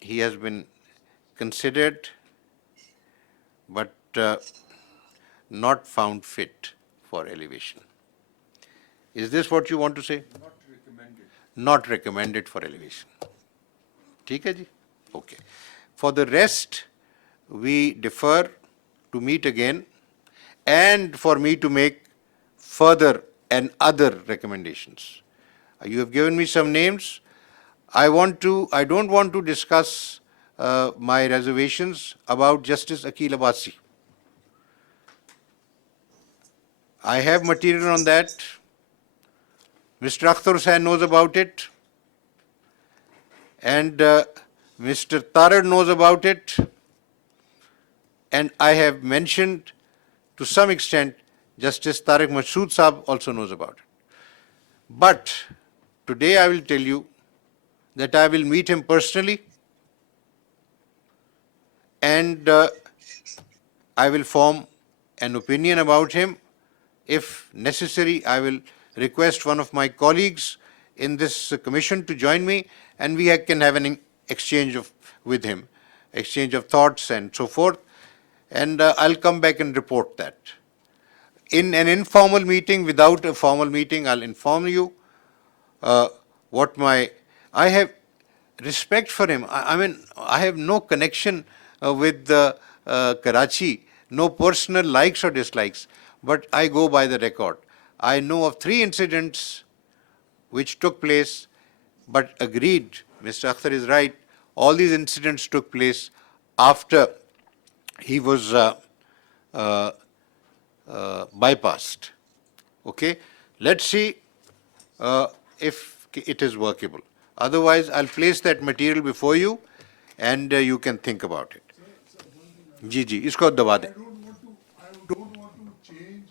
he has been considered but not found fit for elevation. Is this what you want to say? Not recommended. Not recommended for elevation. ठीक है जी? Okay. For the rest, we defer to meet again and for me to make further and other recommendations. You have given me some names. I don't want to discuss my reservations about Justice Akil Abbasi. I have material on that. Mr. Akhtar Hussain knows about it. And Mr. Tarar knows about it. And I have mentioned to some extent Justice Tariq Masood Saab also knows about it. But today I will tell you that I will meet him personally and I will form an opinion about him. If necessary, I will request one of my colleagues in this commission to join me and we can have an exchange with him, exchange of thoughts and so forth. And I'll come back and report that. In an informal meeting, without a formal meeting, I'll inform you I have respect for him. I mean, I have no connection with Karachi, no personal likes or dislikes, but I go by the record. I know of 3 incidents which took place, but agreed, Mr. Akhtar is right, all these incidents took place after he was bypassed. Okay? Let's see if it is workable. Otherwise, I'll place that material before you and you can think about it. जी जी इसको दबा दें. I don't want to change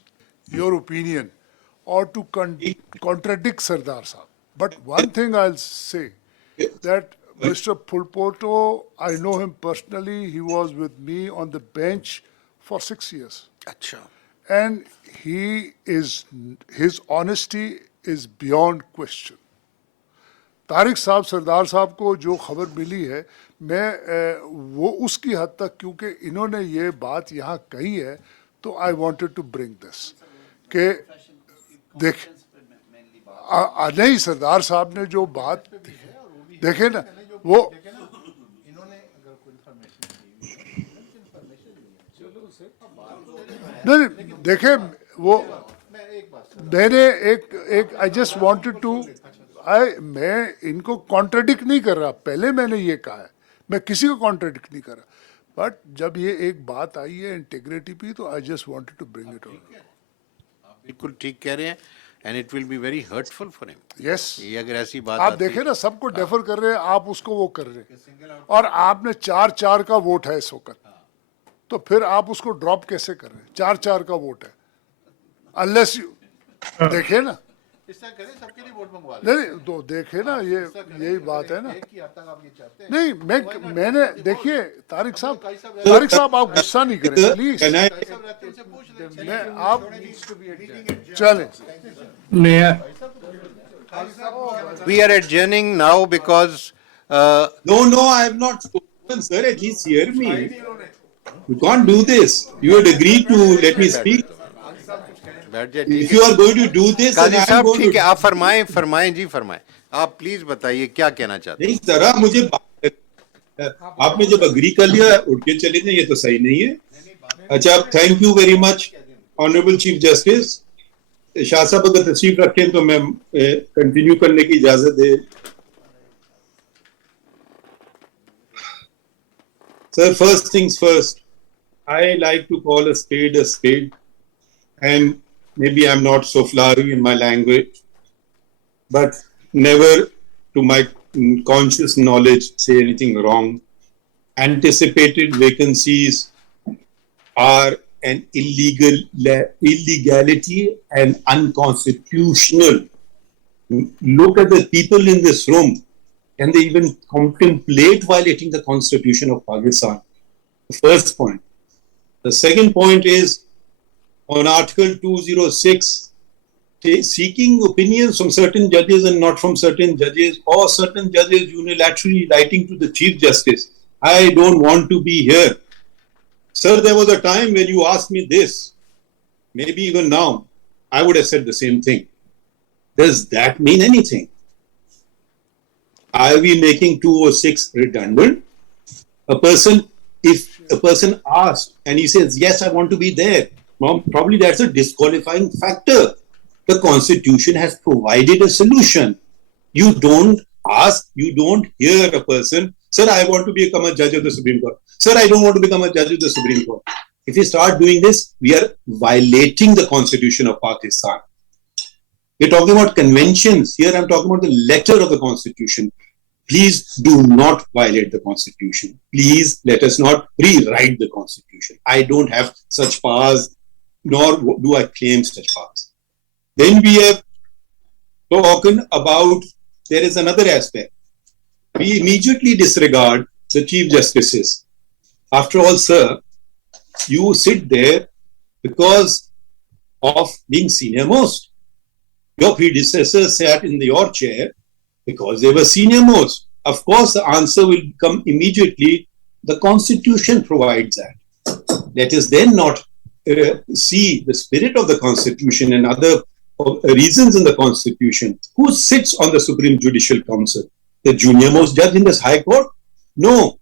your opinion or to contradict Sardar Saab. But one thing I'll say, that Mr. Pulpoto, I know him personally, he was with me on the bench for 6 years. अच्छा. And his honesty is beyond question. Tariq साहब, सरदार साहब को जो खबर मिली है, मैं वो उसकी हद तक, क्योंकि इन्होंने ये बात यहाँ कही है, तो I wanted to bring this कि देख नहीं, सरदार साहब ने जो बात देखे ना, वो नहीं देखे, वो मैंने एक I just wanted to मैं इनको कॉन्ट्रडिक्ट नहीं कर रहा, पहले मैंने ये कहा है, मैं किसी को कॉन्ट्रडिक्ट नहीं कर रहा, बट जब ये एक बात आई है इंटीग्रिटी पे, तो I just wanted to bring it on. आप बिल्कुल ठीक कह रहे हैं and it will be very hurtful for him. Yes, ये अगर ऐसी बात आप देखें ना, सबको डेफर कर रहे हैं, आप उसको वो कर रहे हैं, और आपने 4-4 का वोट है इस वक्त, तो फिर आप उसको ड्रॉप कैसे कर रहे हैं? 4-4 का वोट है, अनलेस यू देखे ना, नहीं तो देखे ना, ये यही बात है ना. नहीं, मैंने देखिए तारिक साहब आप गुस्सा नहीं करें प्लीज. मैं आप चलें. We are adjourning now because No, I have not spoken, sir. At least hear me. You can't do this. You had agreed to let me speak. If you are going to do this, then Qazi I am साहब going ठीक to. है, आप फरमाएं जी, फरमाएं. आप please बताइए क्या कहना चाहते हैं. नहीं, जरा मुझे आपने जब अग्री कर लिया उठ के चले जाए, ये तो सही नहीं है. अच्छा, thank you very much, honourable chief justice. Shah साहब अगर तशरीफ रखें तो मैं कंटिन्यू करने की इजाजत दे. Sir, first things first, I like to call a spade, and maybe I'm not so flowery in my language, but never to my conscious knowledge say anything wrong. Anticipated vacancies are an illegality and unconstitutional. Look at the people in this room. Can they even contemplate violating the Constitution of Pakistan? The first point. The second point is on Article 206, seeking opinions from certain judges and not from certain judges, or certain judges unilaterally writing to the Chief Justice. I don't want to be here. Sir, there was a time when you asked me this, maybe even now, I would have said the same thing. Does that mean anything? Are we making 206 redundant? If a person asks and he says, yes, I want to be there, well, probably that's a disqualifying factor. The Constitution has provided a solution. You don't ask, you don't hear a person, sir, I want to become a judge of the Supreme Court. Sir, I don't want to become a judge of the Supreme Court. If we start doing this, we are violating the Constitution of Pakistan. We're talking about conventions. Here I'm talking about the letter of the Constitution. Please do not violate the Constitution. Please let us not rewrite the Constitution. I don't have such powers, nor do I claim such powers. Then we have spoken about, there is another aspect. We immediately disregard the Chief Justices. After all, sir, you sit there because of being senior most. Your predecessors sat in your chair because they were senior most. Of course, the answer will come immediately. The Constitution provides that. Let us then not see the spirit of the Constitution and other reasons in the Constitution. Who sits on the Supreme Judicial Council? The junior most judge in this High Court? No.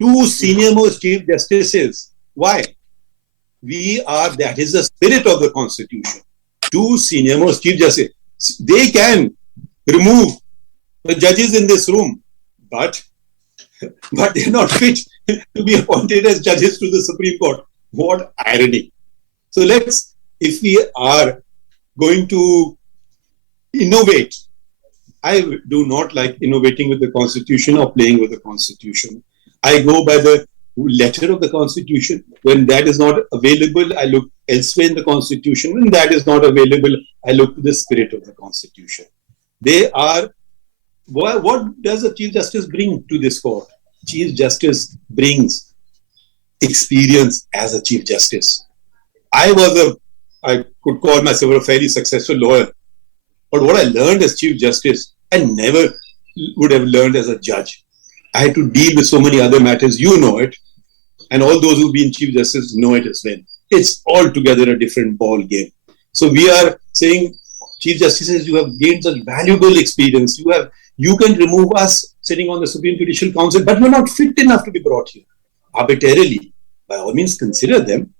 Two senior most Chief Justices. Why? That is the spirit of the Constitution. Two senior most Chief Justices. They can remove the judges in this room, but they're not fit to be appointed as judges to the Supreme Court. What irony. So if we are going to innovate, I do not like innovating with the Constitution or playing with the Constitution. I go by the letter of the Constitution. When that is not available, I look elsewhere in the Constitution. When that is not available, I look to the spirit of the Constitution. What does a Chief Justice bring to this court? Chief Justice brings experience as a Chief Justice. I could call myself a fairly successful lawyer, but what I learned as Chief Justice, I never would have learned as a judge. I had to deal with so many other matters. You know it, and all those who've been Chief Justice know it as well. It's altogether a different ball game. So we are saying, Chief Justices, you have gained such valuable experience. You can remove us sitting on the Supreme Judicial Council, but we're not fit enough to be brought here arbitrarily. By all means, consider them,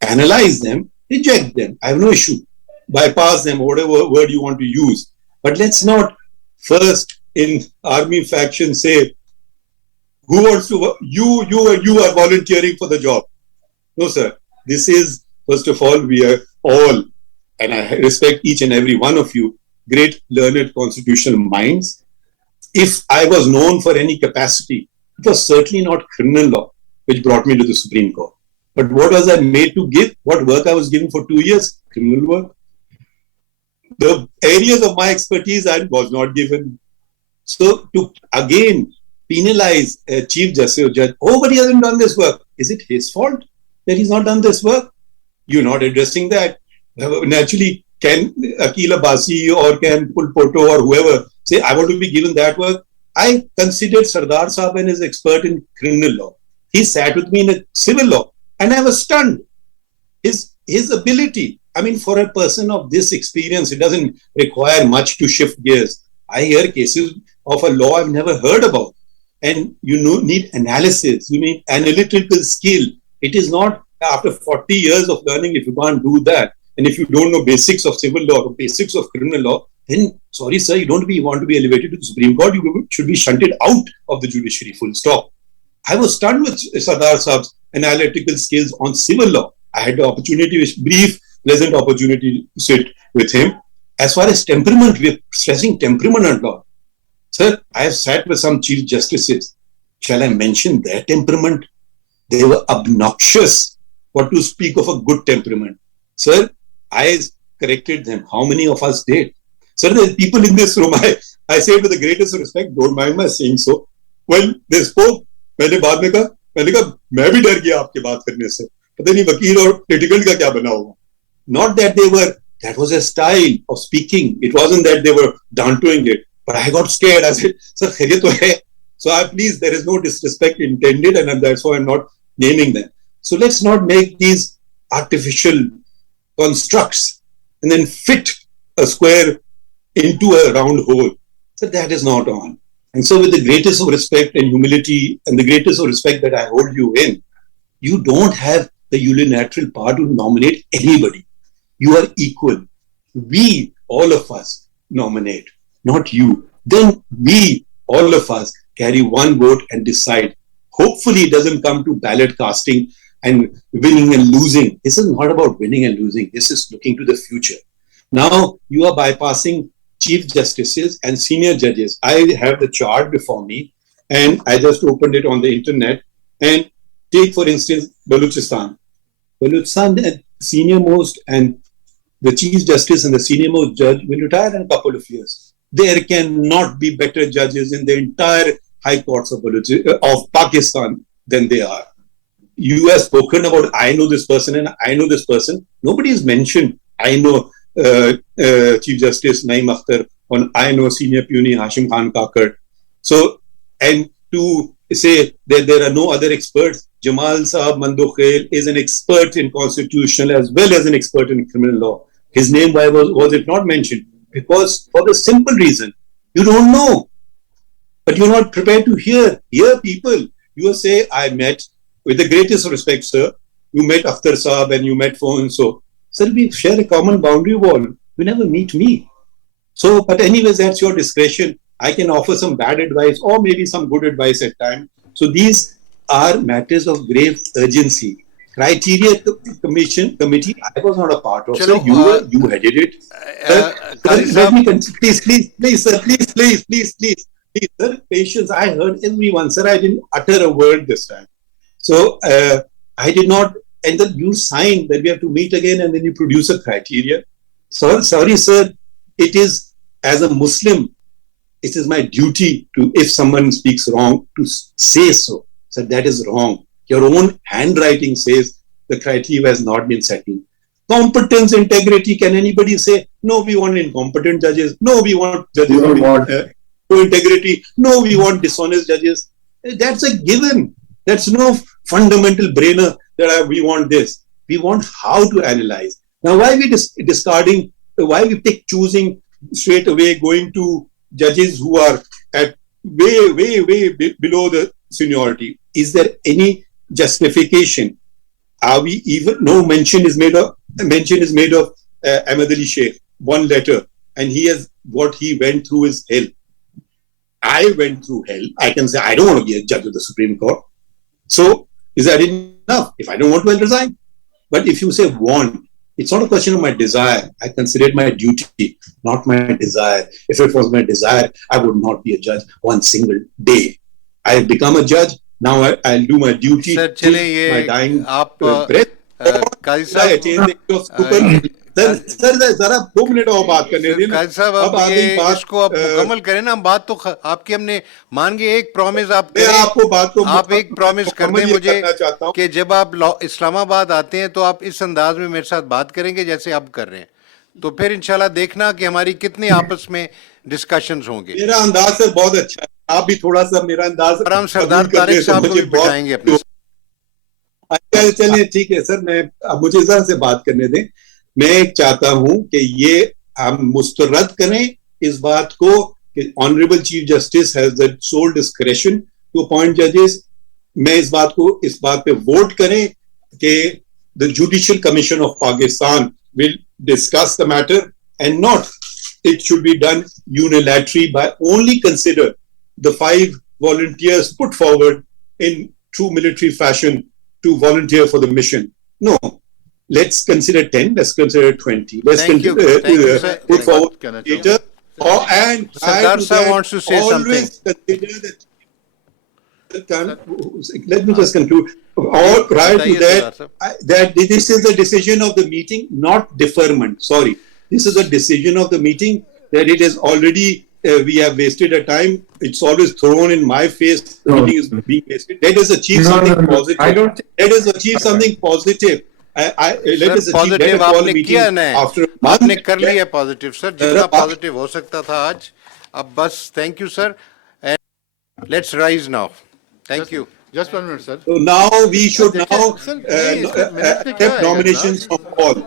analyze them, reject them. I have no issue. Bypass them, whatever word you want to use. But let's not first in army faction say, who wants to, you are volunteering for the job. No, sir. This is, first of all, we are all, and I respect each and every one of you, great learned constitutional minds. If I was known for any capacity, it was certainly not criminal law which brought me to the Supreme Court. But what was I made to give? What work I was given for 2 years? Criminal work. The areas of my expertise I was not given. So to again penalize a Chief Justice or judge, oh, but he hasn't done this work. Is it his fault that he's not done this work? You're not addressing that. Naturally, can Akil Abbasi or can Pulpoto or whoever say, I want to be given that work? I considered Sardar Sahab as an expert in criminal law. He sat with me in a civil law and I was stunned. His ability, I mean, for a person of this experience, it doesn't require much to shift gears. I hear cases of a law I've never heard about. And you need analysis, you need analytical skill. It is not after 40 years of learning, if you can't do that, and if you don't know basics of civil law or basics of criminal law, then sorry, sir, you don't want to be elevated to the Supreme Court. You should be shunted out of the judiciary, full stop. I was stunned with Sardar Saab's analytical skills on civil law. I had the opportunity, pleasant opportunity to sit with him. As far as temperament, we are stressing temperament and law. Sir, I have sat with some chief justices. Shall I mention their temperament? They were obnoxious. What to speak of a good temperament? Sir, I corrected them. How many of us did? Sir, there are people in this room. I say it with the greatest respect. Don't mind my saying so. When they spoke, मैंने बाद में कहा मैं भी डर गया आपके बात करने से. पता नहीं वकील और litigant का क्या बना होगा. Not that that was a style of speaking. It wasn't that they were downplaying it. But I got scared. I said, sir, खैरियत तो है. So please, there is no disrespect intended, and that's why I'm not naming them. So let's not make these artificial constructs and then fit a square into a round hole. So that is not on. And so with the greatest of respect and humility and the greatest of respect that I hold you in, you don't have the unilateral power to nominate anybody. You are equal. We, all of us, nominate, not you. Then we, all of us, carry one vote and decide. Hopefully it doesn't come to ballot casting and winning and losing. This is not about winning and losing. This is looking to the future. Now you are bypassing chief justices and senior judges. I have the chart before me, and I just opened it on the internet. And take, for instance, Balochistan. Balochistan, the senior most and the chief justice and the senior most judge will retire in a couple of years. There cannot be better judges in the entire high courts of Pakistan than they are. You have spoken about, I know this person and I know this person. Nobody has mentioned, I know Chief Justice Naeem Akhtar, or I know Senior Puni Hashim Khan Kakar. So, and to say that there are no other experts, Jamal Saab Mandokhail is an expert in constitutional as well as an expert in criminal law. His name, why was it not mentioned? Because for the simple reason, you don't know. But you're not prepared to hear people. You say, I met, with the greatest respect, sir, you met Akhtar Saab and you met so. Sir, we share a common boundary wall. You never meet me. So, but anyways, that's your discretion. I can offer some bad advice or maybe some good advice at times. So these are matters of grave urgency. Criteria committee, I was not a part of. Chalo, sir, you headed it. Let me continue. Please, sir, please, sir, patience. I heard everyone. Sir, I didn't utter a word this time. So I did not, and then you sign that we have to meet again and then you produce a criteria. So, sorry, sir, it is, as a Muslim, it is my duty to, if someone speaks wrong, to say so. So that is wrong. Your own handwriting says the criteria has not been settled. Competence, integrity, can anybody say, no, we want incompetent judges. No, we want judges with no integrity. No, we want dishonest judges. That's a given. That's no fundamental brainer that we want this. We want how to analyze. Now, why we discarding, why we choosing straight away going to judges who are at way below the seniority? Is there any justification? Are we even, no mention is made of Ahmed Ali Sheikh, one letter, and what he went through is hell. I went through hell. I can say, I don't want to be a judge of the Supreme Court. So, is that enough? If I don't want to, I'll resign. But if you say want, it's not a question of my desire. I consider it my duty, not my desire. If it was my desire, I would not be a judge one single day. I have become a judge. Now I'll do my duty. Sir, चले my dying आप breath. काजी साहब sir जरा 2 minute और बात करने दें ना. काजी साहब अब ये इसको आप मुकम्मल करें ना. बात तो आपकी हमने मान के एक प्रॉमिस आप करें. आपको बात को आप एक प्रॉमिस कर दें मुझे कि जब आप इस्लामाबाद आते हैं तो आप इस अंदाज में मेरे साथ बात करेंगे जैसे आप कर रहे हैं. तो फिर इंशाल्लाह देखना कि हमारी कितने आपस में डिस्कशंस होंगे. मेरा अंदाज सर बहुत अच्छा है. आप भी थोड़ा सा मेरा अंदाज और हम सरदार तारिक साहब को भी बिठाएंगे अपने साथ. चलिए ठीक है सर. मैं अब मुझे जरा से बात करने दें. मैं चाहता हूं कि ये हम मुस्तरद करें इस बात को कि honourable chief justice has the sole discretion to appoint जजेस. मैं इस बात पे वोट करें कि the judicial commission of Pakistan will discuss the matter and not it should be done unilaterally by only consider the 5 volunteers put forward in true military fashion to volunteer for the mission. No, let's consider 10, let's consider 20. Let's Thank you, sir. put forward कहना later. And prior Sardar to sir that, wants to say always consider that. Let me just conclude. Or prior to Bataiye, that, Sardar that this is the decision of the meeting, not deferment. Sorry, this is a decision of the meeting that it is already we have wasted a time. It's always thrown in my face. The meeting is being wasted. Let us achieve something positive. I don't think Let us achieve something positive. Let us sir achieve. Let positive us call आपने a meeting किया ना, after a month. आपने कर लिया positive sir, जितना आप- positive हो सकता था आज. अब बस thank you sir, and let's rise now. Thank you. Just 1 minute, sir. So now we should देखिए, now सर, नहीं, इसमें minutes में क्या accept आएगा, nominations from all.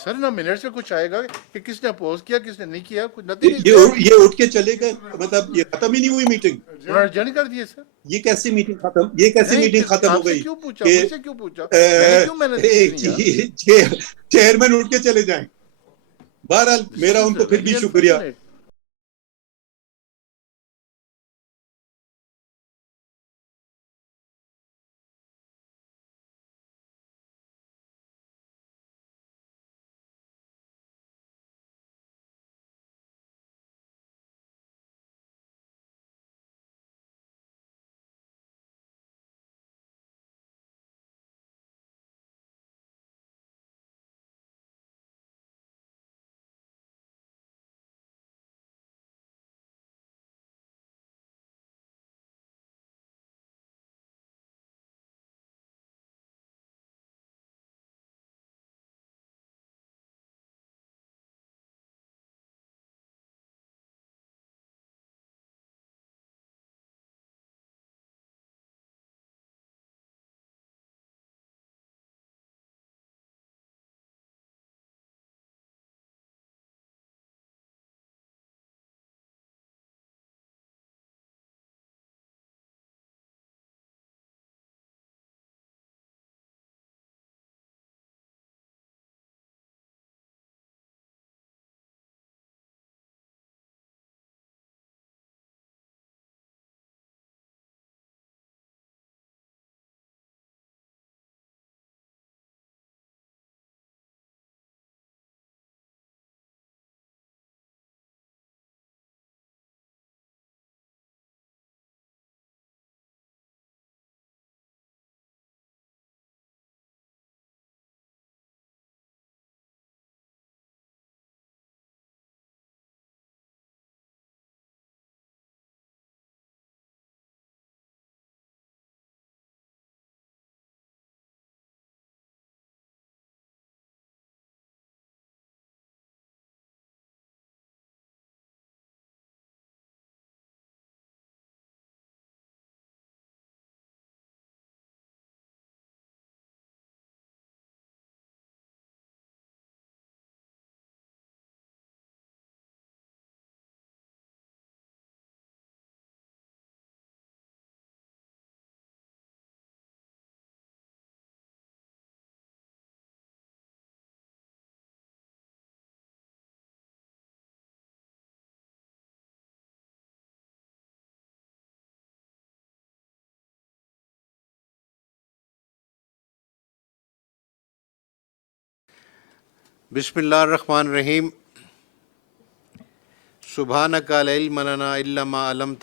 सर ना मिनट्स में कुछ आएगा कि किसने अपोज किया, किसने नहीं किया, कुछ नथिंग. ये उठ के चलेगा, मतलब ये खत्म ही नहीं हुई मीटिंग. उन्होंने adjourn कर दिए सर. ये कैसी मीटिंग खत्म, ये कैसी नहीं, मीटिंग खत्म हो आपसे गई क्यों पूछा, कि, मुझसे क्यों पूछा, मैंने क्यों मैंने नहीं किया. चेयरमैन उठ के चले जाएं. बहरहाल मेरा उनको फिर भी शुक्रिया. बिस्मिल्लाहिर रहमानिर रहीम. सुभानका ला इल्म लना इल्ला मा अल्लमतना.